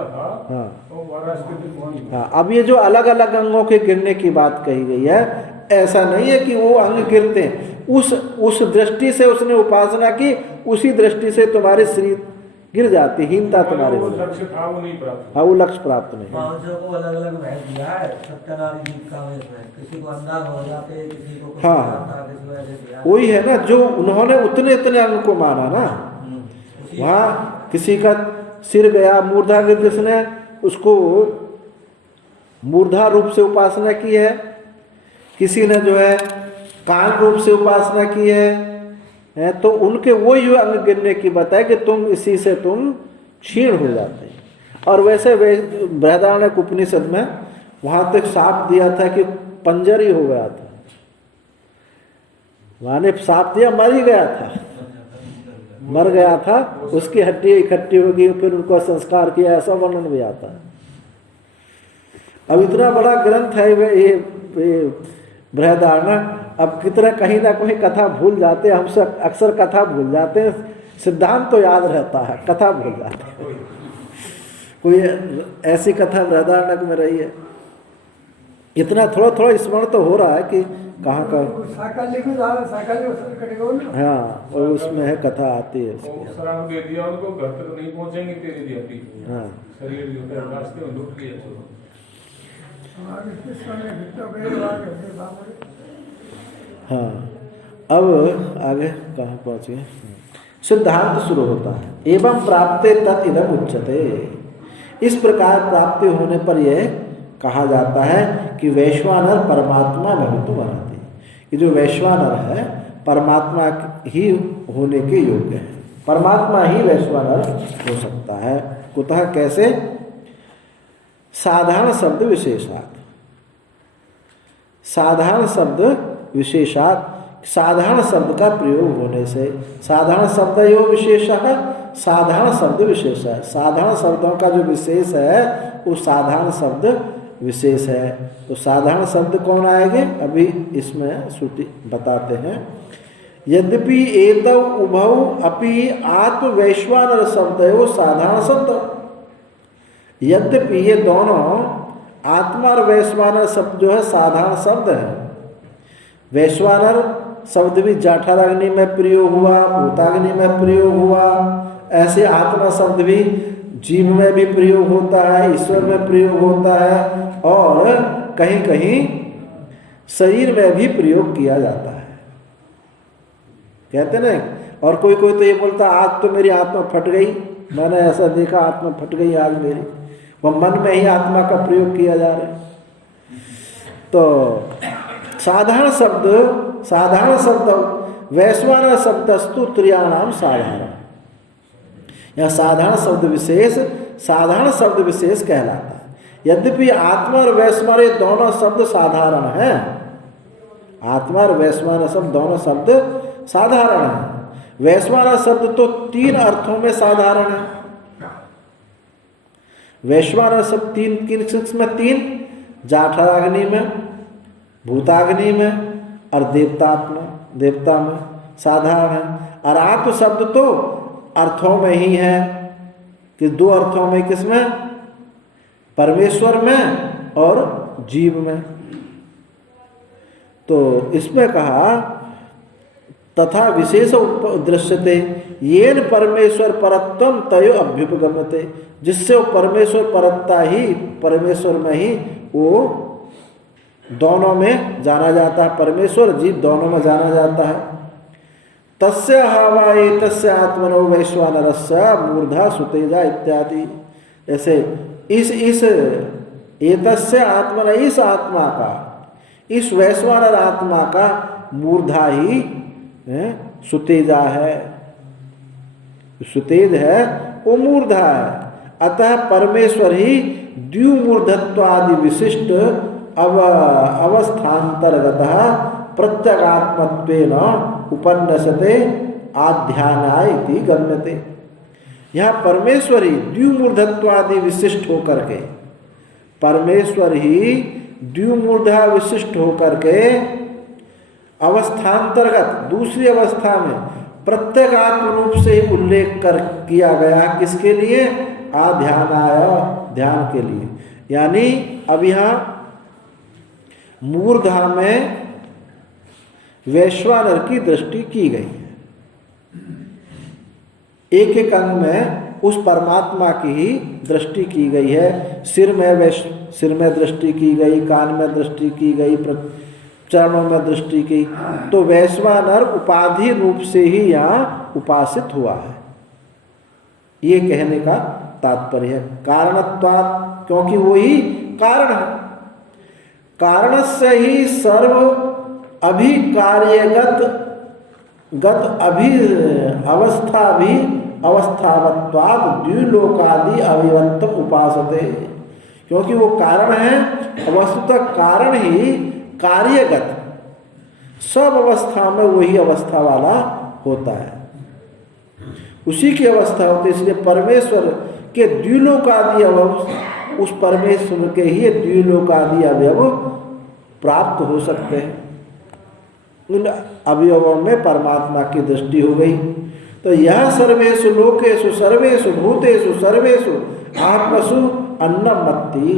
था, हाँ तो वहाँ। हाँ, अब ये जो अलग अलग अंगों के गिरने की बात कही गई है, ऐसा नहीं है कि वो अंग गिरते हैं, उस दृष्टि से उसने उपासना की, उसी दृष्टि से तुम्हारी श्री गिर जाती, हीनता तुम्हारे वो लक्ष्य था, वो नहीं प्राप्त। हाँ, वो लक्ष्य प्राप्त नहीं। पांचों को अलग अलग भेज दिया है सत्यनारायण जी का वेश में, किसी को अंधा हो जाते, किसी को कुछ हाँ, आता, किसी को ऐसे दिया। वही है ना, जो उन्होंने उतने इतने अंग को माना ना, वहाँ किसी का सिर गया मूर्धा गिर, जिसने उसको मूर्धा रूप से उपासना की है, किसी ने जो है कान रूप से उपासना की है, तो उनके वो ही अंग गिरने की बताए कि तुम इसी से तुम क्षीण हो जाते हैं। और वैसे बृहदारण्यक उपनिषद में वहाँ तक साफ दिया था कि पंजर ही हो गया था, वहाँ ने साफ दिया मर ही गया था, मर गया था, उसकी हड्डी इकट्ठी हो गई, फिर उनको संस्कार किया, ऐसा वर्णन भी आता है। अब इतना बड़ा ग्रंथ है ये बृहदारण्यक, अब कितना कहीं ना कहीं कथा भूल जाते हैं, हम सब अक्सर कथा भूल जाते हैं, सिद्धांत तो याद रहता है, कथा भूल जाते हैं। कोई ऐसी कथा बृहदारण्यक में रही है, इतना थोड़ा थोड़ा स्मरण तो हो रहा है कि कहाँ का, हाँ, और उसमें है कथा आती है। शराब दे दिया उनको, घर तक नहीं पहुँचेंगे तेरी दिहाड़ी, हाँ, शरीर जो है रास्ते में लूट लिया। हाँ, अब आगे कहाँ पहुँचे? सिद्धांत शुरू होता है। एवं प्राप्ते तत् इदम उच्यते। इस प्रकार प्राप्ति होने पर यह कहा जाता है कि वैश्वानर परमात्मा भवितुम अर्हति। कि जो वैश्वानर है परमात्मा ही होने के योग्य है, परमात्मा ही वैश्वानर हो सकता है। कुतः, कैसे? साधारण शब्द विशेषात। साधारण शब्द विशेषात, साधारण शब्द का प्रयोग होने से। साधारण शब्द यो विशेष है, साधारण शब्द विशेष है। साधारण शब्दों का जो विशेष है वो साधारण शब्द विशेष है। तो साधारण शब्द कौन आएंगे? अभी इसमें श्रुति बताते हैं। यद्यपि एतौ उभौ अपि आत्म वैश्वानर शब्द है वो साधारण शब्द। यद्यपि ये दोनों आत्मा और वैश्वानर शब्द जो है साधारण शब्द है। वैश्वानर शब्द भी जाठराग्नि में प्रयोग हुआ, भूताग्नि में प्रयोग हुआ, ऐसे आत्मा शब्द भी जीव में भी प्रयोग होता है, ईश्वर में प्रयोग होता है, और कहीं कहीं शरीर में भी प्रयोग किया जाता है। कहते ना, और कोई कोई तो ये बोलता आज तो मेरी आत्मा फट गई, मैंने ऐसा देखा आत्मा फट गई आज मेरी, वह मन में ही आत्मा का प्रयोग किया जा रहा है। तो साधारण शब्द वैश्वानर शब्दस्तु त्रयाणाम साधारण। यह साधारण शब्द विशेष कहलाता है। यद्यपि आत्मा और वैश्वानर ये दोनों शब्द साधारण हैं, आत्मा और वैश्वानर शब्द दोनों शब्द साधारण हैं। वैश्वानर शब्द तो 3 अर्थों में साधारण है। वैश्वानर शब्द 3 में 3, जाठराग्नि में, भूताग्नि में और देवता में साधारण है। और आत्म शब्द तो अर्थों में ही है कि 2 अर्थों में, किसमें? परमेश्वर में और जीव में। तो इसमें कहा तथा विशेष दृश्यते येन परमेश्वर परत्वम तयो अभ्युपगम्यते। जिससे वो परमेश्वर परत्ता ही, परमेश्वर में ही वो दोनों में जाना जाता है, परमेश्वर जीव दोनों में जाना जाता है। तस्य हवा एतस्य आत्मनो वैश्वानरस्य मूर्धा सुतेजा इत्यादि। ऐसे इस एतस्य आत्मन, इस आत्मा का, इस वैश्वानर आत्मा का मूर्धा ही सुतेजा है, सुतेज है वो मूर्धा है। अतः परमेश्वर ही द्विमूर्धत्वादि विशिष्ट अवस्थांतर्गत प्रत्यगात्मत्वेन उपन्नसते आध्यानाय इति गम्यते। यहाँ परमेश्वर ही द्विमूर्धत्वादि विशिष्ट होकर के, परमेश्वर ही द्विमूर्धा विशिष्ट होकर के अवस्थांतर्गत दूसरी अवस्था में प्रत्यगात्म रूप से उल्लेख कर किया गया। किसके लिए? आध्यानाय, ध्यान के लिए। यानी अब यहाँ मूर्धा में वैश्वानर की दृष्टि की गई है। एक एक अंग में उस परमात्मा की ही दृष्टि की गई है। सिर में दृष्टि की गई, कान में दृष्टि की गई, चरणों में दृष्टि की। तो वैश्वानर उपाधि रूप से ही यहाँ उपासित हुआ है, ये कहने का तात्पर्य है। कारणत्वात्, क्योंकि वो ही कारण है। कारण से ही सर्व अभिकार्यगत अवस्थावत्वाद द्विलोकादि अवयवत्व उपासते। क्योंकि वो कारण है, वस्तुतः कारण ही कार्यगत, सब अवस्था में वही अवस्था वाला होता है, उसी की अवस्था होती है। इसलिए परमेश्वर के द्विलोकादि अवयव, उस परमेश्वर के ही द्विलोकादि अवयव प्राप्त हो सकते हैं। उन अवयवों में परमात्मा की दृष्टि हो गई। तो यह सर्वेषु लोकेषु सर्वेषु भूतेषु सर्वेषु आत्मसु अन्नमत्ति।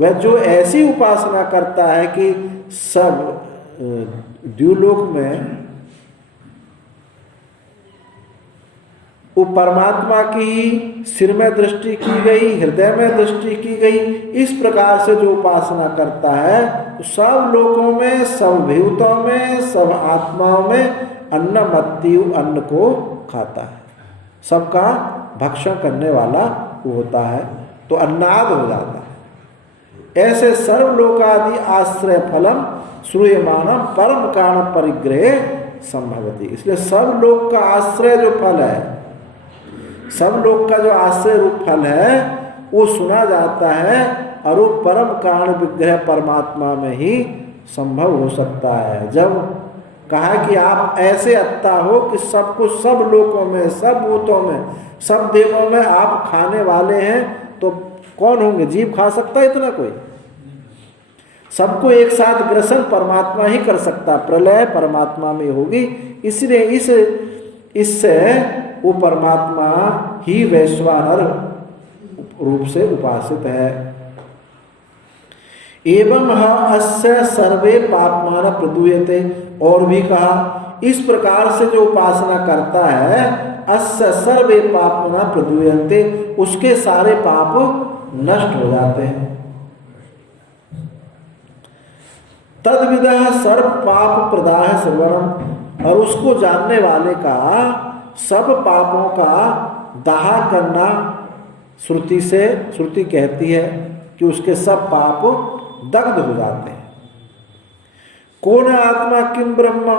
वह जो ऐसी उपासना करता है कि सब द्युलोक में वो परमात्मा की सिर में दृष्टि की गई, हृदय में दृष्टि की गई, इस प्रकार से जो उपासना करता है सब लोकों में, सब भूतों में, सब आत्माओं में अन्नमत्यु अन्न को खाता है, सबका भक्षण करने वाला वो होता है, तो अन्नाद हो जाता है। ऐसे सर्वलोकादि आश्रय फलम श्रूयमाणम परम कारण परिग्रह संभवती। इसलिए सब लोक का आश्रय जो फल है, सब लोक का जो आश्रय रूप फल है वो सुना जाता है, और वो परम कारण विग्रह परमात्मा में ही संभव हो सकता है। जब कहा कि आप ऐसे अत्ता हो कि सबको, सब लोकों में, सब भूतों में, सब देवों में आप खाने वाले हैं, तो कौन होंगे? जीव खा सकता है इतना कोई? सबको एक साथ ग्रसन परमात्मा ही कर सकता, प्रलय परमात्मा में होगी। इसलिए इससे वो परमात्मा ही वैश्वानर रूप से उपासित है। एवं अस्य सर्वे पापमान प्रदूयते, और भी कहा इस प्रकार से जो उपासना करता है, अस्य सर्वे पापना प्रदूयन्ते, उसके सारे पाप नष्ट हो जाते हैं। तद्विदः सर्व पाप प्रदाह श्रवणम, और उसको जानने वाले का सब पापों का दाह करना श्रुति से, श्रुति कहती है कि उसके सब पाप दग्ध हो जाते हैं। कौन आत्मा किम ब्रह्म,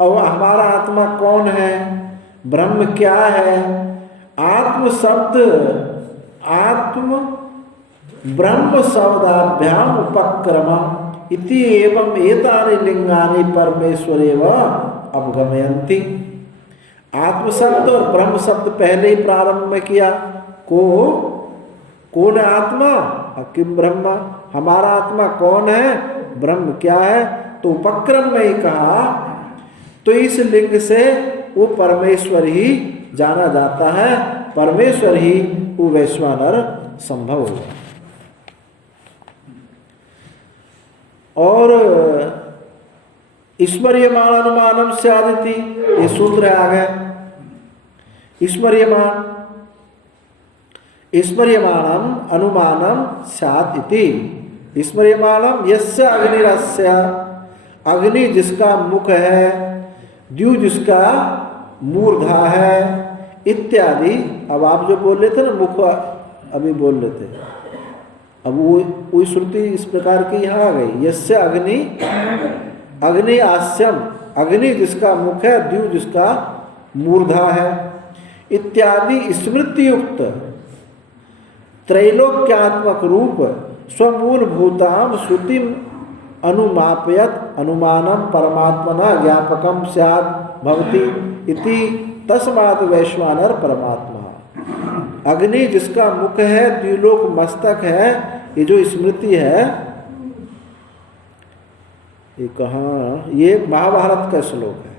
और हमारा आत्मा कौन है, ब्रह्म क्या है? आत्म शब्द, आत्म ब्रह्म शब्दाभ्याम उपक्रमा इति एवं एतानि लिंगानि परमेश्वरेव अवगमयन्ति। आत्म शब्द और ब्रह्म शब्द पहले ही प्रारंभ में किया। कौन आत्मा, किम ब्रह्म, हमारा आत्मा कौन है, ब्रह्म क्या है, तो उपक्रम में ही कहा। तो इस लिंग से वो परमेश्वर ही जाना जाता है, परमेश्वर ही वो वैश्वानर संभव होगा। और ईश्वरीयमान अनुमानम से आदिति, ये सूत्र है आगे। ईश्वरीयमान, ईश्वरीयमानम अनुमानम स्यात् इति। ईश्वरीयमानम यस्य अग्निरस्य, अग्नि जिसका मुख है, द्यु जिसका मूर्धा है, इत्यादि। अब आप जो बोल रहे थे ना, मुख अभी बोल रहे थे, अब वो श्रुति इस प्रकार की यहाँ आ गई। यस्य अग्नि, अग्नि आस्यम, अग्नि जिसका मुख है, द्यु जिसका मूर्धा है, इत्यादि स्मृति युक्त त्रैलोक्यात्मक रूप स्वमूल भूताम श्रुति अनुमापयत अनुमानम परमात्मना ज्ञापकम स्यात् भवति इति तस्मात् वैश्वानर परमात्मा। अग्नि जिसका मुख है, द्विलोक मस्तक है, ये जो स्मृति है, ये कहाँ, ये महाभारत का श्लोक है,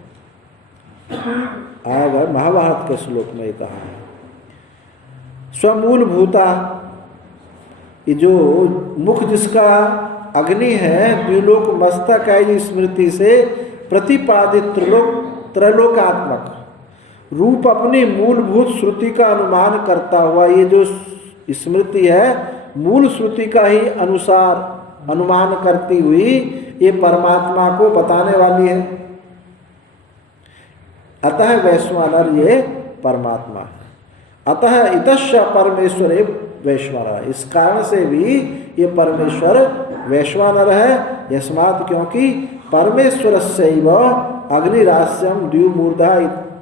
आएगा महाभारत के श्लोक में ये कहा है। स्वमूल भूता, ये जो मुख जिसका अग्नि है, द्विलोक मस्तक है, ये स्मृति से प्रतिपादित त्रैलोकात्मक रूप अपनी मूलभूत श्रुति का अनुमान करता हुआ, ये जो स्मृति है मूल श्रुति का ही अनुसार अनुमान करती हुई ये परमात्मा को बताने वाली है। अतः वैश्वानर ये परमात्मा है। अतः इतश्च परमेश्वरे वैश्वानर, इस कारण से भी ये परमेश्वर वैश्वानर है। यस्मात्, क्योंकि परमेश्वरस्यैव अग्निरास्यम द्युमूर्धा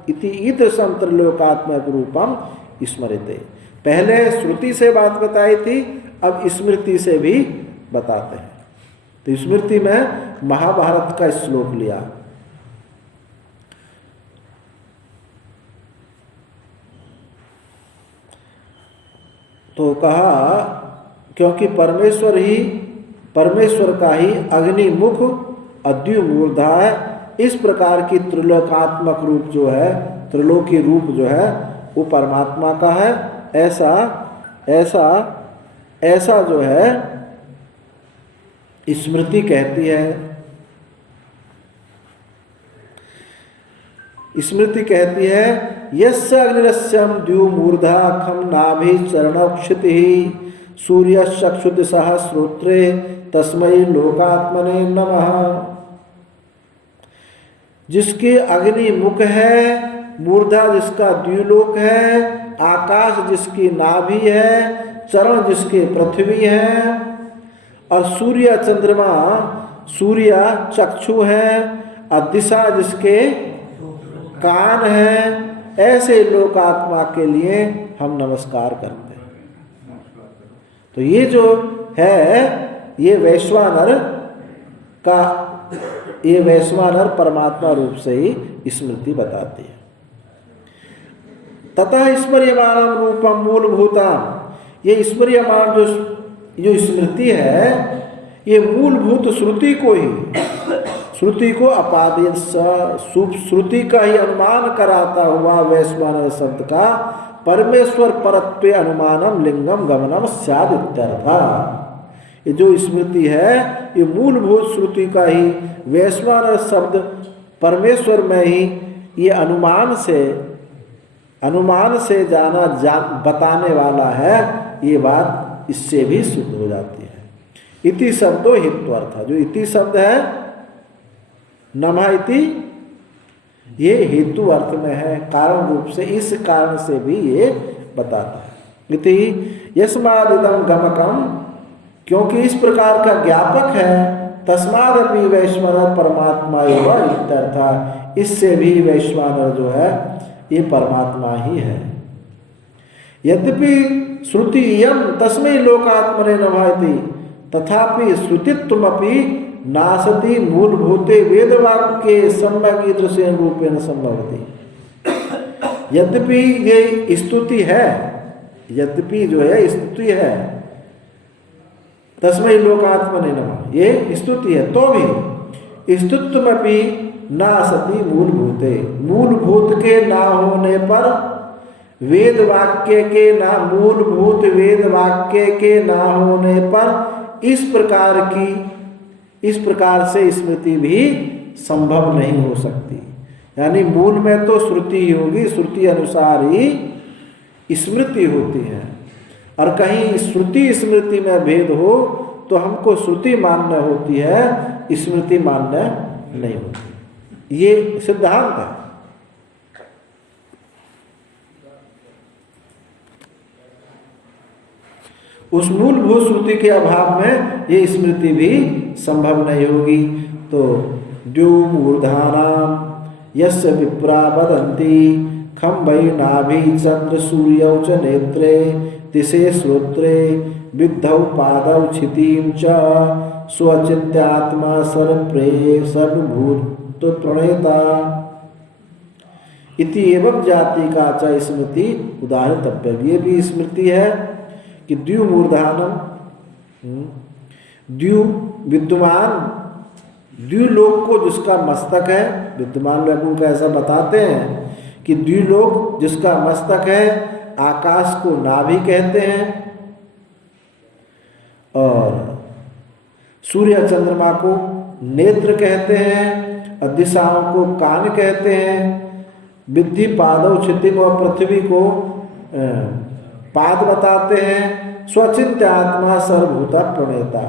इति ईदृशं त्रैलोकात्मक रूपम स्मृते। पहले श्रुति से बात बताई थी, अब स्मृति से भी बताते हैं। तो स्मृति में महाभारत का श्लोक लिया। तो कहा क्योंकि परमेश्वर का ही अग्निमुख अद्युमूर्धा है। इस प्रकार की त्रिलोकात्मक रूप जो है, त्रिलोकी रूप जो है, वो परमात्मा का है। ऐसा जो है स्मृति कहती है। स्मृति कहती है यस्य अग्निरस्यम द्युमूर्धा खम नाभि चरणक्षिति सूर्यश्चक्षुदिशः श्रोत्रे तस्मै लोकात्मने नमः। जिसके अग्नि मुख है, मूर्धा जिसका द्युलोक है, आकाश जिसकी नाभि है, चरण जिसके पृथ्वी है, और सूर्य चंद्रमा सूर्य चक्षु है, और दिशा जिसके कान है, ऐसे लोकात्मा के लिए हम नमस्कार करते हैं। तो ये जो है ये वैश्वानर परमात्मा रूप से ही स्मृति बताती है। ततः स्मर्यमाणम रूपम मूलभूतम, ये स्मर्यमान जो स्मृति है ये मूलभूत श्रुति को अपादेय श्रुति का ही अनुमान कराता हुआ वैश्वानर शब्द का परमेश्वर परत्वे अनुमानम लिंगम गमनम स्याद इत्यर्था। ये जो स्मृति है ये मूलभूत श्रुति का ही वैश्वानर शब्द परमेश्वर में ही ये अनुमान से बताने वाला है। ये बात इससे भी सिद्ध हो जाती है। इति शब्दो हेत्वर्थ, जो इति शब्द है नमः इति, ये हेतु अर्थ में है, कारण रूप से, इस कारण से भी ये बताता है। इति यस्मादिदं गमकम, क्योंकि इस प्रकार का ज्ञापक है, तस्मादपि वैश्वानर परमात्मा एवं इत्यर्थ, इससे भी वैश्वानर जो है ये परमात्मा ही है। यद्यपि श्रुति यम तस्मै लोकात्मने नमः इति, तथापि श्रुतित्वमपि नासति मूलभूते वेदवाक्ये सम्यक् ईदृशेन रूपेण संभवति। यद्यपि ये स्तुति है, यद्यपि जो है स्तुति है, तस्मै लोकात्मने नमः ये स्तुति है, तो भी स्तुत्वमपि नासति मूलभूते, मूलभूत के ना होने पर, वेद वाक्य के ना, मूलभूत वेद वाक्य के ना होने पर इस प्रकार से स्मृति भी संभव नहीं हो सकती। यानी मूल में तो श्रुति ही होगी, श्रुति अनुसार ही स्मृति होती है, और कहीं श्रुति स्मृति में भेद हो तो हमको श्रुति मान्य होती है, स्मृति मान्य नहीं होती। ये सिद्धांत है। उस मूलभूत श्रुति के अभाव में ये स्मृति भी संभव नहीं होगी। तो द्युमूर्धानाम यस्य विप्रा वदन्ति खम वै नाभि चंद्र सूर्यौ च नेत्रे दिशे श्रोत्रे विद्धौ पादौ क्षितिं च स्वचित्यात्मा सर्वभूत प्रणेता इति एवं जाति का च स्मृति उदाहरणतव्य। ये भी स्मृति है कि द्युमूर्धानम, द्यु विद्यमान, द्युलोक को जिसका मस्तक है, विद्यमान लोगों को ऐसा बताते हैं कि द्युलोक जिसका मस्तक है, आकाश को नाभि कहते हैं, और सूर्य चंद्रमा को नेत्र कहते हैं, और दिशाओं को कान कहते हैं, विद्धि पादौ क्षितिम और पृथ्वी को पाद बताते हैं, स्वचिंत्य आत्मा सर्वभूता प्रणेता,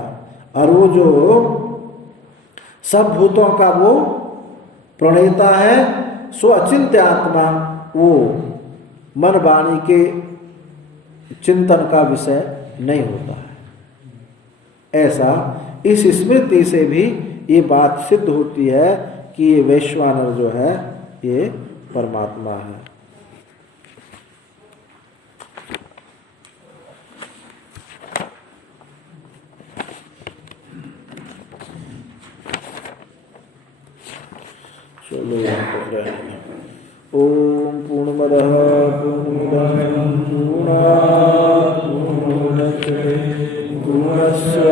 और वो जो सब भूतों का वो प्रणेता है, स्वचिंत्य आत्मा, वो मन वाणी के चिंतन का विषय नहीं होता है। ऐसा इस स्मृति से भी ये बात सिद्ध होती है कि ये वैश्वानर जो है ये परमात्मा है। चलो ओम पूर्णमदः पूर्णमिदं पूर्णात् पूर्णमुदच्यते पूर्णस्य